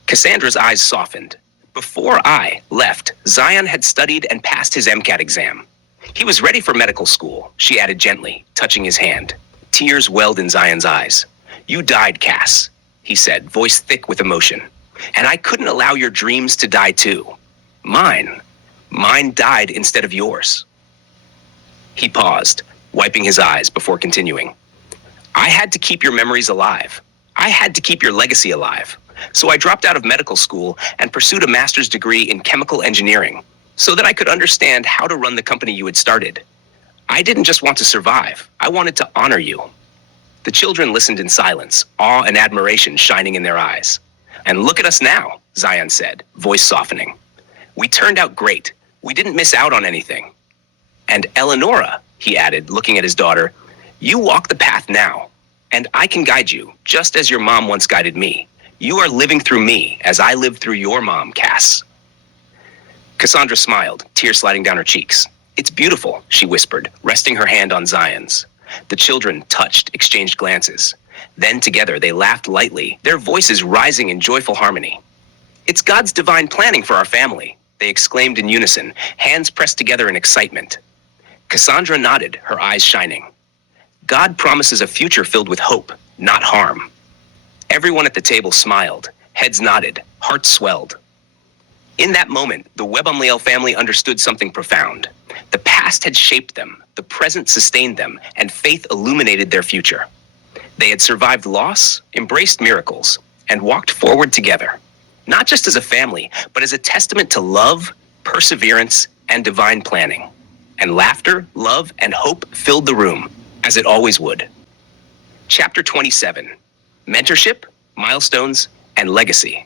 Cassandra's eyes softened. Before I left, Zion had studied and passed his MCAT exam. He was ready for medical school, she added gently, touching his hand. Tears welled in Zion's eyes. You died, Cass, he said, voice thick with emotion. And I couldn't allow your dreams to die too. Mine died instead of yours. He paused, wiping his eyes before continuing. I had to keep your memories alive. I had to keep your legacy alive. So I dropped out of medical school and pursued a master's degree in chemical engineering, so that I could understand how to run the company you had started. I didn't just want to survive. I wanted to honor you. The children listened in silence, awe and admiration shining in their eyes. And look at us now, Zion said, voice softening. We turned out great. We didn't miss out on anything. And Eleonora, he added, looking at his daughter, you walk the path now, and I can guide you, just as your mom once guided me. You are living through me as I lived through your mom, Cass. Cassandra smiled, tears sliding down her cheeks. It's beautiful, she whispered, resting her hand on Zion's. The children touched, exchanged glances. Then together they laughed lightly, their voices rising in joyful harmony. It's God's divine planning for our family, they exclaimed in unison, hands pressed together in excitement. Cassandra nodded, her eyes shining. God promises a future filled with hope, not harm. Everyone at the table smiled, heads nodded, hearts swelled. In that moment, the Webumliel family understood something profound. The past had shaped them, the present sustained them, and faith illuminated their future. They had survived loss, embraced miracles, and walked forward together, not just as a family, but as a testament to love, perseverance, and divine planning. And laughter, love, and hope filled the room, as it always would. Chapter 27, Mentorship, Milestones, and Legacy.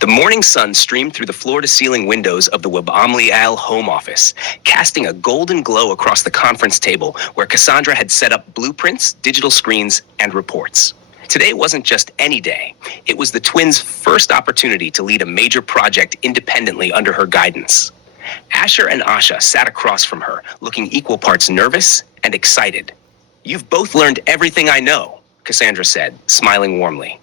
The morning sun streamed through the floor-to-ceiling windows of the Webumliel home office, casting a golden glow across the conference table where Cassandra had set up blueprints, digital screens, and reports. Today wasn't just any day. It was the twins' first opportunity to lead a major project independently under her guidance. Asher and Asha sat across from her, looking equal parts nervous and excited. You've both learned everything I know, Cassandra said, smiling warmly.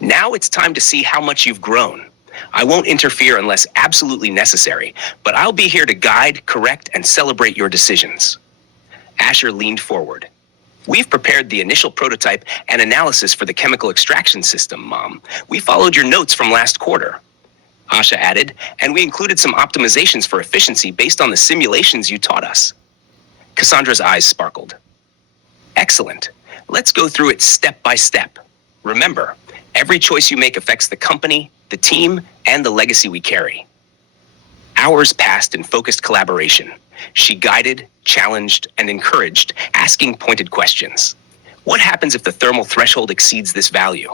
Now it's time to see how much you've grown. I won't interfere unless absolutely necessary, but I'll be here to guide, correct, and celebrate your decisions. Asher leaned forward. We've prepared the initial prototype and analysis for the chemical extraction system, Mom. We followed your notes from last quarter. Asha added, and we included some optimizations for efficiency based on the simulations you taught us. Cassandra's eyes sparkled. Excellent. Let's go through it step by step. Remember, every choice you make affects the company, the team, and the legacy we carry. Hours passed in focused collaboration. She guided, challenged, and encouraged, asking pointed questions. What happens if the thermal threshold exceeds this value?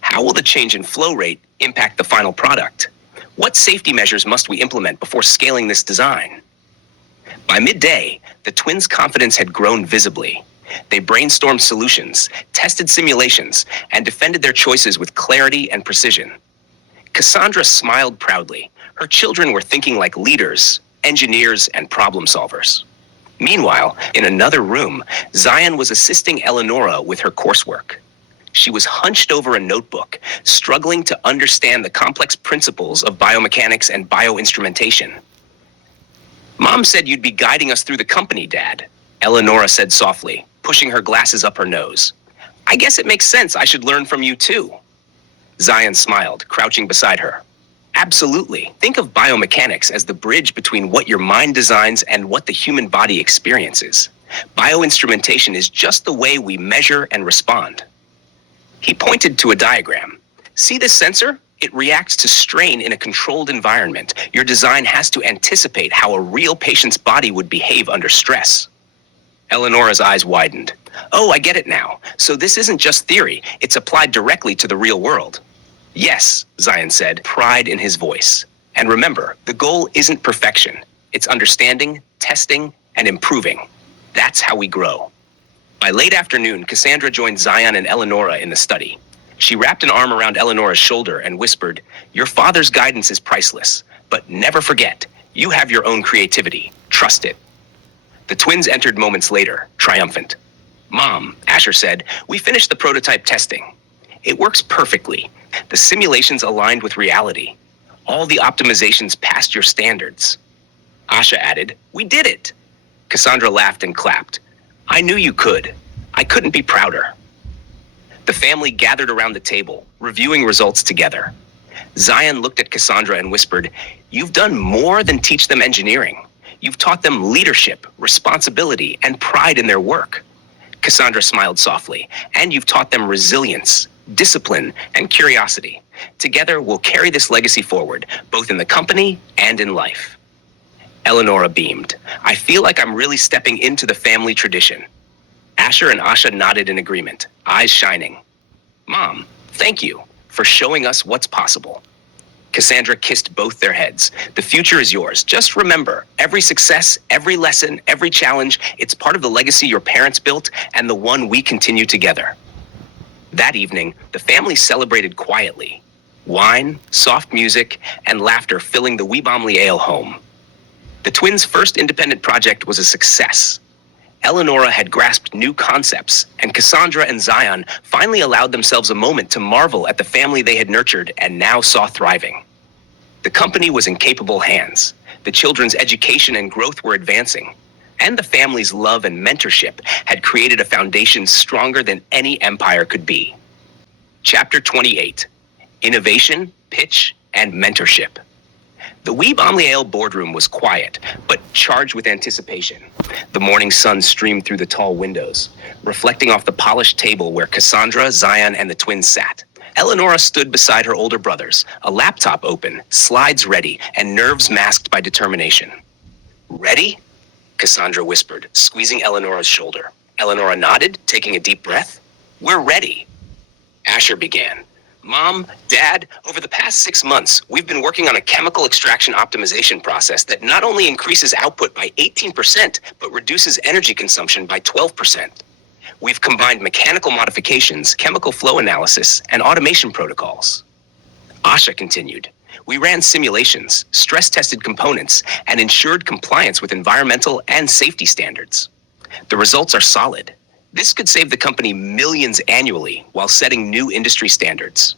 How will the change in flow rate impact the final product? What safety measures must we implement before scaling this design? By midday, the twins' confidence had grown visibly. They brainstormed solutions, tested simulations, and defended their choices with clarity and precision. Cassandra smiled proudly. Her children were thinking like leaders, engineers, and problem solvers. Meanwhile, in another room, Zion was assisting Eleonora with her coursework. She was hunched over a notebook, struggling to understand the complex principles of biomechanics and bioinstrumentation. Mom said you'd be guiding us through the company, Dad, Eleonora said softly, pushing her glasses up her nose. I guess it makes sense I should learn from you too. Zion smiled, crouching beside her. Absolutely. Think of biomechanics as the bridge between what your mind designs and what the human body experiences. Bioinstrumentation is just the way we measure and respond. He pointed to a diagram. See this sensor? It reacts to strain in a controlled environment. Your design has to anticipate how a real patient's body would behave under stress. Eleonora's eyes widened. Oh, I get it now. So this isn't just theory. It's applied directly to the real world. Yes, Zion said, pride in his voice. And remember, the goal isn't perfection. It's understanding, testing, and improving. That's how we grow. By late afternoon, Cassandra joined Zion and Eleonora in the study. She wrapped an arm around Eleonora's shoulder and whispered, Your father's guidance is priceless, but never forget, you have your own creativity. Trust it. The twins entered moments later, triumphant. Mom, Asher said, we finished the prototype testing. It works perfectly. The simulations aligned with reality. All the optimizations passed your standards. Asha added, we did it. Cassandra laughed and clapped. I knew you could. I couldn't be prouder. The family gathered around the table, reviewing results together. Zion looked at Cassandra and whispered, You've done more than teach them engineering. You've taught them leadership, responsibility, and pride in their work. Cassandra smiled softly. And you've taught them resilience, discipline, and curiosity. Together, we'll carry this legacy forward, both in the company and in life. Eleonora beamed. I feel like I'm really stepping into the family tradition. Asher and Asha nodded in agreement, eyes shining. Mom, thank you for showing us what's possible. Cassandra kissed both their heads. The future is yours. Just remember, every success, every lesson, every challenge, it's part of the legacy your parents built and the one we continue together. That evening, the family celebrated quietly. Wine, soft music, and laughter filling the Weebomley Ale home. The twins' first independent project was a success. Eleonora had grasped new concepts, and Cassandra and Zion finally allowed themselves a moment to marvel at the family they had nurtured and now saw thriving. The company was in capable hands. The children's education and growth were advancing, and the family's love and mentorship had created a foundation stronger than any empire could be. Chapter 28: Innovation, Pitch, and Mentorship. The Weebomley Ale boardroom was quiet, but charged with anticipation. The morning sun streamed through the tall windows, reflecting off the polished table where Cassandra, Zion, and the twins sat. Eleonora stood beside her older brothers, a laptop open, slides ready, and nerves masked by determination. Ready? Cassandra whispered, squeezing Eleonora's shoulder. Eleonora nodded, taking a deep breath. We're ready. Asher began. Mom, Dad, over the past 6 months, we've been working on a chemical extraction optimization process that not only increases output by 18%, but reduces energy consumption by 12%. We've combined mechanical modifications, chemical flow analysis, and automation protocols. Asha continued. We ran simulations, stress-tested components, and ensured compliance with environmental and safety standards. The results are solid. This could save the company millions annually while setting new industry standards.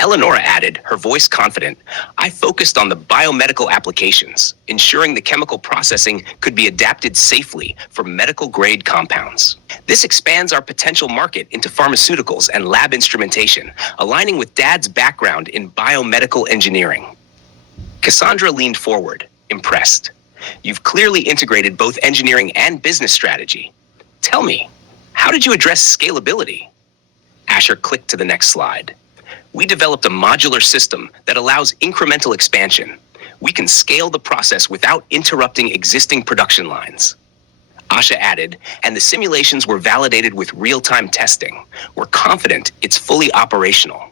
Eleonora added, her voice confident, I focused on the biomedical applications, ensuring the chemical processing could be adapted safely for medical-grade compounds. This expands our potential market into pharmaceuticals and lab instrumentation, aligning with Dad's background in biomedical engineering. Cassandra leaned forward, impressed. You've clearly integrated both engineering and business strategy. Tell me, how did you address scalability? Asher clicked to the next slide. We developed a modular system that allows incremental expansion. We can scale the process without interrupting existing production lines. Asha added, and the simulations were validated with real-time testing. We're confident it's fully operational.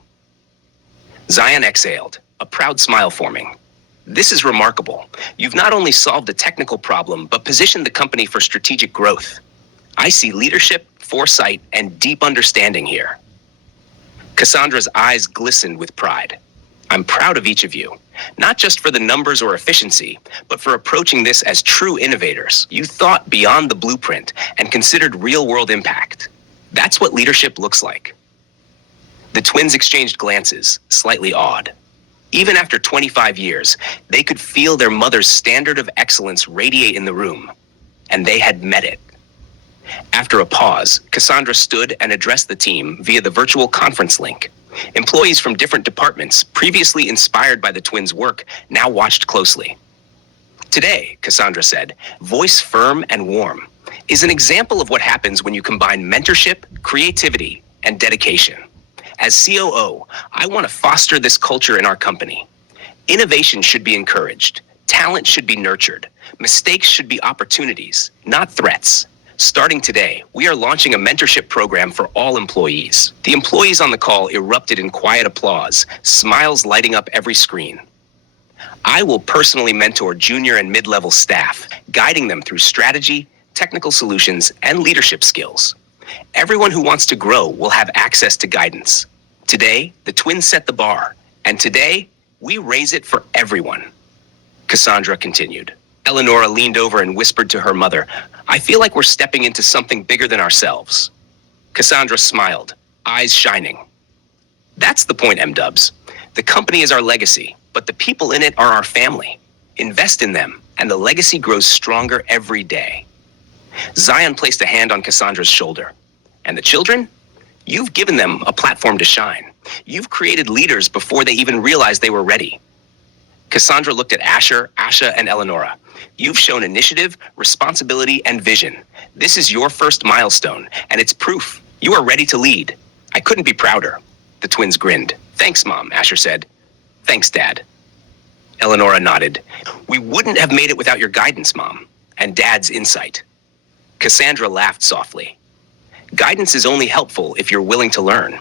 Zion exhaled, a proud smile forming. This is remarkable. You've not only solved a technical problem, but positioned the company for strategic growth. I see leadership, foresight, and deep understanding here. Cassandra's eyes glistened with pride. I'm proud of each of you, not just for the numbers or efficiency, but for approaching this as true innovators. You thought beyond the blueprint and considered real-world impact. That's what leadership looks like. The twins exchanged glances, slightly awed. Even after 25 years, they could feel their mother's standard of excellence radiate in the room, and they had met it. After a pause, Cassandra stood and addressed the team via the virtual conference link. Employees from different departments, previously inspired by the twins' work, now watched closely. Today, Cassandra said, voice firm and warm, is an example of what happens when you combine mentorship, creativity, and dedication. As COO, I want to foster this culture in our company. Innovation should be encouraged. Talent should be nurtured. Mistakes should be opportunities, not threats. Starting today, we are launching a mentorship program for all employees. The employees on the call erupted in quiet applause, smiles lighting up every screen. I will personally mentor junior and mid-level staff, guiding them through strategy, technical solutions, and leadership skills. Everyone who wants to grow will have access to guidance. Today, the twins set the bar, and today, we raise it for everyone. Cassandra continued. Eleonora leaned over and whispered to her mother, I feel like we're stepping into something bigger than ourselves. Cassandra smiled, eyes shining. That's the point, M-dubs. The company is our legacy, but the people in it are our family. Invest in them, and the legacy grows stronger every day. Zion placed a hand on Cassandra's shoulder. And the children? You've given them a platform to shine. You've created leaders before they even realized they were ready. Cassandra looked at Asher, Asha, and Eleonora. You've shown initiative, responsibility, and vision. This is your first milestone, and it's proof. You are ready to lead. I couldn't be prouder. The twins grinned. Thanks, Mom, Asher said. Thanks, Dad. Eleonora nodded. We wouldn't have made it without your guidance, Mom, and Dad's insight. Cassandra laughed softly. Guidance is only helpful if you're willing to learn.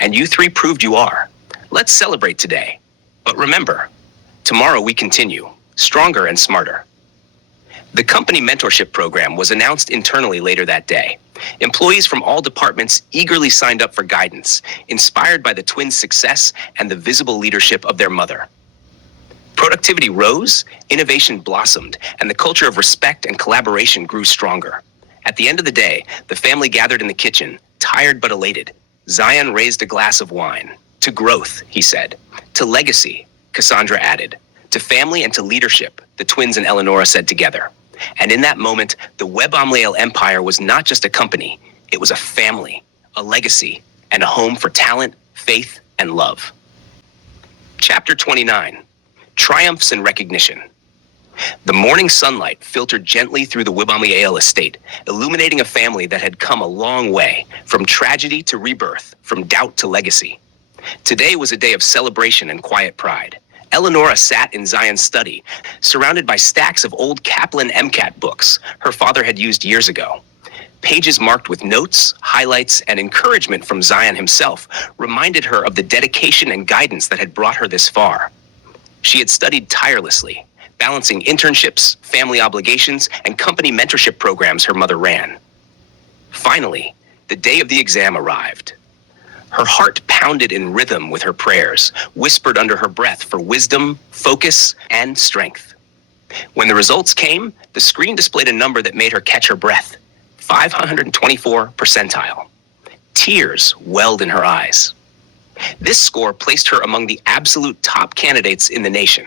And you three proved you are. Let's celebrate today. But remember, tomorrow we continue, stronger and smarter. The company mentorship program was announced internally later that day. Employees from all departments eagerly signed up for guidance, inspired by the twins' success and the visible leadership of their mother. Productivity rose, innovation blossomed, and the culture of respect and collaboration grew stronger. At the end of the day, the family gathered in the kitchen, tired but elated. Zion raised a glass of wine. To growth, he said. To legacy, Cassandra added. To family and to leadership, the twins and Eleonora said together. And in that moment, the Web Amliel empire was not just a company, it was a family, a legacy, and a home for talent, faith, and love. Chapter 29, Triumphs and Recognition. The morning sunlight filtered gently through the Web Amliel estate, illuminating a family that had come a long way, from tragedy to rebirth, from doubt to legacy. Today was a day of celebration and quiet pride. Eleonora sat in Zion's study, surrounded by stacks of old Kaplan MCAT books her father had used years ago. Pages marked with notes, highlights, and encouragement from Zion himself reminded her of the dedication and guidance that had brought her this far. She had studied tirelessly, balancing internships, family obligations, and company mentorship programs her mother ran. Finally, the day of the exam arrived. Her heart pounded in rhythm with her prayers, whispered under her breath for wisdom, focus, and strength. When the results came, the screen displayed a number that made her catch her breath. 524 percentile. Tears welled in her eyes. This score placed her among the absolute top candidates in the nation.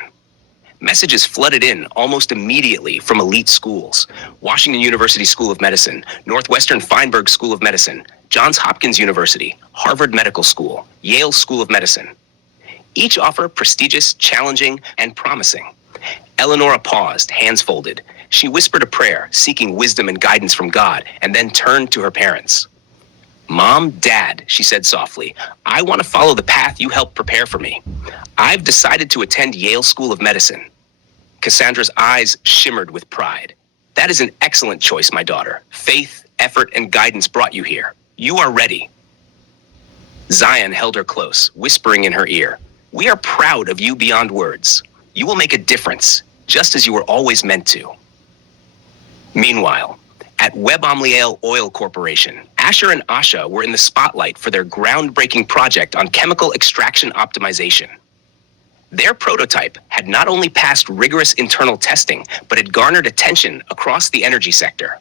Messages flooded in almost immediately from elite schools: Washington University School of Medicine, Northwestern Feinberg School of Medicine, Johns Hopkins University, Harvard Medical School, Yale School of Medicine. Each offer prestigious, challenging, and promising. Eleonora paused, hands folded. She whispered a prayer, seeking wisdom and guidance from God, and then turned to her parents. Mom, Dad, she said softly, I want to follow the path you helped prepare for me. I've decided to attend Yale School of Medicine. Cassandra's eyes shimmered with pride. That is an excellent choice, my daughter. Faith, effort, and guidance brought you here. You are ready. Zion held her close, whispering in her ear, we are proud of you beyond words. You will make a difference, just as you were always meant to. Meanwhile, at Web Amliel Oil Corporation, Asher and Asha were in the spotlight for their groundbreaking project on chemical extraction optimization. Their prototype had not only passed rigorous internal testing, but had garnered attention across the energy sector.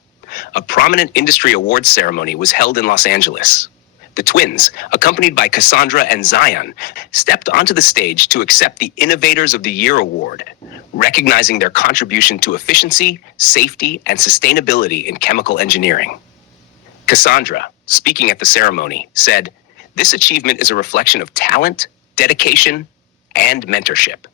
A prominent industry awards ceremony was held in Los Angeles. The twins, accompanied by Cassandra and Zion, stepped onto the stage to accept the Innovators of the Year award, recognizing their contribution to efficiency, safety, and sustainability in chemical engineering. Cassandra, speaking at the ceremony, said, "This achievement is a reflection of talent, dedication, and mentorship.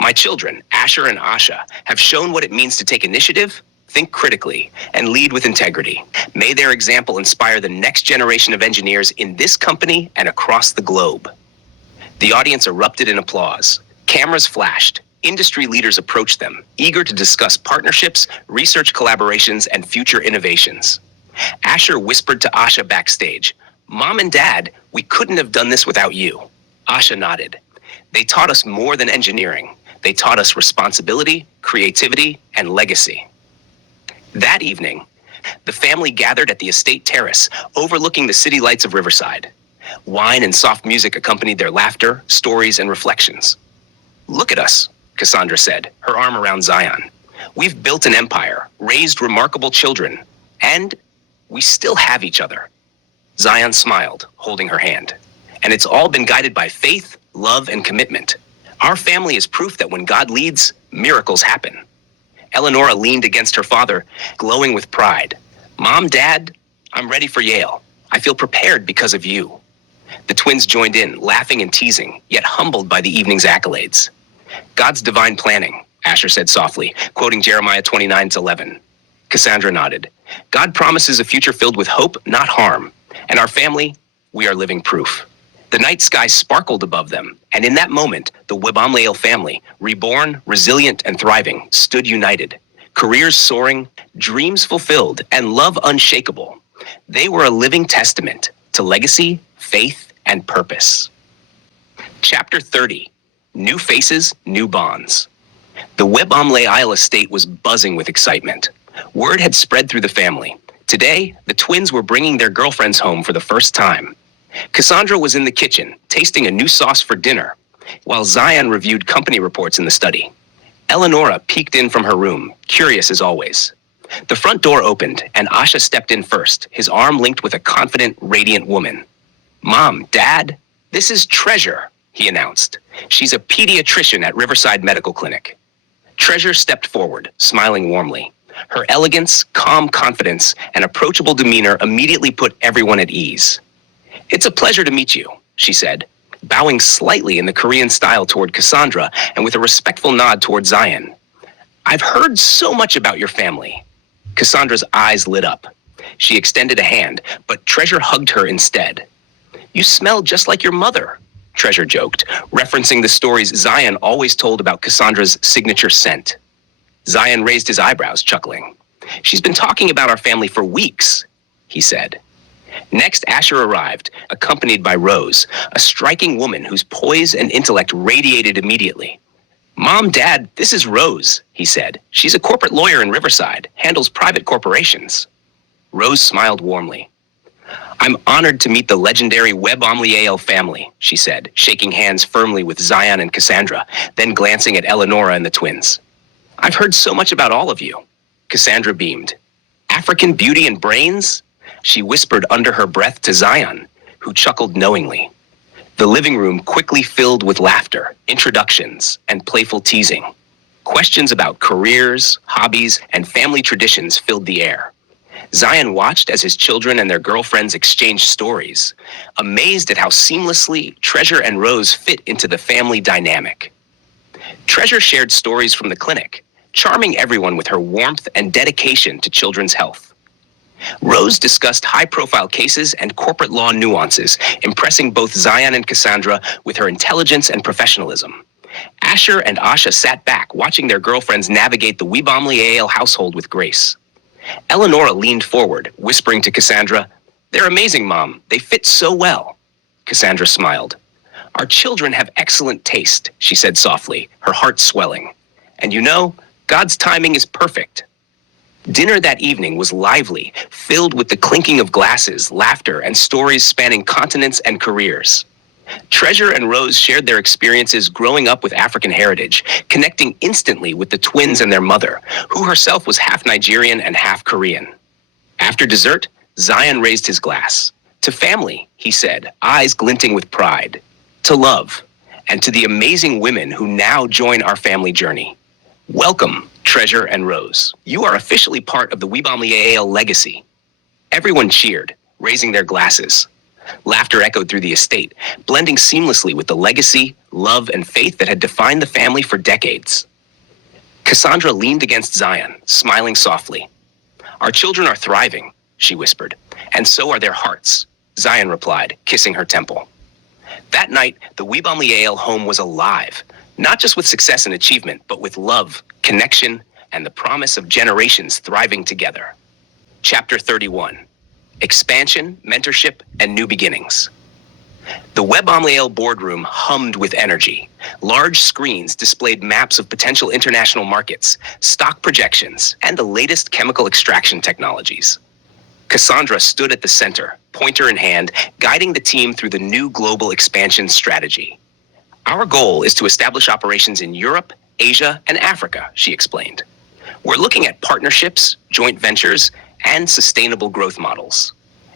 My children, Asher and Asha, have shown what it means to take initiative, think critically, and lead with integrity. May their example inspire the next generation of engineers in this company and across the globe." The audience erupted in applause. Cameras flashed. Industry leaders approached them, eager to discuss partnerships, research collaborations, and future innovations. Asher whispered to Asha backstage, "Mom and Dad, we couldn't have done this without you." Asha nodded. They taught us more than engineering. They taught us responsibility, creativity, and legacy. That evening, the family gathered at the estate terrace, overlooking the city lights of Riverside. Wine and soft music accompanied their laughter, stories, and reflections. "Look at us," Cassandra said, her arm around Zion. "We've built an empire, raised remarkable children, and we still have each other." Zion smiled, holding her hand. "And it's all been guided by faith, love, and commitment. Our family is proof that when God leads, miracles happen." Eleonora leaned against her father, glowing with pride. "Mom, Dad, I'm ready for Yale. I feel prepared because of you." The twins joined in, laughing and teasing, yet humbled by the evening's accolades. "God's divine planning," Asher said softly, quoting Jeremiah 29:11. Cassandra nodded. "God promises a future filled with hope, not harm. And our family, we are living proof." The night sky sparkled above them, and in that moment, the Webamleel family, reborn, resilient, and thriving, stood united. Careers soaring, dreams fulfilled, and love unshakable. They were a living testament to legacy, faith, and purpose. Chapter 30. New Faces, New Bonds. The Webamleel estate was buzzing with excitement. Word had spread through the family. Today, the twins were bringing their girlfriends home for the first time. Cassandra was in the kitchen, tasting a new sauce for dinner, while Zion reviewed company reports in the study. Eleonora peeked in from her room, curious as always. The front door opened, and Asha stepped in first, his arm linked with a confident, radiant woman. "Mom, Dad, this is Treasure," he announced. "She's a pediatrician at Riverside Medical Clinic." Treasure stepped forward, smiling warmly. Her elegance, calm confidence, and approachable demeanor immediately put everyone at ease. "It's a pleasure to meet you," she said, bowing slightly in the Korean style toward Cassandra and with a respectful nod toward Zion. "I've heard so much about your family." Cassandra's eyes lit up. She extended a hand, but Treasure hugged her instead. "You smell just like your mother," Treasure joked, referencing the stories Zion always told about Cassandra's signature scent. Zion raised his eyebrows, chuckling. "She's been talking about our family for weeks," he said. Next, Asher arrived, accompanied by Rose, a striking woman whose poise and intellect radiated immediately. "Mom, Dad, this is Rose," he said. "She's a corporate lawyer in Riverside, handles private corporations." Rose smiled warmly. "I'm honored to meet the legendary Webamleel family," she said, shaking hands firmly with Zion and Cassandra, then glancing at Eleonora and the twins. "I've heard so much about all of you." Cassandra beamed. "African beauty and brains?" she whispered under her breath to Zion, who chuckled knowingly. The living room quickly filled with laughter, introductions, and playful teasing. Questions about careers, hobbies, and family traditions filled the air. Zion watched as his children and their girlfriends exchanged stories, amazed at how seamlessly Treasure and Rose fit into the family dynamic. Treasure shared stories from the clinic, charming everyone with her warmth and dedication to children's health. Rose discussed high-profile cases and corporate law nuances, impressing both Zion and Cassandra with her intelligence and professionalism. Asher and Asha sat back, watching their girlfriends navigate the Webamleel household with grace. Eleonora leaned forward, whispering to Cassandra, "They're amazing, Mom. They fit so well." Cassandra smiled. "Our children have excellent taste," she said softly, her heart swelling. "And you know, God's timing is perfect." Dinner that evening was lively, filled with the clinking of glasses, laughter, and stories spanning continents and careers. Treasure and Rose shared their experiences growing up with African heritage, connecting instantly with the twins and their mother, who herself was half Nigerian and half Korean. After dessert, Zion raised his glass. "To family," he said, eyes glinting with pride. "To love, and to the amazing women who now join our family journey. Welcome, Treasure and Rose. You are officially part of the Webamleel legacy." Everyone cheered, raising their glasses. Laughter echoed through the estate, blending seamlessly with the legacy, love, and faith that had defined the family for decades. Cassandra leaned against Zion, smiling softly. "Our children are thriving," she whispered, "and so are their hearts," Zion replied, kissing her temple. That night, the Webamleel home was alive, not just with success and achievement, but with love, connection, and the promise of generations thriving together. Chapter 31. Expansion, Mentorship, and New Beginnings. The Webamleel boardroom hummed with energy. Large screens displayed maps of potential international markets, stock projections, and the latest chemical extraction technologies. Cassandra stood at the center, pointer in hand, guiding the team through the new global expansion strategy. "Our goal is to establish operations in Europe, Asia, and Africa," she explained. "We're looking at partnerships, joint ventures, and sustainable growth models.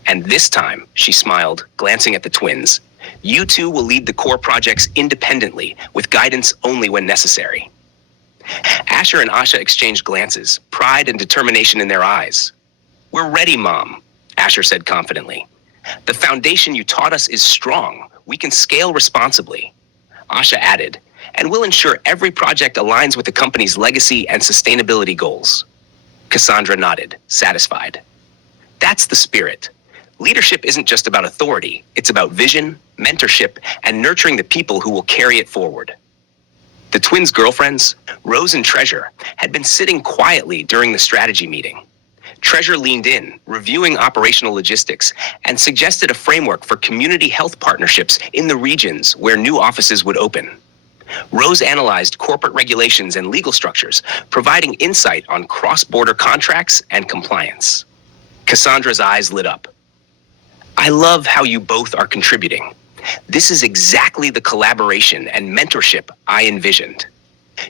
And this time," she smiled, glancing at the twins, "you two will lead the core projects independently, with guidance only when necessary." Asher and Asha exchanged glances, pride and determination in their eyes. "We're ready, Mom," Asher said confidently. "The foundation you taught us is strong. We can scale responsibly." Asha added, "And we'll ensure every project aligns with the company's legacy and sustainability goals." Cassandra nodded, satisfied. That's the spirit. Leadership isn't just about authority, it's about vision, mentorship, and nurturing the people who will carry it forward. The twins' girlfriends, Rose and Treasure, had been sitting quietly during the strategy meeting. Treasure leaned in, reviewing operational logistics, and suggested a framework for community health partnerships in the regions where new offices would open. Rose analyzed corporate regulations and legal structures, providing insight on cross-border contracts and compliance. Cassandra's eyes lit up. I love how you both are contributing. This is exactly the collaboration and mentorship I envisioned.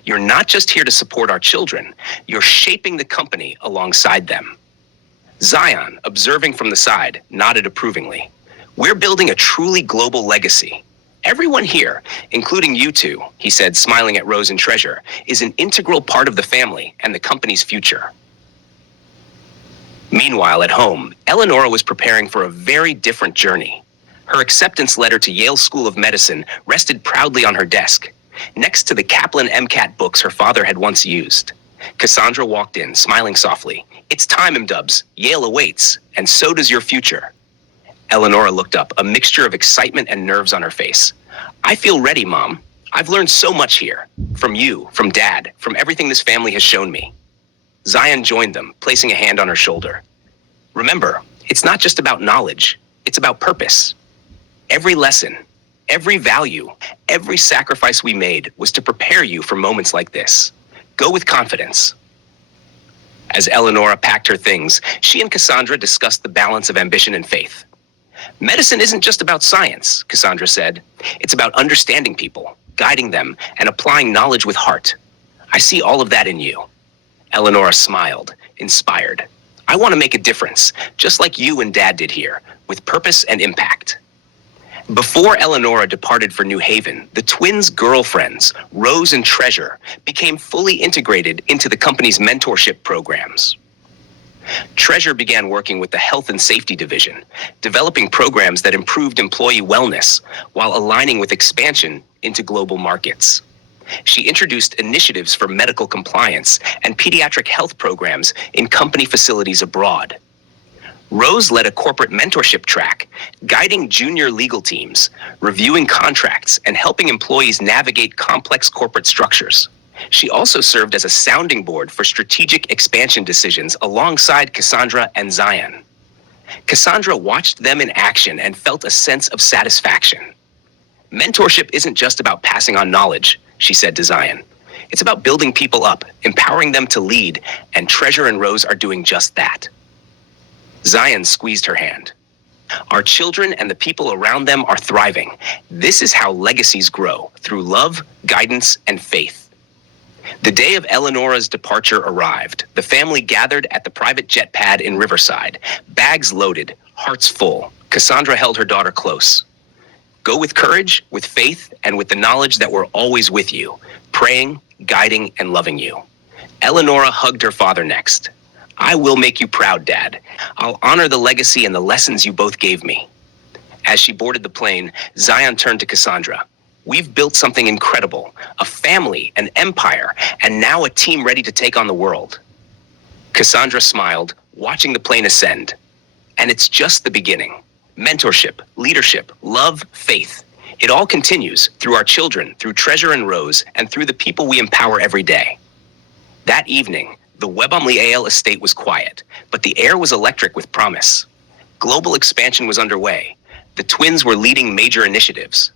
You're not just here to support our children, you're shaping the company alongside them. Zion, observing from the side, nodded approvingly. We're building a truly global legacy. Everyone here, including you two, he said, smiling at Rose and Treasure, is an integral part of the family and the company's future. Meanwhile, at home, Eleonora was preparing for a very different journey. Her acceptance letter to Yale School of Medicine rested proudly on her desk, next to the Kaplan MCAT books her father had once used. Cassandra walked in, smiling softly. It's time, M-dubs. Yale awaits, and so does your future. Eleonora looked up, a mixture of excitement and nerves on her face. I feel ready, Mom. I've learned so much here. From you, from Dad, from everything this family has shown me. Zion joined them, placing a hand on her shoulder. Remember, it's not just about knowledge. It's about purpose. Every lesson, every value, every sacrifice we made was to prepare you for moments like this. Go with confidence. As Eleonora packed her things, she and Cassandra discussed the balance of ambition and faith. Medicine isn't just about science, Cassandra said. It's about understanding people, guiding them, and applying knowledge with heart. I see all of that in you. Eleonora smiled, inspired. I want to make a difference, just like you and Dad did here, with purpose and impact. Before Eleonora departed for New Haven, the twins' girlfriends, Rose and Treasure, became fully integrated into the company's mentorship programs. Treasure began working with the Health and Safety Division, developing programs that improved employee wellness while aligning with expansion into global markets. She introduced initiatives for medical compliance and pediatric health programs in company facilities abroad. Rose led a corporate mentorship track, guiding junior legal teams, reviewing contracts, and helping employees navigate complex corporate structures. She also served as a sounding board for strategic expansion decisions alongside Cassandra and Zion. Cassandra watched them in action and felt a sense of satisfaction. Mentorship isn't just about passing on knowledge, she said to Zion. It's about building people up, empowering them to lead, and Treasure and Rose are doing just that. Zion squeezed her hand. Our children and the people around them are thriving. This is how legacies grow, through love, guidance, and faith. The day of Eleonora's departure arrived. The family gathered at the private jet pad in Riverside, bags loaded, hearts full. Cassandra held her daughter close. Go with courage, with faith, and with the knowledge that we're always with you, praying, guiding, and loving you. Eleonora hugged her father next. I will make you proud, Dad. I'll honor the legacy and the lessons you both gave me. As she boarded the plane, Zion turned to Cassandra. We've built something incredible, a family, an empire, and now a team ready to take on the world. Cassandra smiled, watching the plane ascend. And it's just the beginning. Mentorship, leadership, love, faith. It all continues through our children, through Treasure and Rose, and through the people we empower every day. That evening, the Webomley estate was quiet, but the air was electric with promise. Global expansion was underway. The twins were leading major initiatives.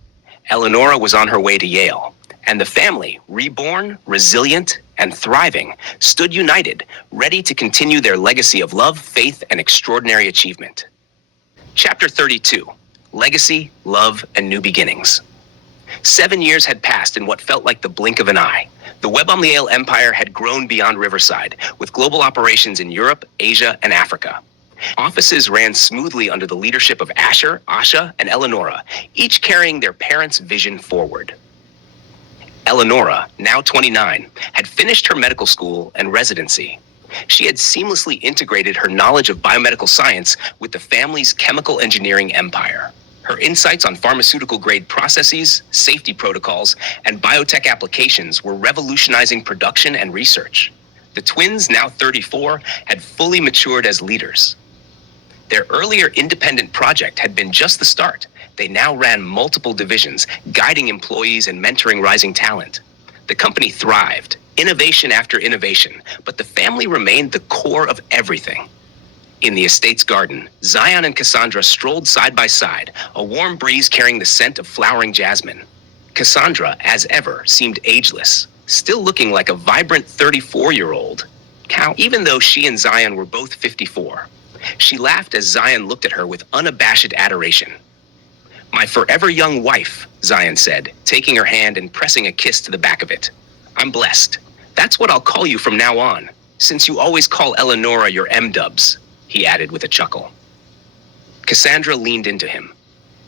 Eleonora was on her way to Yale, and the family, reborn, resilient, and thriving, stood united, ready to continue their legacy of love, faith, and extraordinary achievement. Chapter 32, Legacy, Love, and New Beginnings. 7 years had passed in what felt like the blink of an eye. The Webomley empire had grown beyond Riverside, with global operations in Europe, Asia, and Africa. Offices ran smoothly under the leadership of Asher, Asha, and Eleonora, each carrying their parents' vision forward. Eleonora, now 29, had finished her medical school and residency. She had seamlessly integrated her knowledge of biomedical science with the family's chemical engineering empire. Her insights on pharmaceutical-grade processes, safety protocols, and biotech applications were revolutionizing production and research. The twins, now 34, had fully matured as leaders. Their earlier independent project had been just the start. They now ran multiple divisions, guiding employees and mentoring rising talent. The company thrived, innovation after innovation, but the family remained the core of everything. In the estate's garden, Zion and Cassandra strolled side by side, a warm breeze carrying the scent of flowering jasmine. Cassandra, as ever, seemed ageless, still looking like a vibrant 34-year-old. Even though she and Zion were both 54. She laughed as Zion looked at her with unabashed adoration. "My forever young wife," Zion said, taking her hand and pressing a kiss to the back of it. "I'm blessed. That's what I'll call you from now on, since you always call Eleonora your M-dubs," he added with a chuckle. Cassandra leaned into him.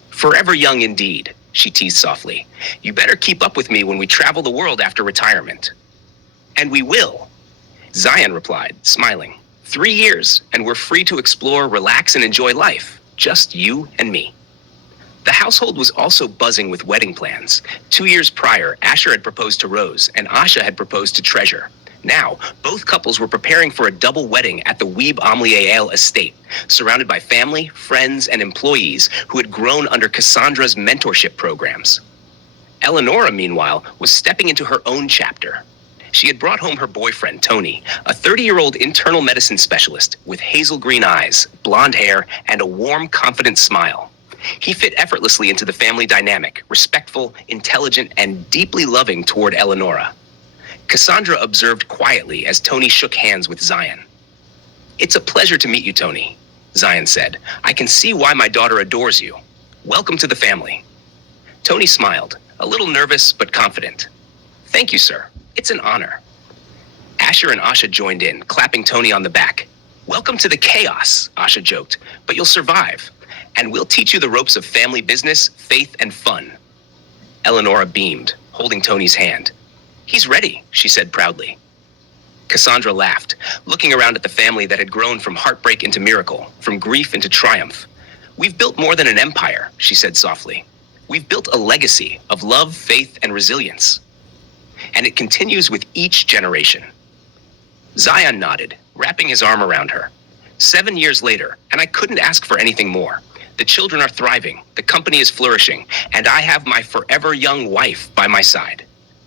"Forever young indeed," she teased softly. "You better keep up with me when we travel the world after retirement." "And we will," Zion replied, smiling. 3 years, and we're free to explore, relax, and enjoy life. Just you and me." The household was also buzzing with wedding plans. 2 years prior, Asher had proposed to Rose, and Asha had proposed to Treasure. Now, both couples were preparing for a double wedding at the Weeb-Amliel estate, surrounded by family, friends, and employees who had grown under Cassandra's mentorship programs. Eleonora, meanwhile, was stepping into her own chapter. She had brought home her boyfriend, Tony, a 30-year-old internal medicine specialist with hazel green eyes, blonde hair, and a warm, confident smile. He fit effortlessly into the family dynamic, respectful, intelligent, and deeply loving toward Eleonora. Cassandra observed quietly as Tony shook hands with Zion. "It's a pleasure to meet you, Tony," Zion said. "I can see why my daughter adores you. Welcome to the family." Tony smiled, a little nervous but confident. "Thank you, sir. It's an honor." Asher and Asha joined in, clapping Tony on the back. "Welcome to the chaos," Asha joked, "but you'll survive. And we'll teach you the ropes of family business, faith, and fun." Eleonora beamed, holding Tony's hand. "He's ready," she said proudly. Cassandra laughed, looking around at the family that had grown from heartbreak into miracle, from grief into triumph. "We've built more than an empire," she said softly. "We've built a legacy of love, faith, and resilience. And it continues with each generation." Zion nodded, wrapping his arm around her. 7 years later, and I couldn't ask for anything more. The children are thriving, the company is flourishing, and I have my forever young wife by my side.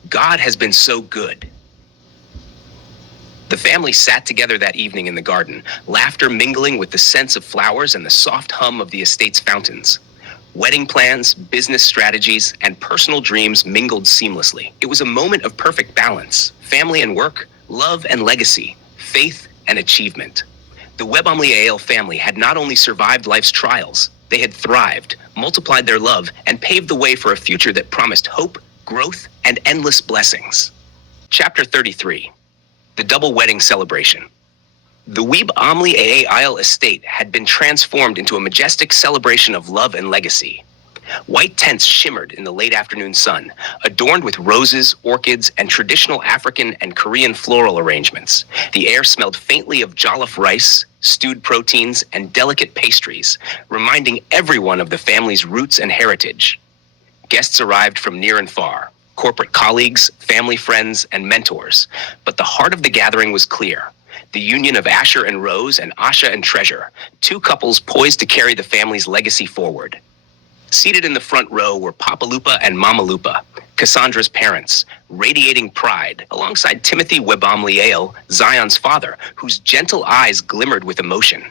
God has been so good. The family sat together that evening in the garden, laughter mingling with the scents of flowers and the soft hum of the estate's fountains. Wedding plans, business strategies, and personal dreams mingled seamlessly. It was a moment of perfect balance: family and work, love and legacy, faith and achievement. The Weeb-Amliel family had not only survived life's trials, they had thrived, multiplied their love, and paved the way for a future that promised hope, growth, and endless blessings. Chapter 33. The Double Wedding Celebration. The Weeb-Amliel estate had been transformed into a majestic celebration of love and legacy. White tents shimmered in the late afternoon sun, adorned with roses, orchids, and traditional African and Korean floral arrangements. The air smelled faintly of jollof rice, stewed proteins, and delicate pastries, reminding everyone of the family's roots and heritage. Guests arrived from near and far, corporate colleagues, family friends, and mentors. But the heart of the gathering was clear: the union of Asher and Rose and Asha and Treasure, two couples poised to carry the family's legacy forward. Seated in the front row were Papa Lupa and Mama Lupa, Cassandra's parents, radiating pride, alongside Timothy Weeb-Amliel, Zion's father, whose gentle eyes glimmered with emotion.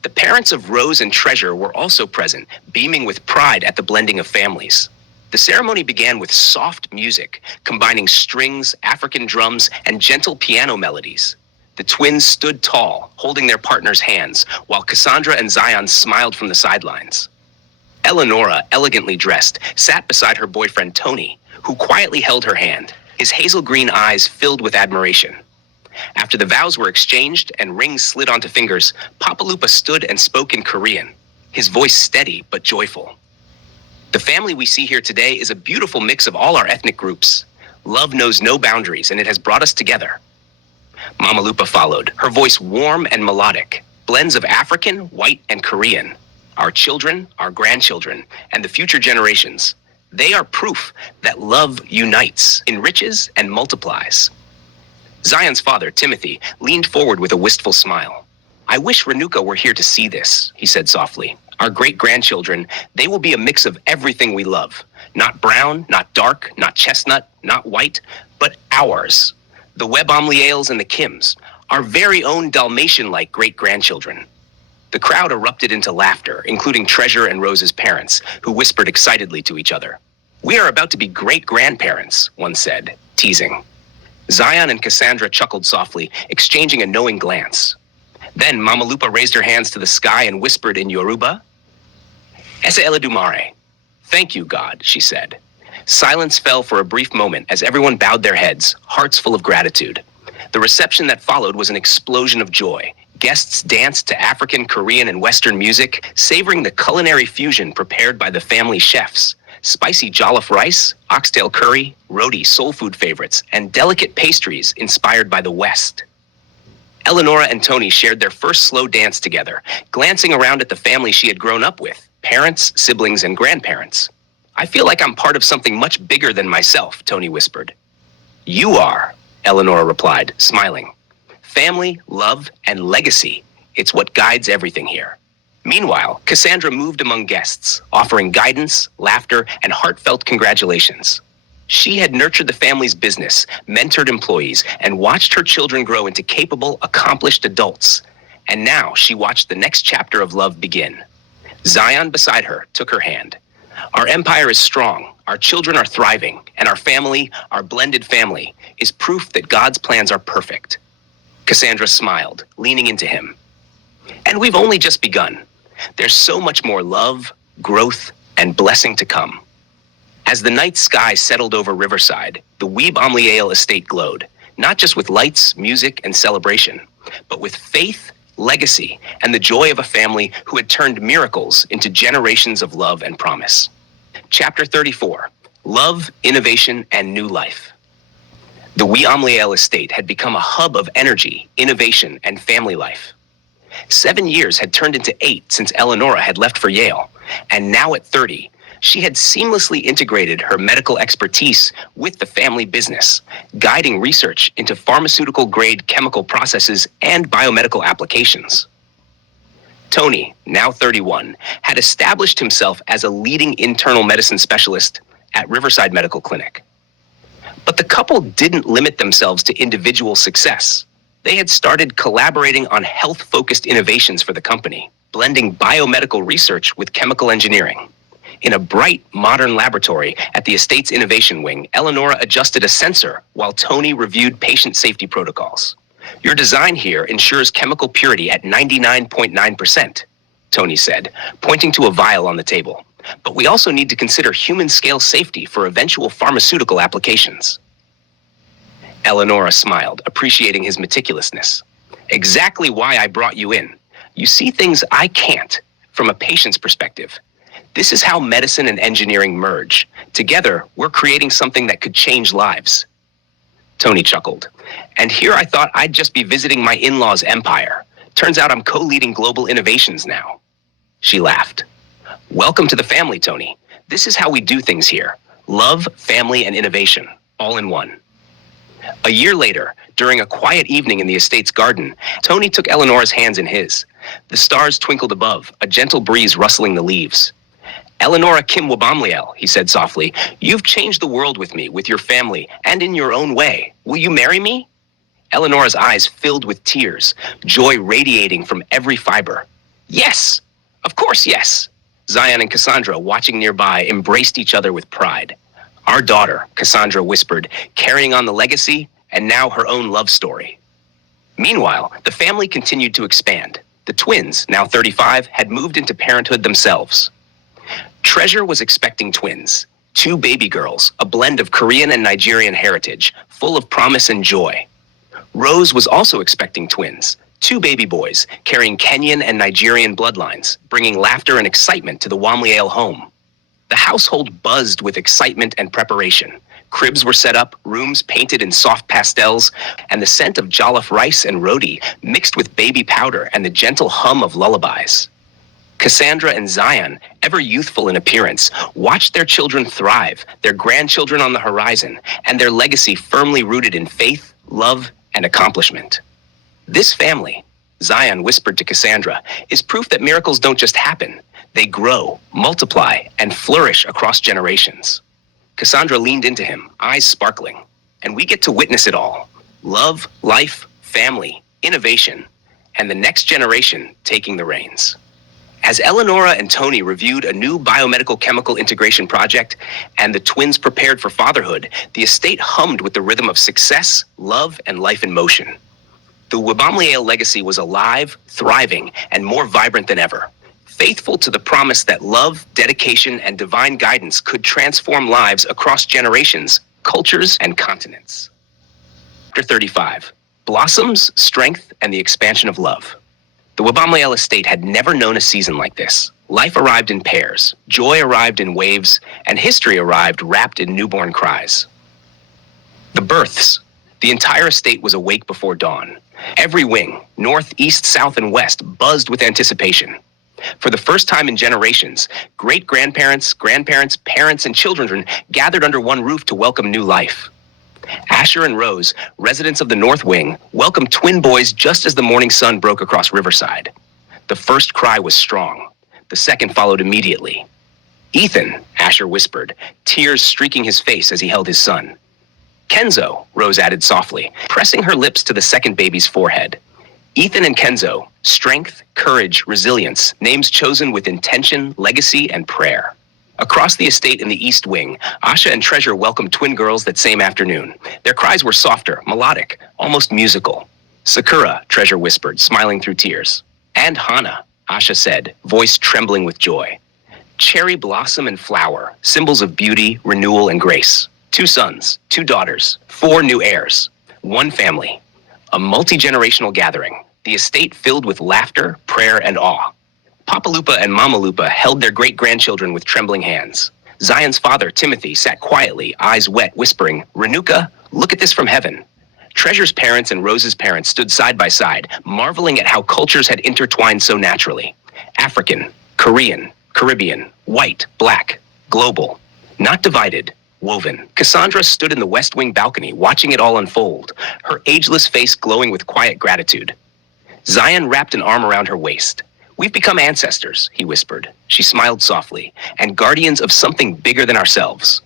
The parents of Rose and Treasure were also present, beaming with pride at the blending of families. The ceremony began with soft music, combining strings, African drums, and gentle piano melodies. The twins stood tall, holding their partners' hands, while Cassandra and Zion smiled from the sidelines. Eleonora, elegantly dressed, sat beside her boyfriend Tony, who quietly held her hand, his hazel green eyes filled with admiration. After the vows were exchanged and rings slid onto fingers, Papa Lupa stood and spoke in Korean, his voice steady but joyful. "The family we see here today is a beautiful mix of all our ethnic groups. Love knows no boundaries, and it has brought us together." Mama Lupa followed, her voice warm and melodic, blends of African, white, and Korean. "Our children, our grandchildren, and the future generations, they are proof that love unites, enriches, and multiplies." Zion's father, Timothy, leaned forward with a wistful smile. "I wish Renuka were here to see this," he said softly. Our great-grandchildren, they will be a mix of everything we love. Not brown, not dark, not chestnut, not white, but ours. The Webb-Omliales and the Kims, our very own Dalmatian-like great-grandchildren. The crowd erupted into laughter, including Treasure and Rose's parents, who whispered excitedly to each other. "We are about to be great-grandparents," one said, teasing. Zion and Cassandra chuckled softly, exchanging a knowing glance. Then Mama Lupa raised her hands to the sky and whispered in Yoruba, "Ese Eledumare." "Thank you, God," she said. Silence fell for a brief moment as everyone bowed their heads, hearts full of gratitude. The reception that followed was an explosion of joy. Guests danced to African, Korean, and Western music, savoring the culinary fusion prepared by the family chefs. Spicy jollof rice, oxtail curry, roti soul food favorites, and delicate pastries inspired by the West. Eleonora and Tony shared their first slow dance together, glancing around at the family she had grown up with, parents, siblings, and grandparents. "I feel like I'm part of something much bigger than myself," Tony whispered. "You are," Eleonora replied, smiling. "Family, love, and legacy. It's what guides everything here." Meanwhile, Cassandra moved among guests, offering guidance, laughter, and heartfelt congratulations. She had nurtured the family's business, mentored employees, and watched her children grow into capable, accomplished adults. And now she watched the next chapter of love begin. Zion, beside her, took her hand. "Our empire is strong, our children are thriving, and our family, our blended family, is proof that God's plans are perfect." Cassandra smiled, leaning into him. "And we've only just begun. There's so much more love, growth, and blessing to come." As the night sky settled over Riverside, the Webb-Omliale estate glowed, not just with lights, music, and celebration, but with faith, legacy, and the joy of a family who had turned miracles into generations of love and promise. Chapter 34, Love, Innovation, and New Life. The Webb-Omliale estate had become a hub of energy, innovation, and family life. 7 years had turned into 8 since Eleonora had left for Yale, and now at 30, she had seamlessly integrated her medical expertise with the family business, guiding research into pharmaceutical-grade chemical processes and biomedical applications. Tony, now 31, had established himself as a leading internal medicine specialist at Riverside Medical Clinic. But the couple didn't limit themselves to individual success. They had started collaborating on health-focused innovations for the company, blending biomedical research with chemical engineering. In a bright, modern laboratory at the estate's innovation wing, Eleonora adjusted a sensor while Tony reviewed patient safety protocols. "Your design here ensures chemical purity at 99.9%, Tony said, pointing to a vial on the table. "But we also need to consider human-scale safety for eventual pharmaceutical applications." Eleonora smiled, appreciating his meticulousness. "Exactly why I brought you in. You see things I can't, from a patient's perspective. This is how medicine and engineering merge. Together, we're creating something that could change lives." Tony chuckled. "And here I thought I'd just be visiting my in-laws' empire. Turns out I'm co-leading global innovations now." She laughed. "Welcome to the family, Tony. This is how we do things here. Love, family, and innovation, all in one." A year later, during a quiet evening in the estate's garden, Tony took Eleonora's hands in his. The stars twinkled above, a gentle breeze rustling the leaves. "Eleonora Kim Webb-Omliale," he said softly, "you've changed the world with me, with your family, and in your own way. Will you marry me?" Eleonora's eyes filled with tears, joy radiating from every fiber. "Yes! Of course, yes!" Zion and Cassandra, watching nearby, embraced each other with pride. "Our daughter," Cassandra whispered, carrying on the legacy and now her own love story. Meanwhile, the family continued to expand. The twins, now 35, had moved into parenthood themselves. Treasure was expecting twins, 2 baby girls, a blend of Korean and Nigerian heritage, full of promise and joy. Rose was also expecting twins, 2 baby boys, carrying Kenyan and Nigerian bloodlines, bringing laughter and excitement to the Webb-Omliale home. The household buzzed with excitement and preparation. Cribs were set up, rooms painted in soft pastels, and the scent of jollof rice and roti mixed with baby powder and the gentle hum of lullabies. Cassandra and Zion, ever youthful in appearance, watched their children thrive, their grandchildren on the horizon, and their legacy firmly rooted in faith, love, and accomplishment. "This family," Zion whispered to Cassandra, "is proof that miracles don't just happen. They grow, multiply, and flourish across generations. Cassandra leaned into him, eyes sparkling. And we get to witness it all. Love, life, family, innovation, and the next generation taking the reins. As Eleonora and Tony reviewed a new biomedical chemical integration project and the twins prepared for fatherhood, the estate hummed with the rhythm of success, love, and life in motion. The Wibamliale legacy was alive, thriving, and more vibrant than ever, faithful to the promise that love, dedication, and divine guidance could transform lives across generations, cultures, and continents. Chapter 35, Blossoms, Strength, and the Expansion of Love. The Wibamliale estate had never known a season like this. Life arrived in pairs, joy arrived in waves, and history arrived wrapped in newborn cries. The births. The entire estate was awake before dawn. Every wing, north, east, south, and west, buzzed with anticipation. For the first time in generations, great-grandparents, grandparents, parents, and children gathered under one roof to welcome new life. Asher and Rose, residents of the North Wing, welcomed twin boys just as the morning sun broke across Riverside. The first cry was strong. The second followed immediately. "Ethan," Asher whispered, tears streaking his face as he held his son. "Kenzo," Rose added softly, pressing her lips to the second baby's forehead. Ethan and Kenzo, strength, courage, resilience, names chosen with intention, legacy, and prayer. Across the estate in the East Wing, Asha and Treasure welcomed twin girls that same afternoon. Their cries were softer, melodic, almost musical. "Sakura," Treasure whispered, smiling through tears. "And Hana," Asha said, voice trembling with joy. Cherry blossom and flower, symbols of beauty, renewal, and grace. 2 sons, 2 daughters, 4 new heirs. One family. A multi-generational gathering. The estate filled with laughter, prayer, and awe. Papa Lupa and Mama Lupa held their great-grandchildren with trembling hands. Zion's father, Timothy, sat quietly, eyes wet, whispering, "Renuka, look at this from heaven." Treasure's parents and Rose's parents stood side by side, marveling at how cultures had intertwined so naturally. African, Korean, Caribbean, white, black, global. Not divided, woven. Cassandra stood in the West Wing balcony, watching it all unfold, her ageless face glowing with quiet gratitude. Zion wrapped an arm around her waist. "We've become ancestors," he whispered. She smiled softly, "and guardians of something bigger than ourselves."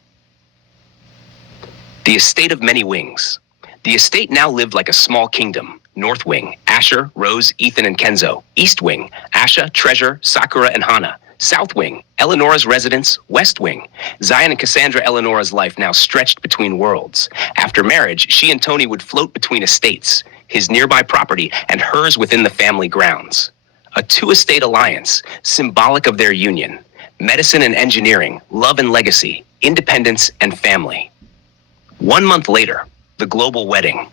The estate of many wings. The estate now lived like a small kingdom. North Wing, Asher, Rose, Ethan, and Kenzo. East Wing, Asha, Treasure, Sakura, and Hana. South Wing, Eleonora's residence. West Wing, Zion and Cassandra Eleonora's life now stretched between worlds. After marriage, she and Tony would float between estates, his nearby property and hers within the family grounds. A 2-estate alliance, symbolic of their union. Medicine and engineering, love and legacy, independence and family. 1 month later, the global wedding.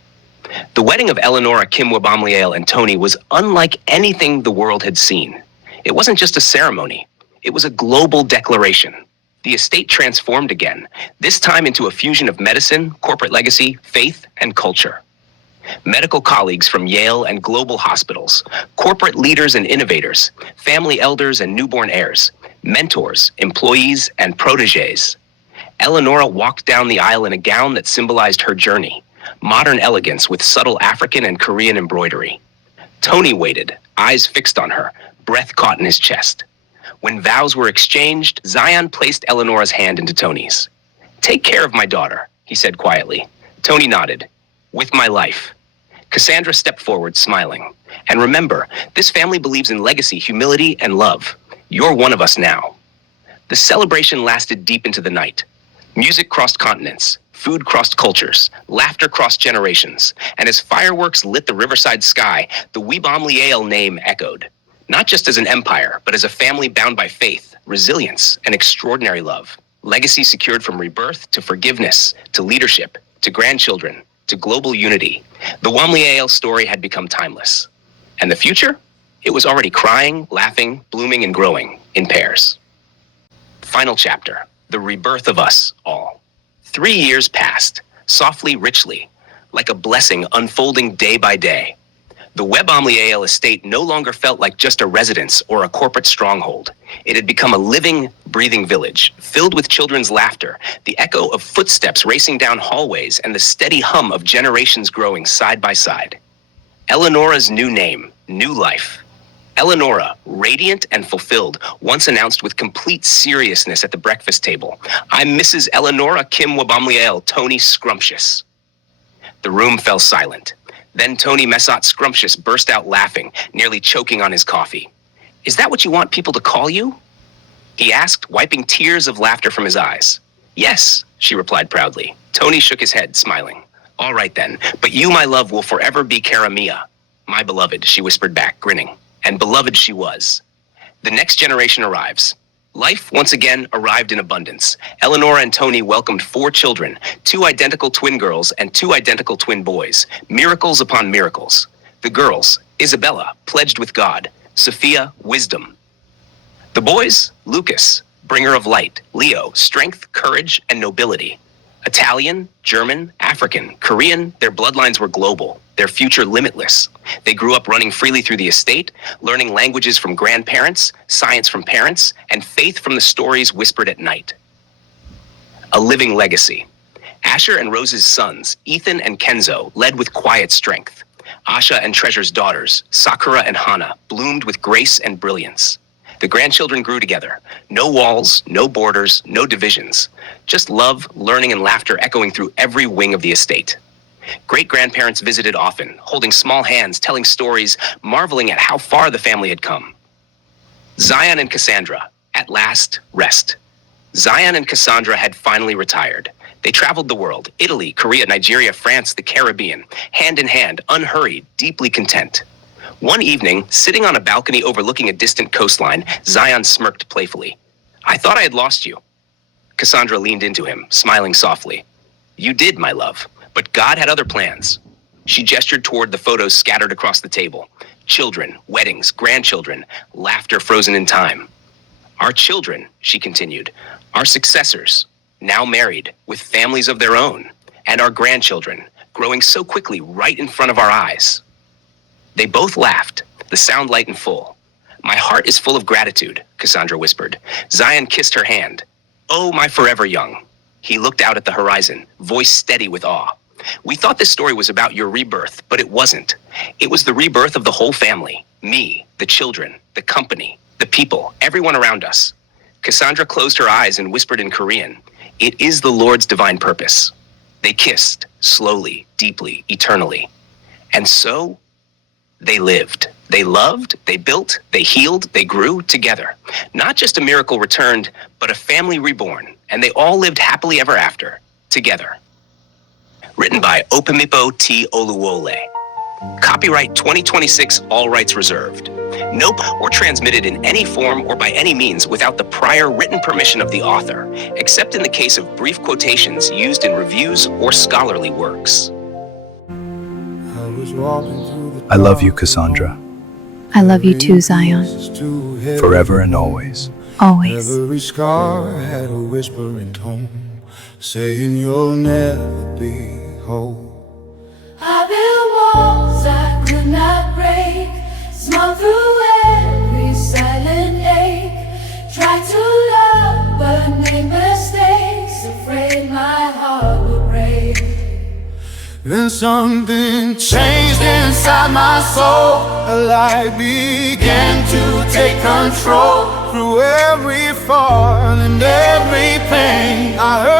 The wedding of Eleonora Kim Wibamliale and Tony was unlike anything the world had seen. It wasn't just a ceremony. It was a global declaration. The estate transformed again, this time into a fusion of medicine, corporate legacy, faith, and culture. Medical colleagues from Yale and global hospitals, corporate leaders and innovators, family elders and newborn heirs, mentors, employees, and protégés. Eleonora walked down the aisle in a gown that symbolized her journey, modern elegance with subtle African and Korean embroidery. Tony waited, eyes fixed on her, breath caught in his chest. When vows were exchanged, Zion placed Eleonora's hand into Tony's. "Take care of my daughter," he said quietly. Tony nodded. "With my life." Cassandra stepped forward, smiling. "And remember, this family believes in legacy, humility, and love. You're one of us now." The celebration lasted deep into the night. Music crossed continents, food crossed cultures, laughter crossed generations, and as fireworks lit the riverside sky, the Wibamliale name echoed. Not just as an empire, but as a family bound by faith, resilience, and extraordinary love. Legacy secured from rebirth to forgiveness, to leadership, to grandchildren, to global unity. The Wibamliale story had become timeless. And the future? It was already crying, laughing, blooming, and growing in pairs. Final chapter, the rebirth of us all. 3 years passed, softly, richly, like a blessing unfolding day by day. The Wibamliale estate no longer felt like just a residence or a corporate stronghold. It had become a living, breathing village, filled with children's laughter, the echo of footsteps racing down hallways, and the steady hum of generations growing side by side. Eleonora's new name, new life. Eleonora, radiant and fulfilled, once announced with complete seriousness at the breakfast table, "I'm Mrs. Eleonora Kim Wabamliel, Tony Scrumptious." The room fell silent. Then Tony Messot Scrumptious burst out laughing, nearly choking on his coffee. "Is that what you want people to call you?" he asked, wiping tears of laughter from his eyes. "Yes," she replied proudly. Tony shook his head, smiling. "All right then, but you, my love, will forever be Cara Mia." "My beloved," she whispered back, grinning. And beloved she was. The next generation arrives. Life, once again, arrived in abundance. Eleonora and Tony welcomed 4 children, 2 identical twin girls and 2 identical twin boys. Miracles upon miracles. The girls, Isabella, pledged with God. Sophia, wisdom. The boys, Lucas, bringer of light. Leo, strength, courage, and nobility. Italian, German, African, Korean, their bloodlines were global, their future limitless. They grew up running freely through the estate, learning languages from grandparents, science from parents, and faith from the stories whispered at night. A living legacy. Asher and Rose's sons, Ethan and Kenzo, led with quiet strength. Asha and Treasure's daughters, Sakura and Hana, bloomed with grace and brilliance. The grandchildren grew together. No walls, no borders, no divisions. Just love, learning, and laughter echoing through every wing of the estate. Great-grandparents visited often, holding small hands, telling stories, marveling at how far the family had come. Zion and Cassandra, at last, rest. Zion and Cassandra had finally retired. They traveled the world, Italy, Korea, Nigeria, France, the Caribbean, hand in hand, unhurried, deeply content. One evening, sitting on a balcony overlooking a distant coastline, Zion smirked playfully. "I thought I had lost you." Cassandra leaned into him, smiling softly. "You did, my love, but God had other plans." She gestured toward the photos scattered across the table. Children, weddings, grandchildren, laughter frozen in time. "Our children," she continued, "our successors, now married, with families of their own, and our grandchildren, growing so quickly right in front of our eyes." They both laughed, the sound light and full. "My heart is full of gratitude," Cassandra whispered. Zion kissed her hand. "Oh, my forever young." He looked out at the horizon, voice steady with awe. "We thought this story was about your rebirth, but it wasn't. It was the rebirth of the whole family. Me, the children, the company, the people, everyone around us." Cassandra closed her eyes and whispered in Korean, "It is the Lord's divine purpose." They kissed, slowly, deeply, eternally. And so, they lived. They loved, they built, they healed, they grew together. Not just a miracle returned, but a family reborn, and they all lived happily ever after, together. Written by Opimipo T. Oluwole. Copyright 2026, all rights reserved. No or transmitted in any form or by any means without the prior written permission of the author, except in the case of brief quotations used in reviews or scholarly works. I love you, Cassandra, I love you too, Zion. forever and always. Always. Every scar had a whispering tone, saying you'll never be whole. I built walls I could not break, small through every silent ache. Tried to love but made mistakes, afraid my heart would break. Then something changed inside my soul. A light began to take control. Through every fall and every pain, I heard